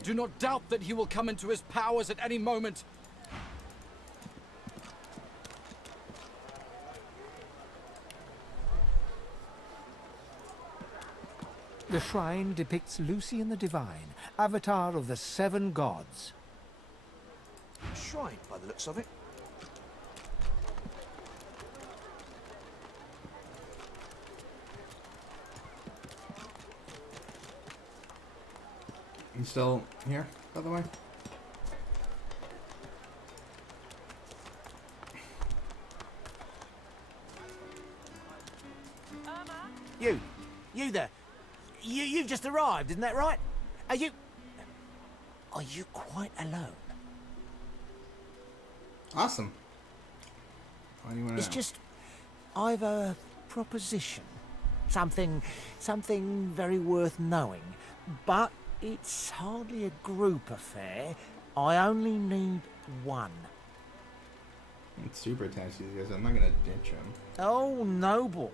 Do not doubt that he will come into his powers at any moment. The shrine depicts Lucian the Divine, avatar of the 7 gods. Shrine, by the looks of it. You still here, by the way? You there. You've just arrived, isn't that right? Are you quite alone? Awesome. Why do you want to It's just, I've a proposition. Something very worth knowing. But it's hardly a group affair. I only need one. It's super attached to these guys. I'm not gonna ditch him. Oh, noble.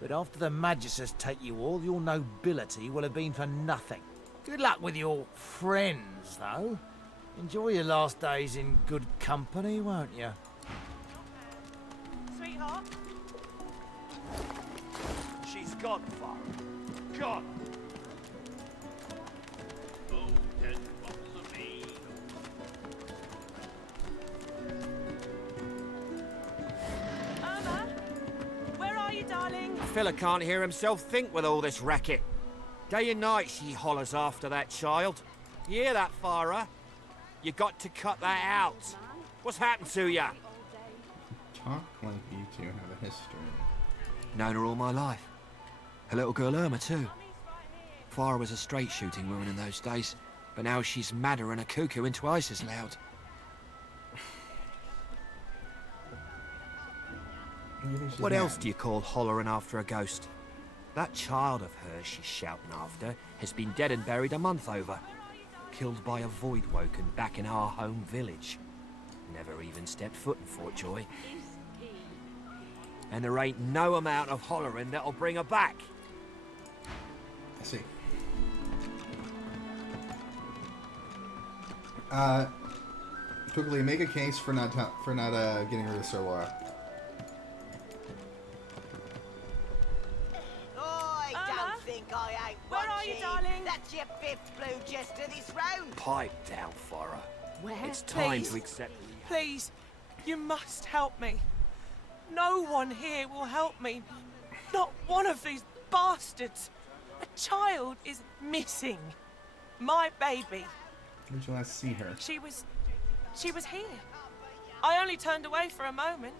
But after the Magisters take you all, your nobility will have been for nothing. Good luck with your friends, though. Enjoy your last days in good company, won't you? Sweetheart? She's gone, Father. Gone. Oh, 10 bottles of me. Irma? Where are you, darling? Fella can't hear himself think with all this racket. Day and night she hollers after that child. You hear that, Farah? You got to cut that out. What's happened to ya? Talk like you two have a history. Known her all my life. Her little girl Irma, too. Farah was a straight-shooting woman in those days, but now she's madder and a cuckoo and twice as loud. What else do you call hollering after a ghost? That child of hers she's shouting after has been dead and buried a month over. Killed by a void-woken back in our home village. Never even stepped foot in Fort Joy. And there ain't no amount of hollering that'll bring her back. I see. Quickly make a case for not getting rid of Sir Laura. I don't think I ain't Where are you, darling? That's your 5th blue jester this round. Pipe down, Farah. Where? It's time Please. to accept. Please, you must help me. No one here will help me. Not one of these bastards. A child is missing. My baby. Where'd you last see her? She was here. I only turned away for a moment.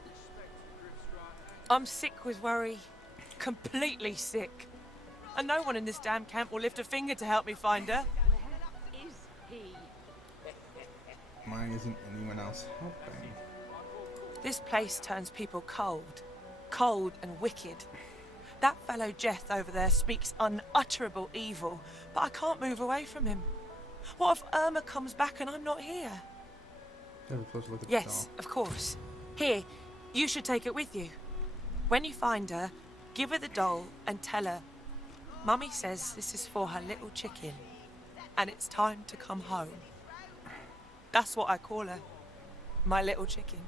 I'm sick with worry. Completely sick. And no one in this damn camp will lift a finger to help me find her. Is he? Why isn't anyone else helping? This place turns people cold. Cold and wicked. That fellow Jeth over there speaks unutterable evil, but I can't move away from him. What if Irma comes back and I'm not here? Have a close look at Yes, the doll. of course. Here, you should take it with you. When you find her, give her the doll and tell her, Mummy says this is for her little chicken, and it's time to come home. That's what I call her. My little chicken.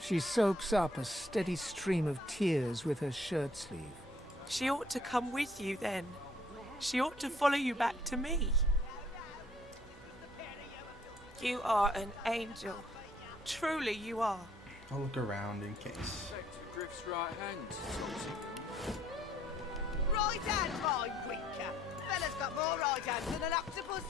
She soaks up a steady stream of tears with her shirt sleeve. She ought to come with you then. She ought to follow you back to me. You are an angel. Truly you are. I'll look around in case. Griff's right hand. Right hand, my winker. Fella's got more right hands than an octopus.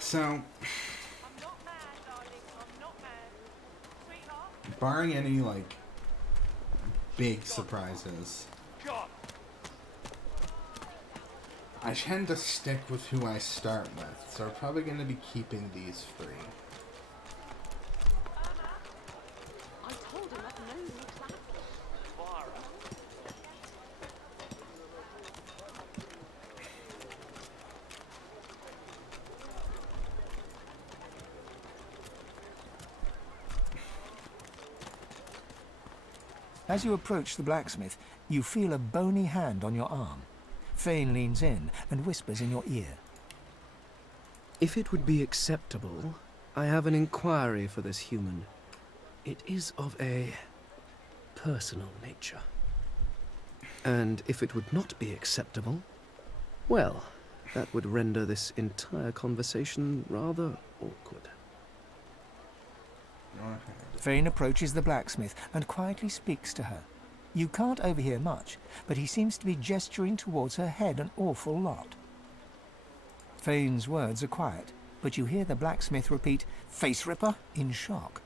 So, barring any, like, big surprises, I tend to stick with who I start with, so we're probably going to be keeping these 3. I told him I'd known you clapped. As you approach the blacksmith, you feel a bony hand on your arm. Fane leans in and whispers in your ear. If it would be acceptable, I have an inquiry for this human. It is of a personal nature. And if it would not be acceptable, well, that would render this entire conversation rather awkward. Fane approaches the blacksmith and quietly speaks to her. You can't overhear much, but he seems to be gesturing towards her head an awful lot. Fane's words are quiet, but you hear the blacksmith repeat, "Face ripper," in shock.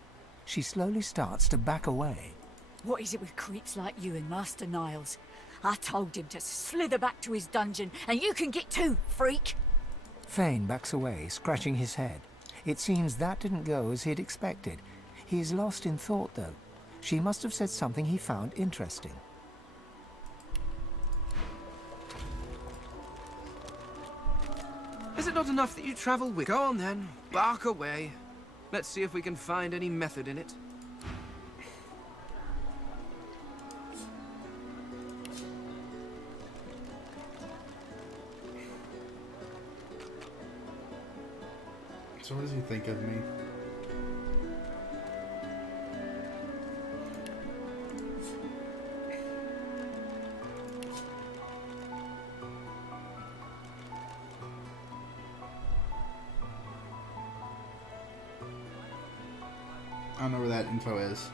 She slowly starts to back away. What is it with creeps like you and Master Niles? I told him to slither back to his dungeon, and you can get too, freak! Fane backs away, scratching his head. It seems that didn't go as he'd expected. He is lost in thought, though. She must have said something he found interesting. Is it not enough that you travel with? Go on then, bark away. Let's see if we can find any method in it. So what does he think of me? I don't know where that info is.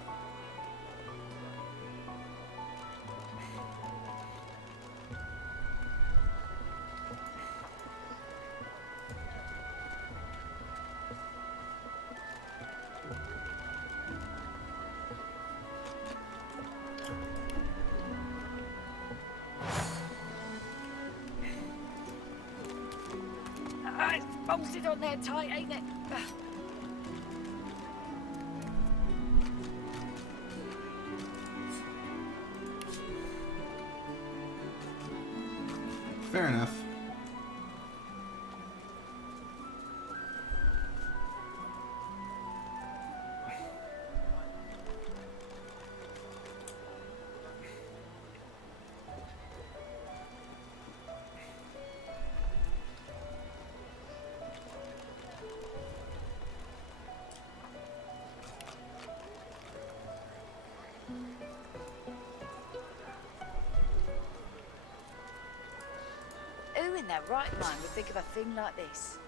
It's bolted on there tight, ain't it? Fair enough. Who in their right mind would think of a thing like this?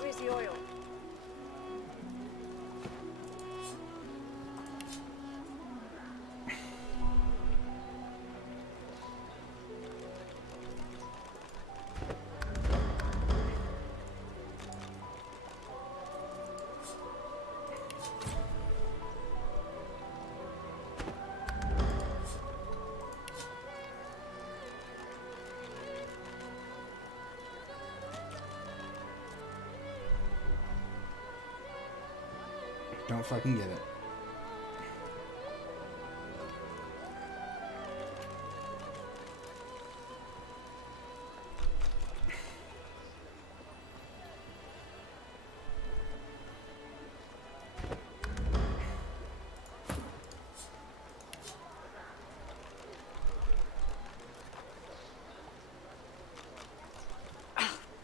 Where's the oil? Don't fucking get it.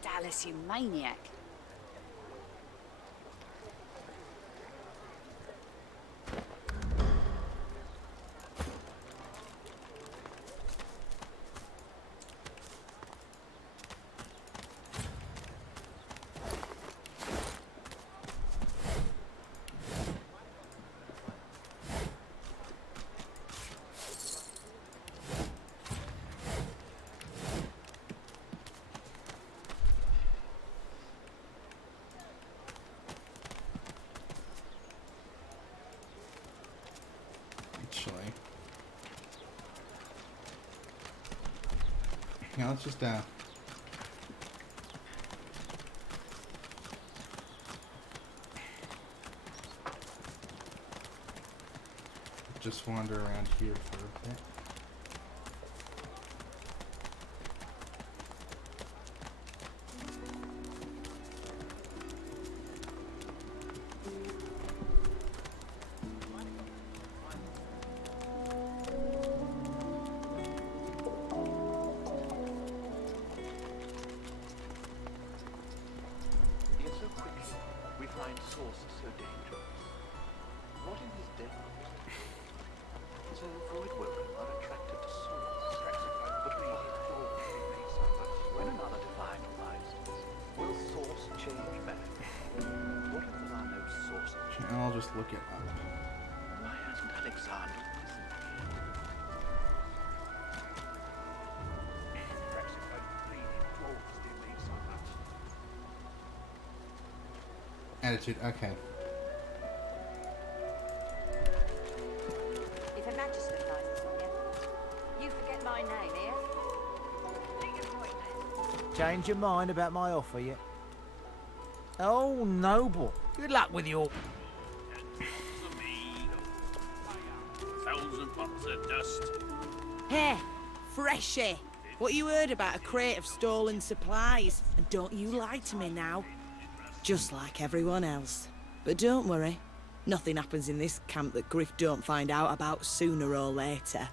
Dallas, you maniac. Actually. Yeah, let's just just wander around here for a bit. Yet so quickly we find source so dangerous. What in his death is a void woken, just look it up. Why hasn't Alexander listened? Perhaps if those bleeding wolves didn't eat so much. Attitude, okay. If a magister flies this on you, you forget my name, here. Change your mind about my offer yet? Oh, noble. Good luck with your... Thousand pots of dust. Hey, Freshie. What you heard about a crate of stolen supplies? And don't you lie to me now. Just like everyone else. But don't worry. Nothing happens in this camp that Griff don't find out about sooner or later.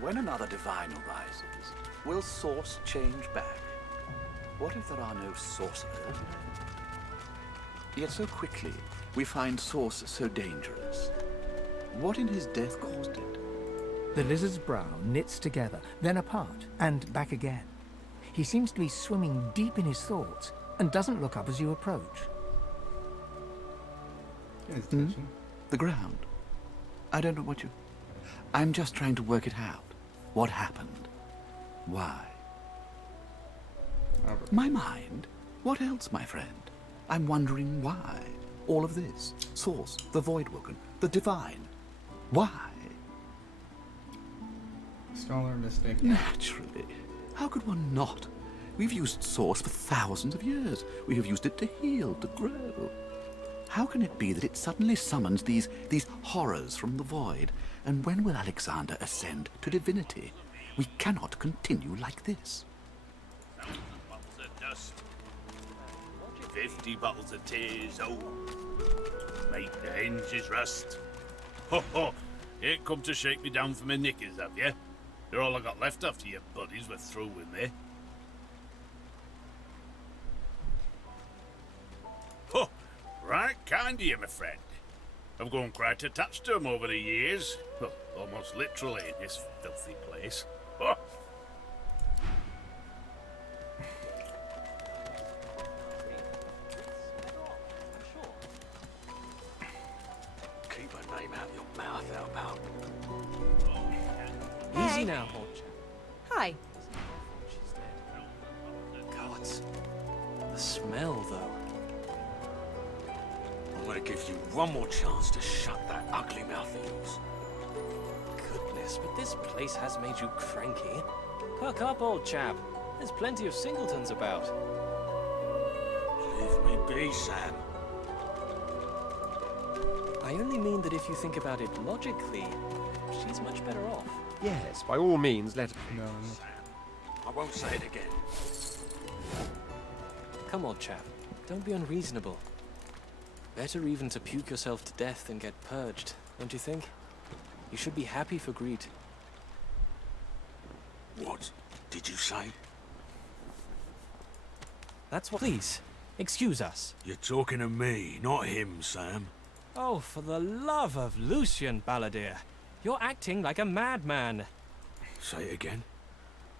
When another divine arises, will source change back? What if there are no sorcerers? Yet so quickly, we find source so dangerous. What in his death caused it? The lizard's brow knits together, then apart, and back again. He seems to be swimming deep in his thoughts, and doesn't look up as you approach. The ground. I don't know what you... I'm just trying to work it out. What happened? Why? My mind? What else, my friend? I'm wondering why. All of this. Source, the Voidwoken, the Divine. Why? Scholar, mystic. Naturally. How could one not? We've used Source for thousands of years. We have used it to heal, to grow. How can it be that it suddenly summons these horrors from the void? And when will Alexander ascend to divinity? We cannot continue like this. 1,000 bottles of dust. 50 bottles of tears, oh. Make the hinges rust. Ho ho! You ain't come to shake me down for my knickers, have you? They're all I got left after your buddies were through with me. Ho! Right kind of you, my friend. I've grown quite attached to 'em over the years. Well, almost literally in this filthy place. Ho! Keep a name out your mouth, Elbow. Easy now, old chap. Hi. God, the smell, though. I'm gonna give you one more chance to shut that ugly mouth of yours. Goodness, but this place has made you cranky. Perk up, old chap. There's plenty of singletons about. Leave me be, Sam. I only mean that if you think about it logically, she's much better off. Yes, by all means, let... No. I won't say it again. Come, old chap. Don't be unreasonable. Better even to puke yourself to death than get purged, don't you think? You should be happy for greed. What did you say? That's what... Please, excuse us. You're talking to me, not him, Sam. Oh, for the love of Lucian, Balladeer. You're acting like a madman. Say it again.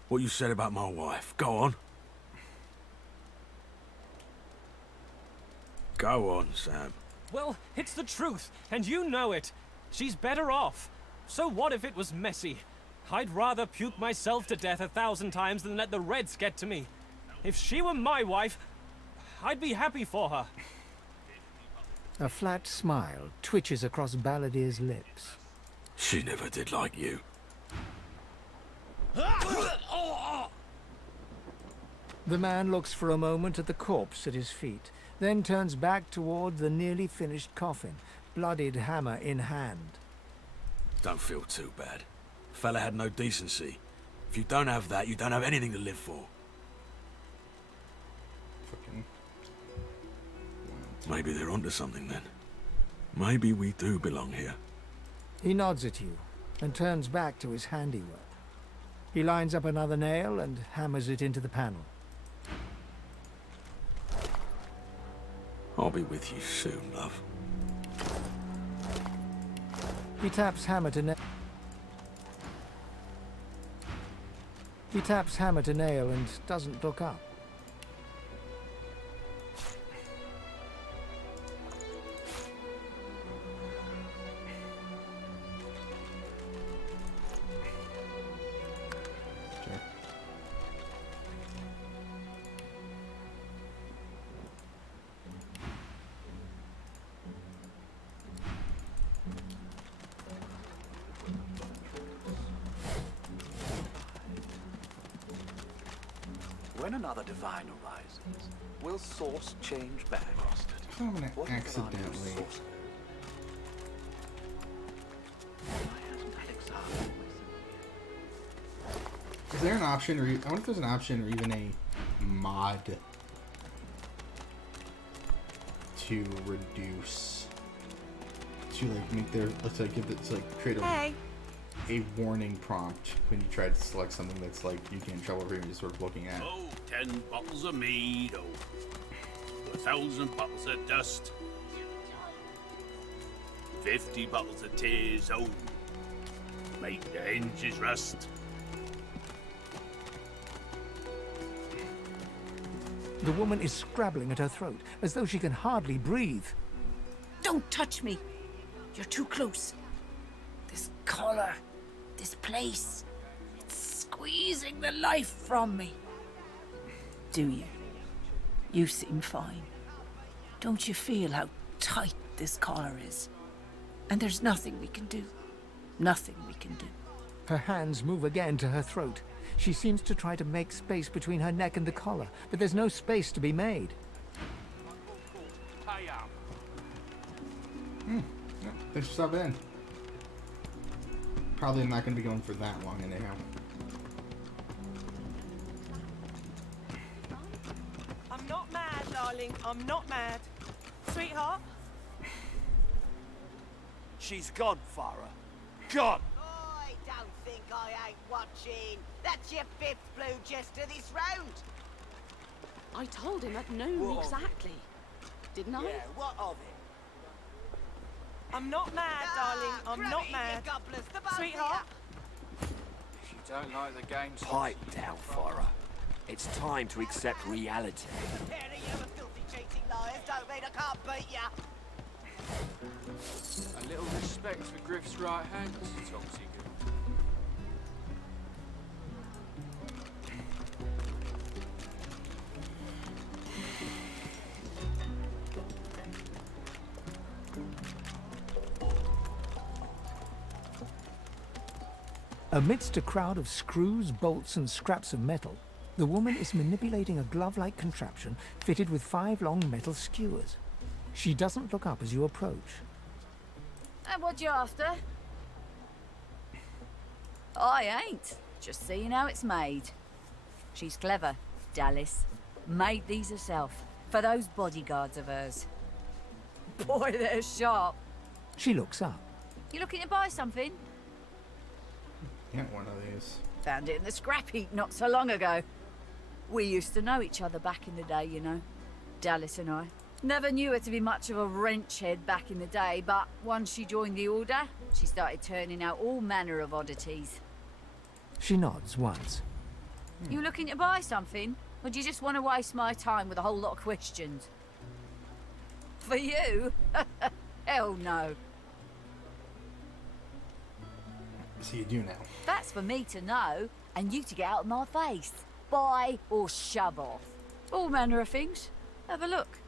What you said about my wife. Go on. Go on, Sam. Well, it's the truth, and you know it. She's better off. So what if it was messy? I'd rather puke myself to death 1,000 times than let the Reds get to me. If she were my wife, I'd be happy for her. A flat smile twitches across Balladeer's lips. She never did like you. The man looks for a moment at the corpse at his feet, then turns back toward the nearly finished coffin, bloodied hammer in hand. Don't feel too bad. Fella had no decency. If you don't have that, you don't have anything to live for. Fucking... Maybe they're onto something then. Maybe we do belong here. He nods at you and turns back to his handiwork. He lines up another nail and hammers it into the panel. I'll be with you soon, love. He taps hammer to nail. He taps hammer to nail and doesn't look up. When another divine arises, will source change back? I'm gonna What if there are no accidentally. sources? Why hasn't Alexander Is there an option, or I wonder if there's an option, or even a mod to reduce, to like make their, let's like give it, to like create a warning prompt when you try to select something that's like you get in trouble for even just sort of looking at. Oh, 10 bottles of mead, oh, 1,000 bottles of dust, 50 bottles of tears, oh, make the hinges rust. The woman is scrabbling at her throat, as though she can hardly breathe. Don't touch me. You're too close. This collar, this place, it's squeezing the life from me. Do you? You seem fine. Don't you feel how tight this collar is? And there's nothing we can do. Nothing we can do. Her hands move again to her throat. She seems to try to make space between her neck and the collar, but there's no space to be made. Yeah, thanks for stopping in. Probably not going to be going for that long anyhow. I'm not mad, darling. I'm not mad. Sweetheart? She's gone, Farah. Gone! I don't think I ain't watching. That's your 5th blue jester this round. I told him at noon Whoa. exactly. Didn't I? Yeah, what of it? I'm not mad, darling. I'm Grab not it, mad. you gobblers, the both of Sweetheart? If you don't like the game, Pipe down, Farah. It's time to accept reality. ya. The pair of you are filthy cheating liars don't mean I can't beat ya. a little respect for Griff's right hand, Topsy. Amidst a crowd of screws, bolts, and scraps of metal, the woman is manipulating a glove-like contraption fitted with 5 long metal skewers. She doesn't look up as you approach. And what you after? I ain't. Just seeing how it's made. She's clever, Dallas. Made these herself, for those bodyguards of hers. Boy, they're sharp. She looks up. You looking to buy something? Get one of these. Found it in the scrap heap not so long ago. We used to know each other back in the day, you know. Dallas and I. Never knew her to be much of a wrench head back in the day, but once she joined the Order, she started turning out all manner of oddities. She nods once. You looking to buy something? Or do you just want to waste my time with a whole lot of questions? For you? Hell no. So you do now. That's for me to know, and you to get out of my face. Buy or shove off. All manner of things. Have a look.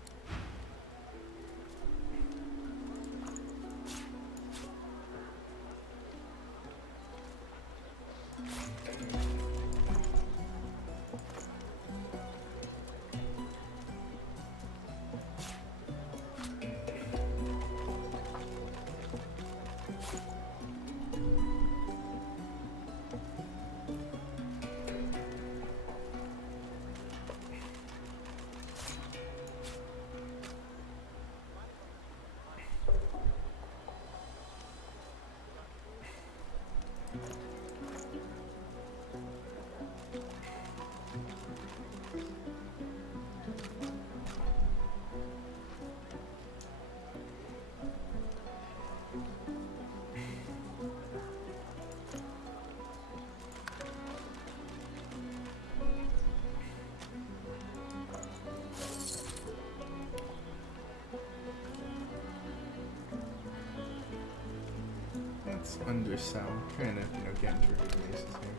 Let's undersell. Trying to, get into good places here.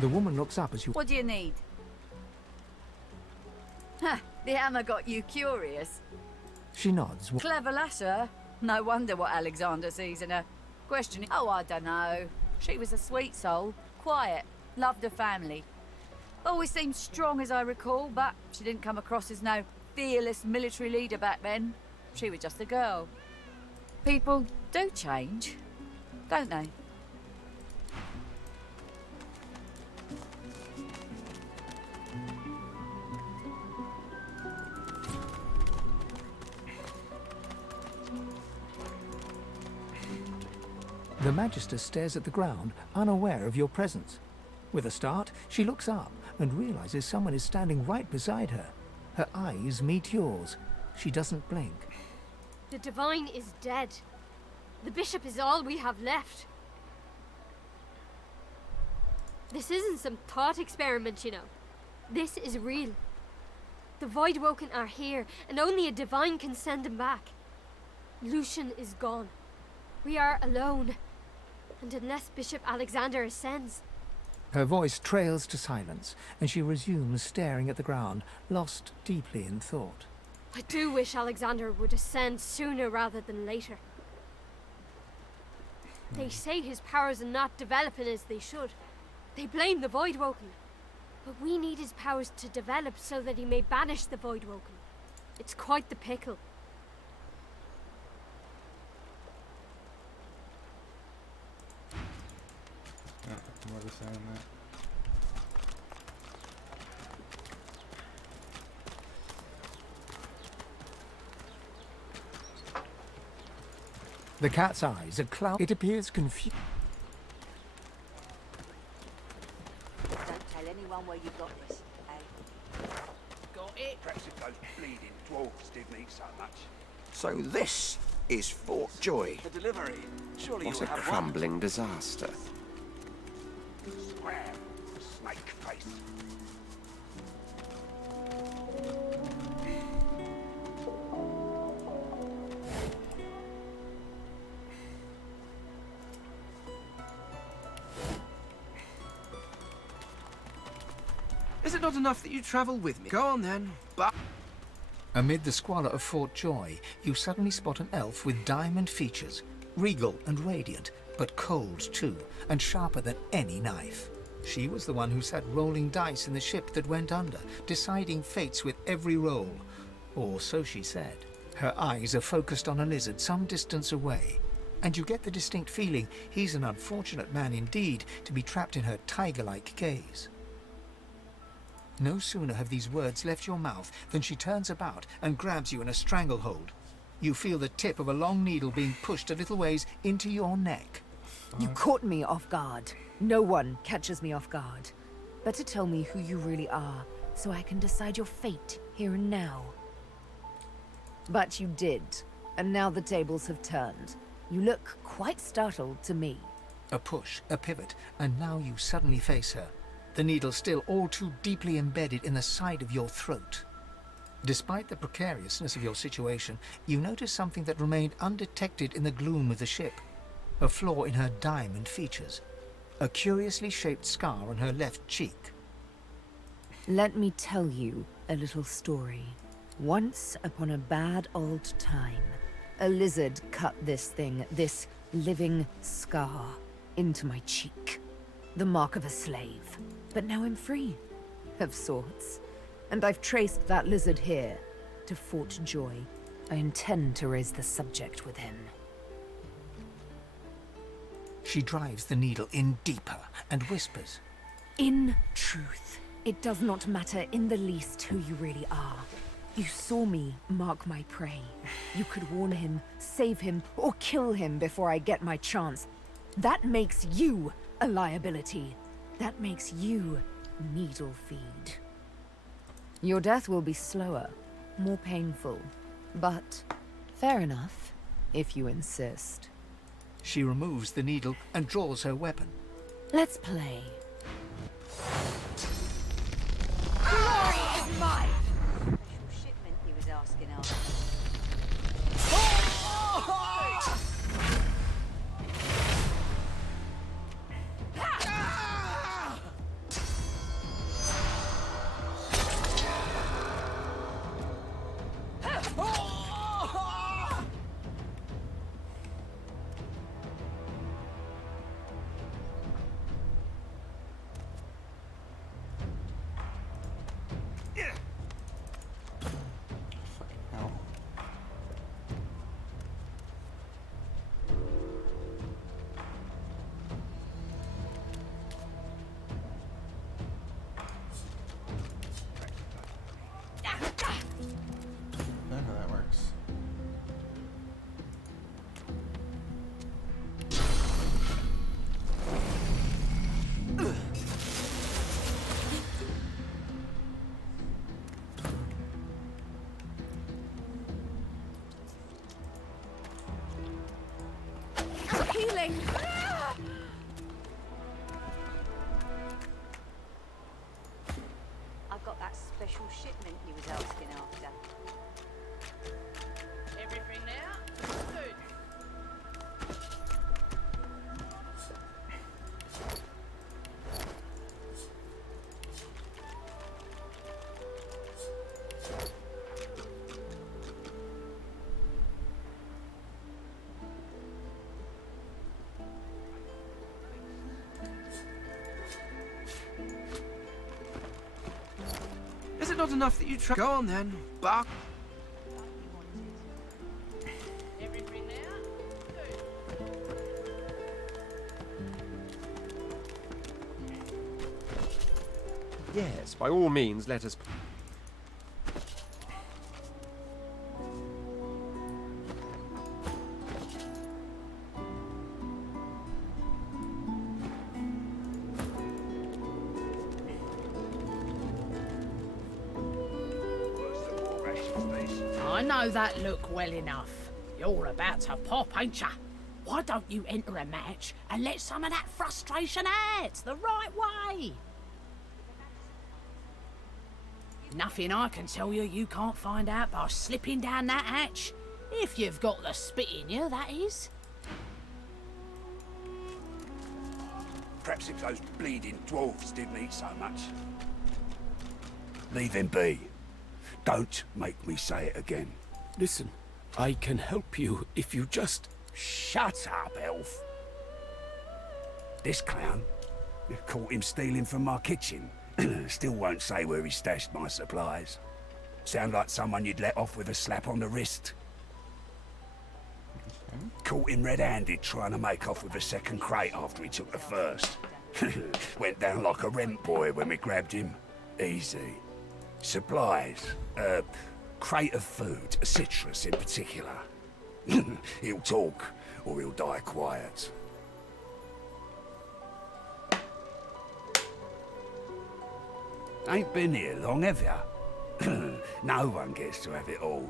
The woman looks up as you... What do you need? Ha! The hammer got you curious. She nods. Clever lasser. No wonder what Alexander sees in her. Questioning, oh, I don't know. She was a sweet soul, quiet, loved her family. Always seemed strong as I recall, but she didn't come across as no fearless military leader back then. She was just a girl. People do change, don't they? The Magister stares at the ground, unaware of your presence. With a start, she looks up and realizes someone is standing right beside her. Her eyes meet yours. She doesn't blink. The Divine is dead. The Bishop is all we have left. This isn't some thought experiment, you know. This is real. The Voidwoken are here, and only a Divine can send them back. Lucian is gone. We are alone. And unless Bishop Alexander ascends... Her voice trails to silence, and she resumes staring at the ground, lost deeply in thought. I do wish Alexander would ascend sooner rather than later. They say his powers are not developing as they should. They blame the Voidwoken. But we need his powers to develop so that he may banish the Voidwoken. It's quite the pickle. What is saying that? The cat's eyes are clouded. It appears confused. Don't tell anyone where you got this, eh? Got it? Perhaps if those bleeding dwarves didn't eat so much. So this is Fort Joy. The delivery. Surely What you a have crumbling disaster. Swear, snake face. Is it not enough that you travel with me? Go on then. But Amid the squalor of Fort Joy, you suddenly spot an elf with diamond features, regal and radiant, but cold too, and sharper than any knife. She was the one who sat rolling dice in the ship that went under, deciding fates with every roll. Or so she said. Her eyes are focused on a lizard some distance away, and you get the distinct feeling he's an unfortunate man indeed to be trapped in her tiger-like gaze. No sooner have these words left your mouth than she turns about and grabs you in a stranglehold. You feel the tip of a long needle being pushed a little ways into your neck. You caught me off guard. No one catches me off guard. Better tell me who you really are, so I can decide your fate here and now. But you did, and now the tables have turned. You look quite startled to me. A push, a pivot, and now you suddenly face her. The needle still all too deeply embedded in the side of your throat. Despite the precariousness of your situation, you notice something that remained undetected in the gloom of the ship. A flaw in her diamond features. A curiously shaped scar on her left cheek. Let me tell you a little story. Once upon a bad old time, a lizard cut this thing, this living scar, into my cheek. The mark of a slave. But now I'm free, of sorts. And I've traced that lizard here, to Fort Joy. I intend to raise the subject with him. She drives the needle in deeper and whispers. In truth, it does not matter in the least who you really are. You saw me mark my prey. You could warn him, save him, or kill him before I get my chance. That makes you a liability. That makes you needle feed. Your death will be slower, more painful, but fair enough, if you insist. She removes the needle and draws her weapon. Let's play. Glory is mine! Special shipment he was asking after. quick! I've got that special shipment he was asking after. Everything now? Good. Is it not enough that you try? Go on then, bark. Everything now? Good. Yes, by all means, let us... I know that look well enough. You're about to pop, ain't ya? Why don't you enter a match and let some of that frustration out the right way? Nothing I can tell you you can't find out by slipping down that hatch. If you've got the spit in you, that is. Perhaps if those bleeding dwarves didn't eat so much. Leave him be. Don't make me say it again. Listen, I can help you if you just... Shut up, elf. This clown, caught him stealing from my kitchen. Still won't say where he stashed my supplies. Sound like someone you'd let off with a slap on the wrist. Caught him red-handed trying to make off with a second crate after he took the first. Went down like a rent boy when we grabbed him. Easy. Supplies. Crate of food, citrus in particular. He'll talk, or he'll die quiet. Ain't been here long, have ya? No one gets to have it all.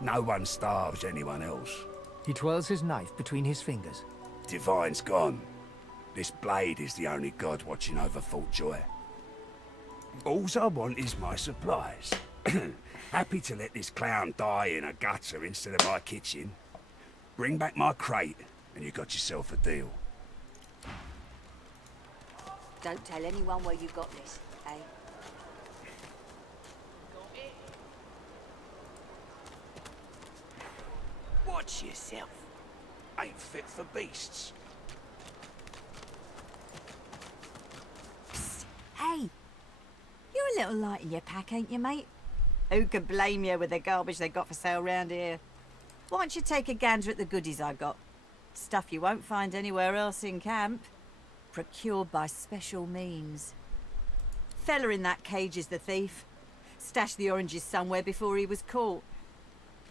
No one starves anyone else. He twirls his knife between his fingers. Divine's gone. This blade is the only god watching over Fort Joy. Alls I want is my supplies. Happy to let this clown die in a gutter instead of my kitchen. Bring back my crate, and you got yourself a deal. Don't tell anyone where you got this, eh? Watch yourself. Ain't fit for beasts. Hey, you're a little light in your pack, ain't you, mate? Who could blame you with the garbage they got for sale round here? Why don't you take a gander at the goodies I got? Stuff you won't find anywhere else in camp. Procured by special means. Fella in that cage is the thief. Stashed the oranges somewhere before he was caught.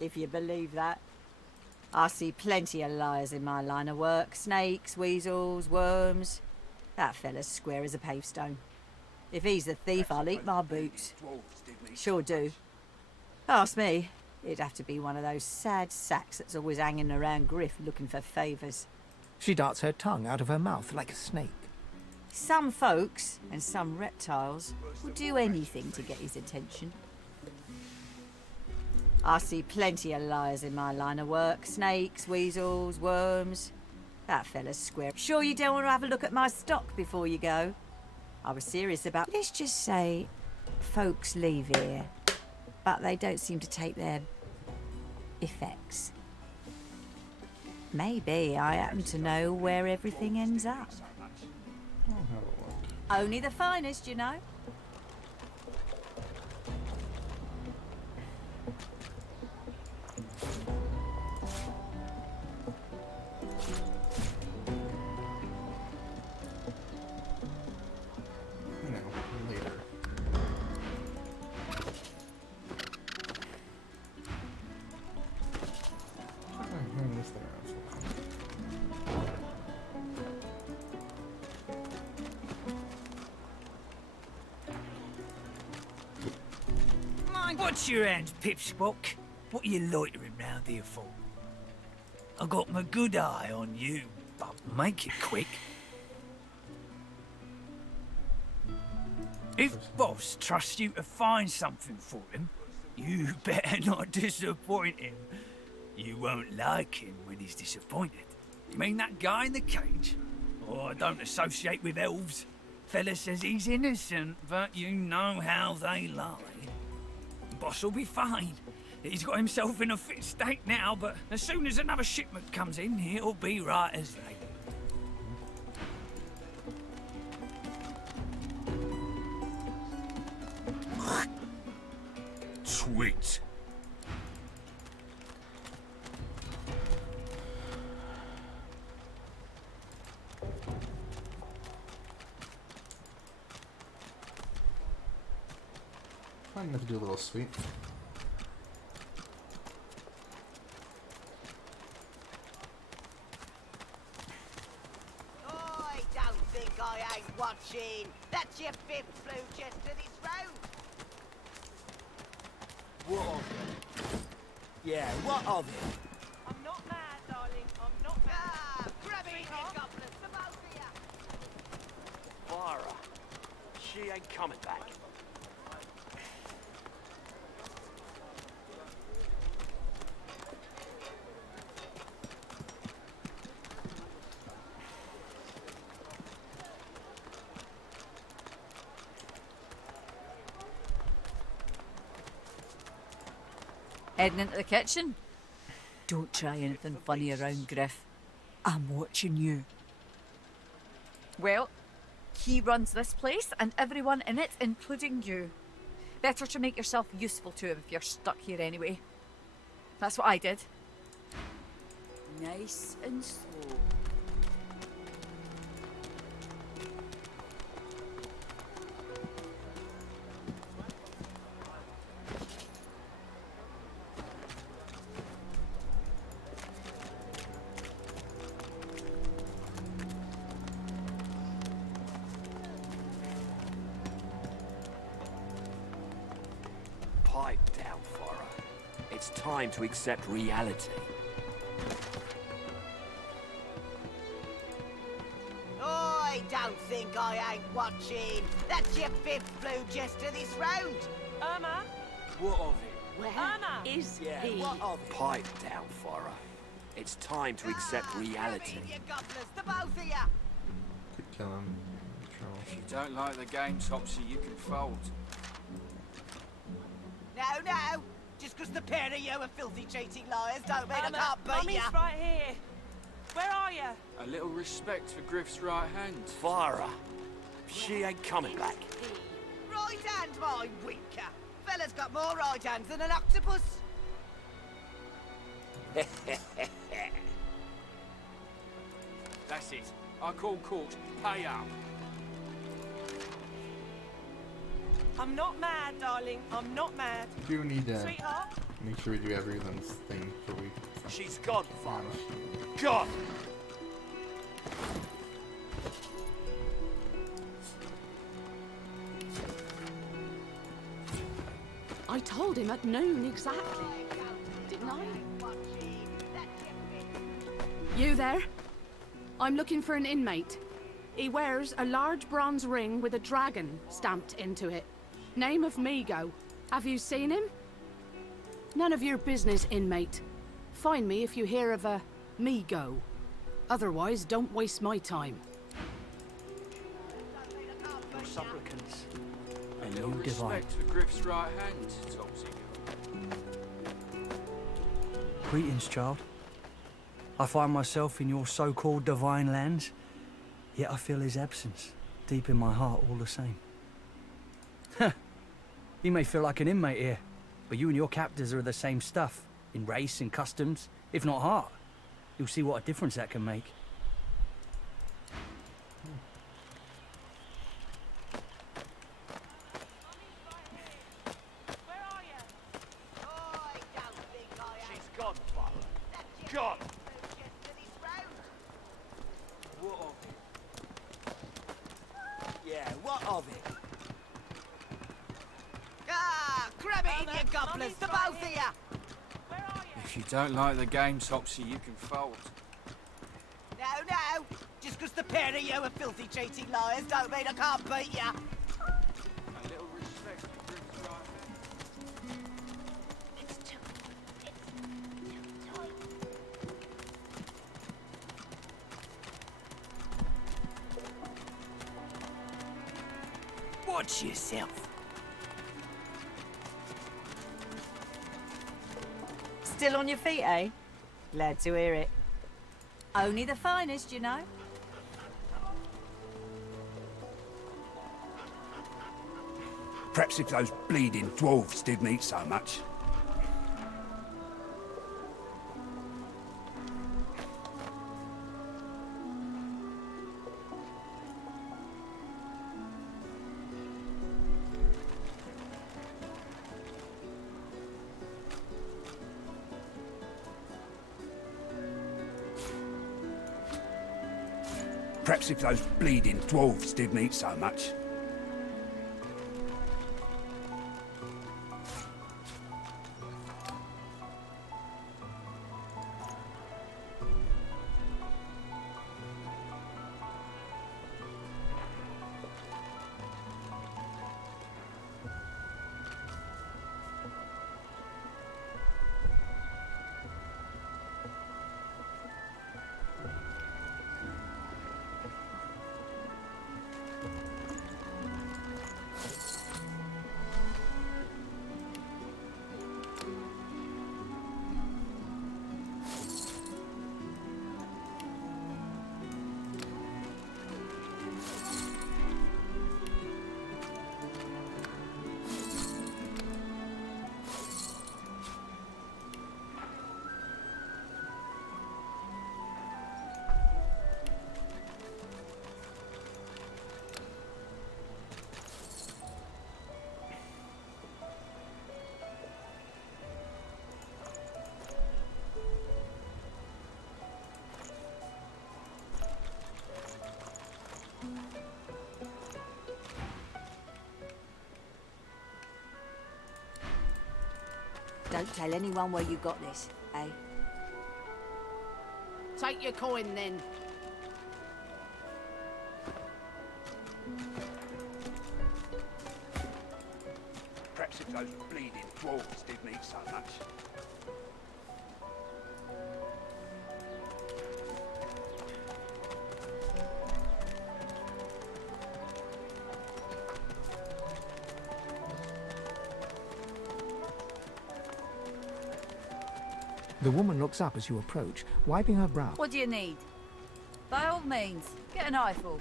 If you believe that. I see plenty of liars in my line of work. Snakes, weasels, worms. That fella's square as a pavestone. If he's the thief, I'll eat my boots. Sure do. Ask me, it'd have to be one of those sad sacks that's always hanging around Griff looking for favours. She darts her tongue out of her mouth like a snake. Some folks, and some reptiles, will do anything to get his attention. I see plenty of liars in my line of work. Snakes, weasels, worms. That fella's square. Sure you don't want to have a look at my stock before you go? I was serious about... Let's just say folks leave here, but they don't seem to take their effects. Maybe I happen to know where everything ends up. I'll have a look. Only the finest, you know. Later. What's your hand, Pipspock? What are you loitering round here for? I got my good eye on you. But make it quick. If Boss trusts you to find something for him, you better not disappoint him. You won't like him when he's disappointed. You mean that guy in the cage? Oh, I don't associate with elves. Fella says he's innocent, but you know how they lie. Boss will be fine. He's got himself in a fit state now, but as soon as another shipment comes in, he'll be right as rain. Sweet. I'm gonna have to do a little sweet. I don't think I ain't watching. That's your fifth blue chest to this round. What of it? Yeah, what of it? I'm not mad, darling. I'm not mad. Ah, grab it, you goblins, the both of you. Vara, she ain't coming back. Heading into the kitchen? Don't try anything funny around, Griff. I'm watching you. Well, he runs this place and everyone in it, including you. Better to make yourself useful to him if you're stuck here anyway. That's what I did. Nice and slow. Pipe down, Vara. It's time to accept reality. I don't think I ain't watching. That's your fifth blue chest to this round. Irma? What of it? Where Irma? Is he? What of it? Pipe down, Vara. It's time to accept reality. You goblins, the both of you. Could kill him. Troll. If you don't like the game, Topsy, you can fold. No. Just because the pair of you are filthy cheating liars don't mean I can't beat Mummy's you. right here. Where are you? A little respect for Griff's right hand. Vara, she ain't coming back. Right hand, my winker. Fella's got more right hands than an octopus. That's it. I call court. Pay up. I'm not mad, darling. I'm not mad. We do need to Sweetheart? make sure we do everyone's thing before we. She's gone, Vara. Gone! I told him at noon exactly. Didn't I? You there? I'm looking for an inmate. He wears a large bronze ring with a dragon stamped into it. Name of Migo. Have you seen him? None of your business, inmate. Find me if you hear of a Migo. Otherwise, don't waste my time. Your supplicants. A And little you divine. respect for Griff's right hand, Topsy. Greetings, child. I find myself in your so-called divine lands, yet I feel his absence deep in my heart all the same. You may feel like an inmate here, but you and your captors are the same stuff, in race and customs, if not heart. You'll see what a difference that can make. She's gone, Vara. Gone! What of it? Yeah, what of it? Ah, grab it in, you goblins, the both of you. If you don't like the game, Topsy, you can fold. No, no! Just 'cause the pair of you are filthy, cheating liars don't mean I can't beat ya! A little respect for Griff's right hand. It's too tight. Watch yourself. Still on your feet, eh? Glad to hear it. Only the finest, you know. Perhaps if those bleeding dwarves didn't eat so much. Perhaps if those bleeding dwarves didn't eat so much. Don't tell anyone where you got this, eh? Take your coin then. Perhaps if those bleeding dwarves didn't eat so much. The woman looks up as you approach, wiping her brow. What do you need? By all means, get an eyeful.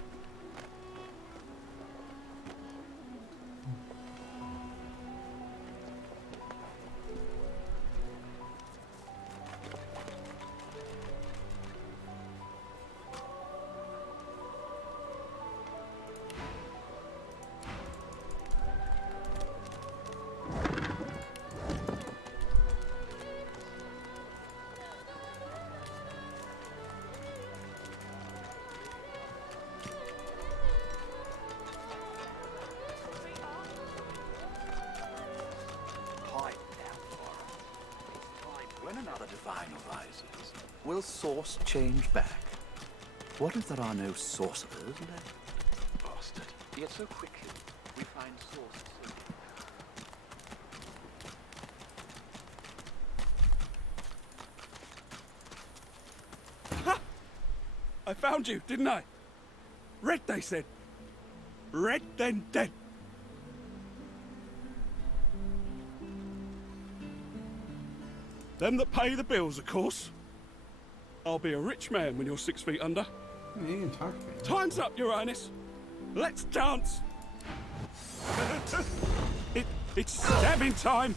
When another divine arises, will source change back? What if there are no sorcerers left? Bastard. Yet so quickly we find sources. Ha! I found you, didn't I? Red, they said. Red, then dead. Them that pay the bills, of course. I'll be a rich man when you're 6 feet under. Yeah, you can talk to me. Time's up, Your Highness. Let's dance. It's stabbing time.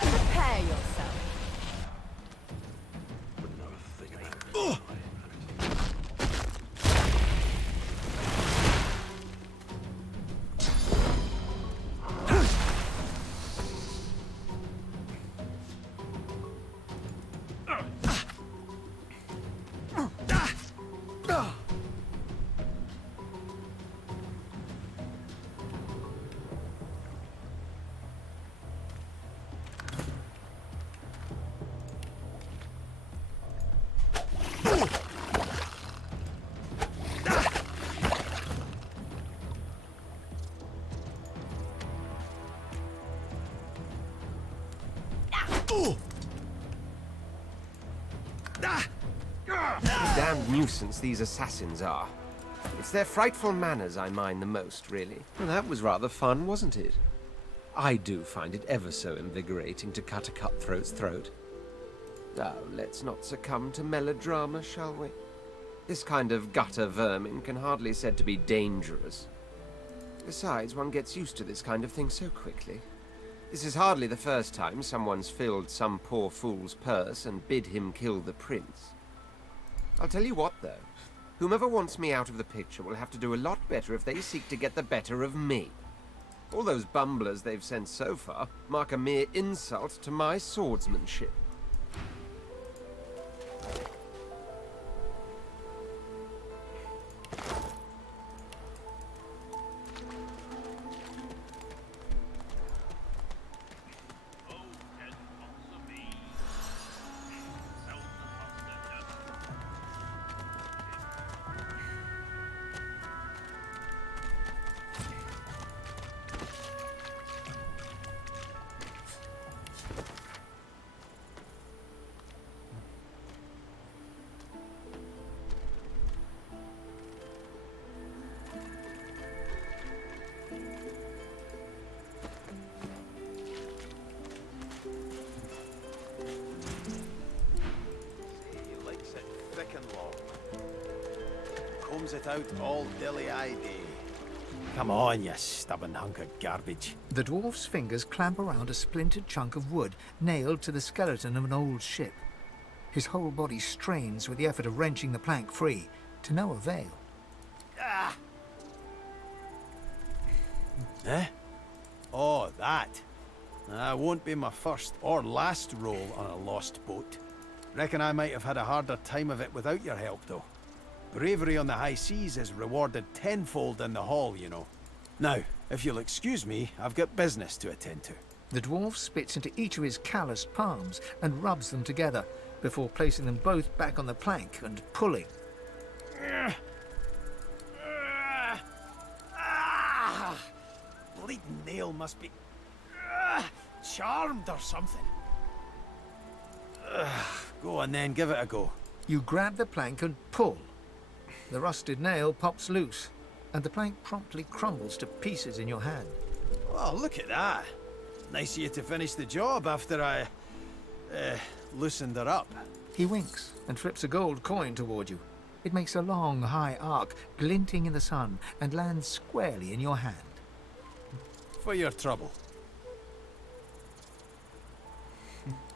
Prepare yourself. Damned nuisance these assassins are. It's their frightful manners I mind the most, really. Well, that was rather fun, wasn't it? I do find it ever so invigorating to cut a cutthroat's throat. Oh, let's not succumb to melodrama, shall we? This kind of gutter vermin can hardly be said to be dangerous. Besides, one gets used to this kind of thing so quickly. This is hardly the first time someone's filled some poor fool's purse and bid him kill the prince. I'll tell you what, though. Whomever wants me out of the picture will have to do a lot better if they seek to get the better of me. All those bumblers they've sent so far mark a mere insult to my swordsmanship. Combs it out all dilly-eye day. Come on, you stubborn hunk of garbage. The dwarf's fingers clamp around a splintered chunk of wood nailed to the skeleton of an old ship. His whole body strains with the effort of wrenching the plank free, to no avail. Ah! Eh? Oh, that. That won't be my first or last roll on a lost boat. Reckon I might have had a harder time of it without your help, though. Bravery on the high seas is rewarded tenfold in the hall, you know. Now, if you'll excuse me, I've got business to attend to. The dwarf spits into each of his calloused palms and rubs them together, before placing them both back on the plank and pulling. Bleeding nail must be charmed or something. Go on then, give it a go. You grab the plank and pull. The rusted nail pops loose. and the plank promptly crumbles to pieces in your hand. Oh, look at that. Nice of you to finish the job after I, loosened her up. He winks and flips a gold coin toward you. It makes a long, high arc, glinting in the sun, and lands squarely in your hand. For your trouble.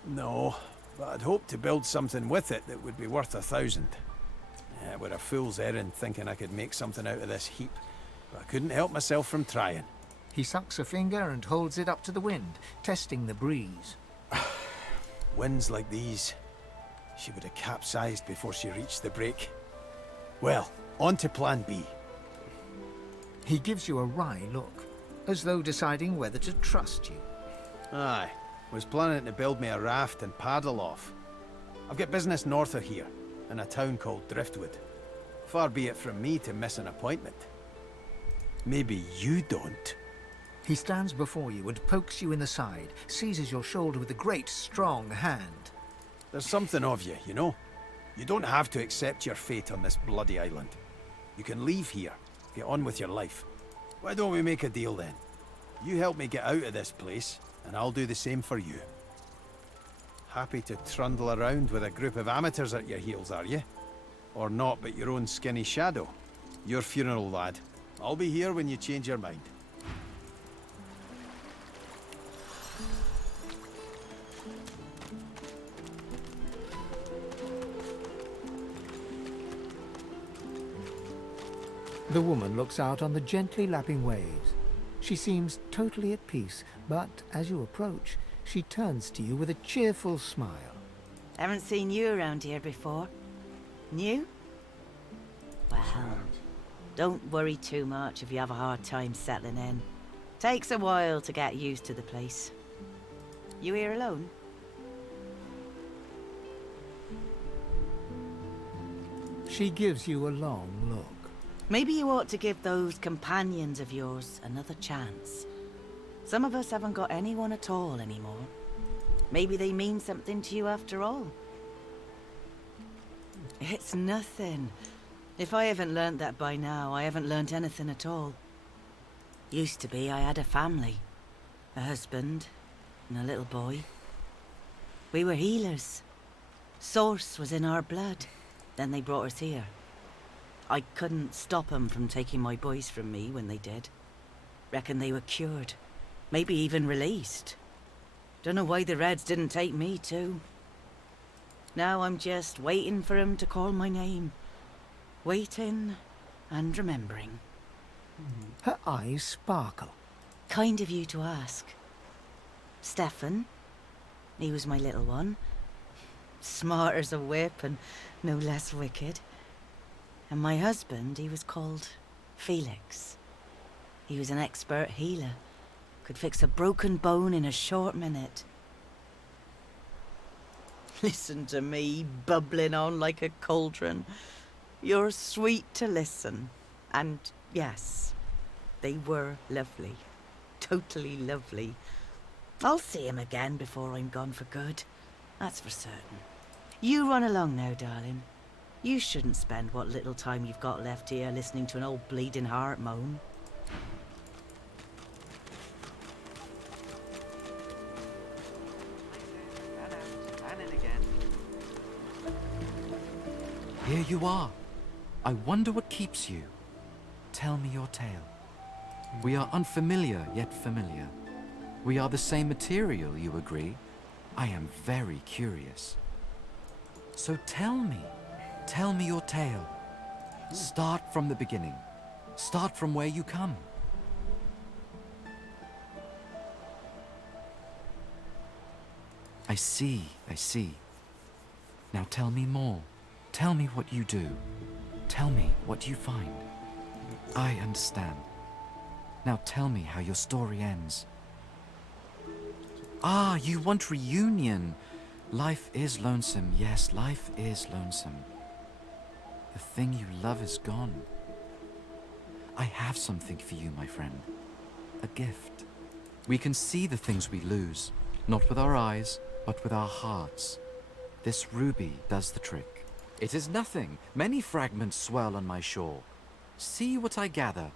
No, but I'd hoped to build something with it that would be worth 1,000. We're a fool's errand thinking I could make something out of this heap, but I couldn't help myself from trying. He sucks a finger and holds it up to the wind, testing the breeze. Winds like these, she would have capsized before she reached the break. Well, on to plan B. He gives you a wry look, as though deciding whether to trust you. Aye, was planning to build me a raft and paddle off. I've got business north of here, in a town called Driftwood. Far be it from me to miss an appointment. Maybe you don't. He stands before you and pokes you in the side, seizes your shoulder with a great, strong hand. There's something of you, you know? You don't have to accept your fate on this bloody island. You can leave here, get on with your life. Why don't we make a deal then? You help me get out of this place, and I'll do the same for you. Happy to trundle around with a group of amateurs at your heels, are you? Or not but your own skinny shadow? Your funeral, lad. I'll be here when you change your mind. The woman looks out on the gently lapping waves. She seems totally at peace, but as you approach, she turns to you with a cheerful smile. Haven't seen you around here before. New? Well, don't worry too much if you have a hard time settling in. Takes a while to get used to the place. You here alone? She gives you a long look. Maybe you ought to give those companions of yours another chance. Some of us haven't got anyone at all anymore. Maybe they mean something to you after all. It's nothing. If I haven't learnt that by now, I haven't learnt anything at all. Used to be I had a family. A husband and a little boy. We were healers. Source was in our blood. Then they brought us here. I couldn't stop them from taking my boys from me when they did. Reckon they were cured. Maybe even released. Don't know why the Reds didn't take me too. Now I'm just waiting for them to call my name. Waiting and remembering. Her eyes sparkle. Kind of you to ask. Stefan, he was my little one. Smart as a whip and no less wicked. And my husband, he was called Felix. He was an expert healer. Could fix a broken bone in a short minute. Listen to me, bubbling on like a cauldron. You're sweet to listen. And yes, they were lovely. Totally lovely. I'll see him again before I'm gone for good. That's for certain. You run along now, darling. You shouldn't spend what little time you've got left here listening to an old bleeding heart moan. Here you are. I wonder what keeps you. Tell me your tale. We are unfamiliar, yet familiar. We are the same material, you agree? I am very curious. So tell me your tale. Start from the beginning. Start from where you come. I see. Now tell me more. Tell me what you do. Tell me what you find. I understand. Now tell me how your story ends. Ah, you want reunion. Life is lonesome. Yes, life is lonesome. The thing you love is gone. I have something for you, my friend. A gift. We can see the things we lose, not with our eyes, but with our hearts. This ruby does the trick. It is nothing. Many fragments swirl on my shore. See what I gather.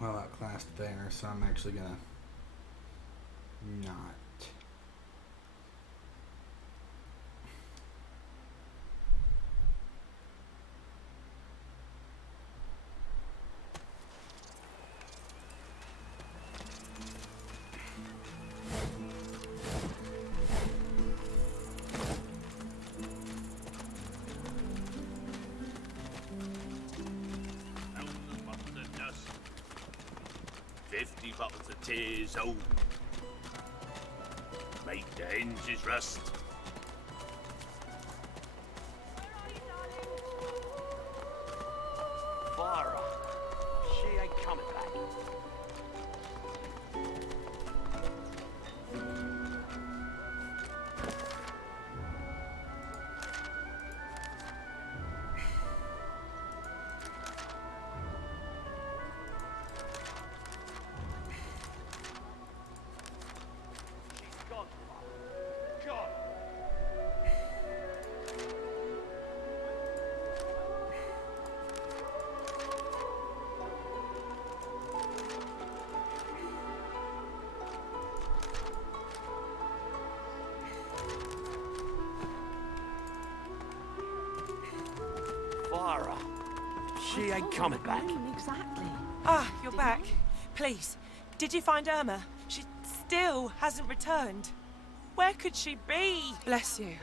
Well, outclassed there, so I'm actually gonna not. Bottles of dust. 50 bottles of tears, oh. Make the hinges rust. Fire her. She ain't coming back. She's gone. Gone. Fire her. She ain't coming back. Exactly. Ah, you're back. Please, did you find Irma? She still hasn't returned. Where could she be? Bless you.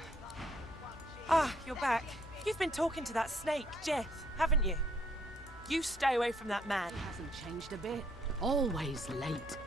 Ah, you're back. You've been talking to that snake, Jeff, haven't you? You stay away from that man. He hasn't changed a bit. Always late.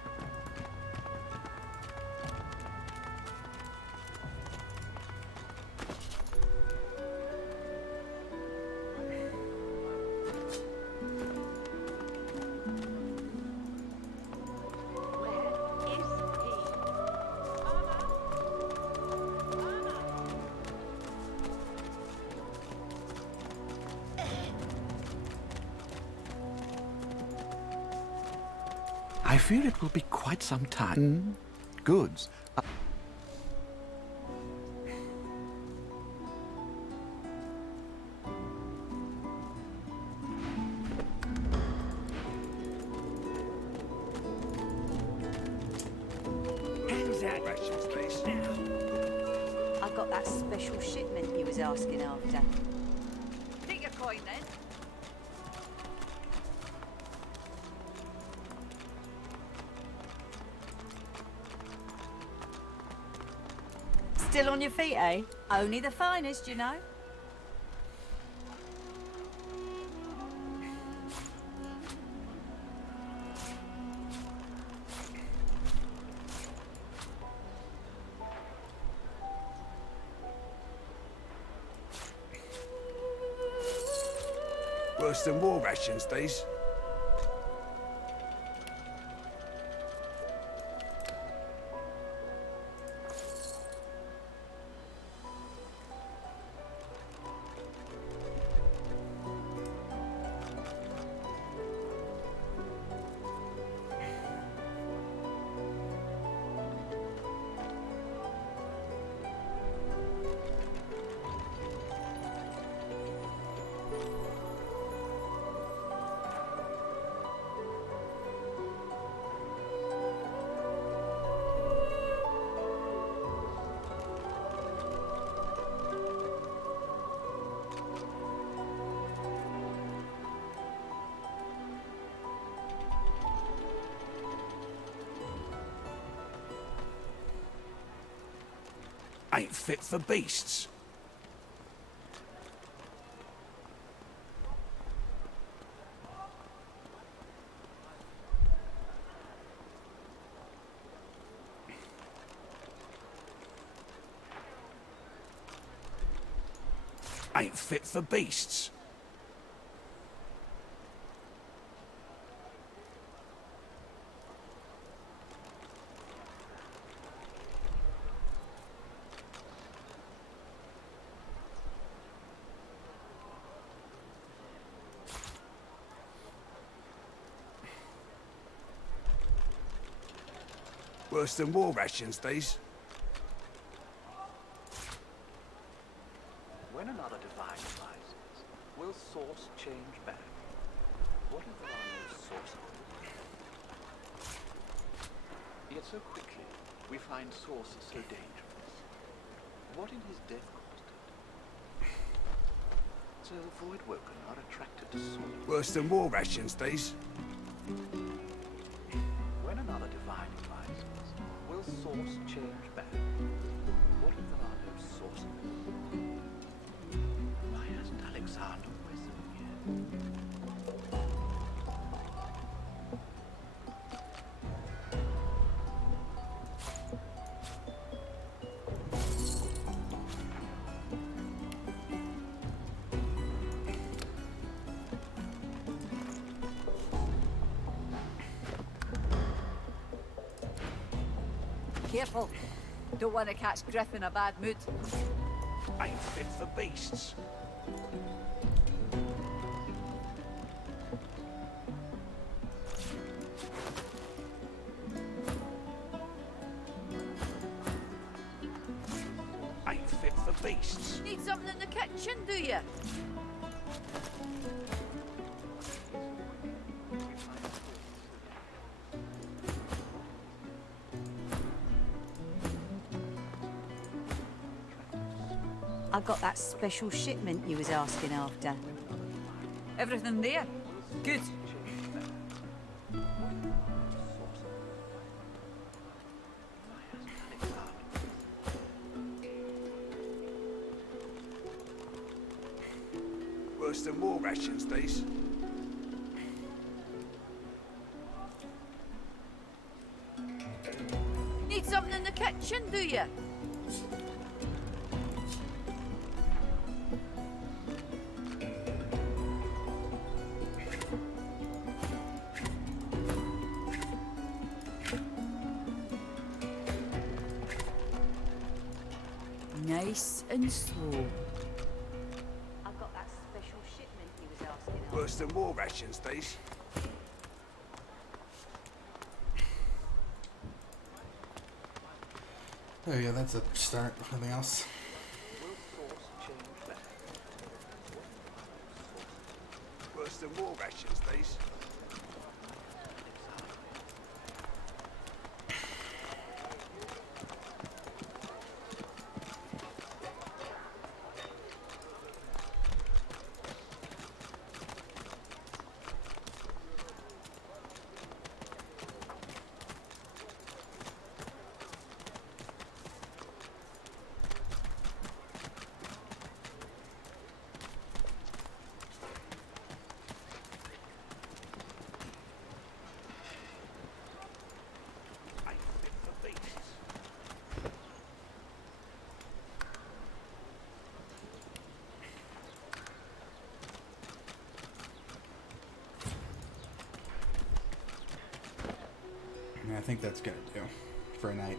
I fear it will be quite some time. Goods. How's that Russian place now? I got that special shipment you was asking after. Take your coin then. Still on your feet, eh? Only the finest, you know. Worse than war rations, these. Ain't fit for beasts. Ain't fit for beasts. Worse than war rations, these. When another divine rises, will source change back? What if there are no sources? Yet so quickly, we find source so dangerous. What in his death caused it? So the Voidwoken are attracted to source. Worse than war rations, these. When another divine rises, will source change back? What if there are no sources? Why hasn't Alexander risen yet? Careful. Don't want to catch Griff in a bad mood. Ain't fit for beasts. Ain't fit for beasts. Need something in the kitchen, do you? I got that special shipment you was asking after. Everything there? Good. Worse than war rations, these. Need something in the kitchen, do you? Nice and slow. I've got that special shipment he was asking after. Worse than war rations, these. Oh yeah, that's a start. Nothing else. Worse than war rations, these. think that's gonna do for a night.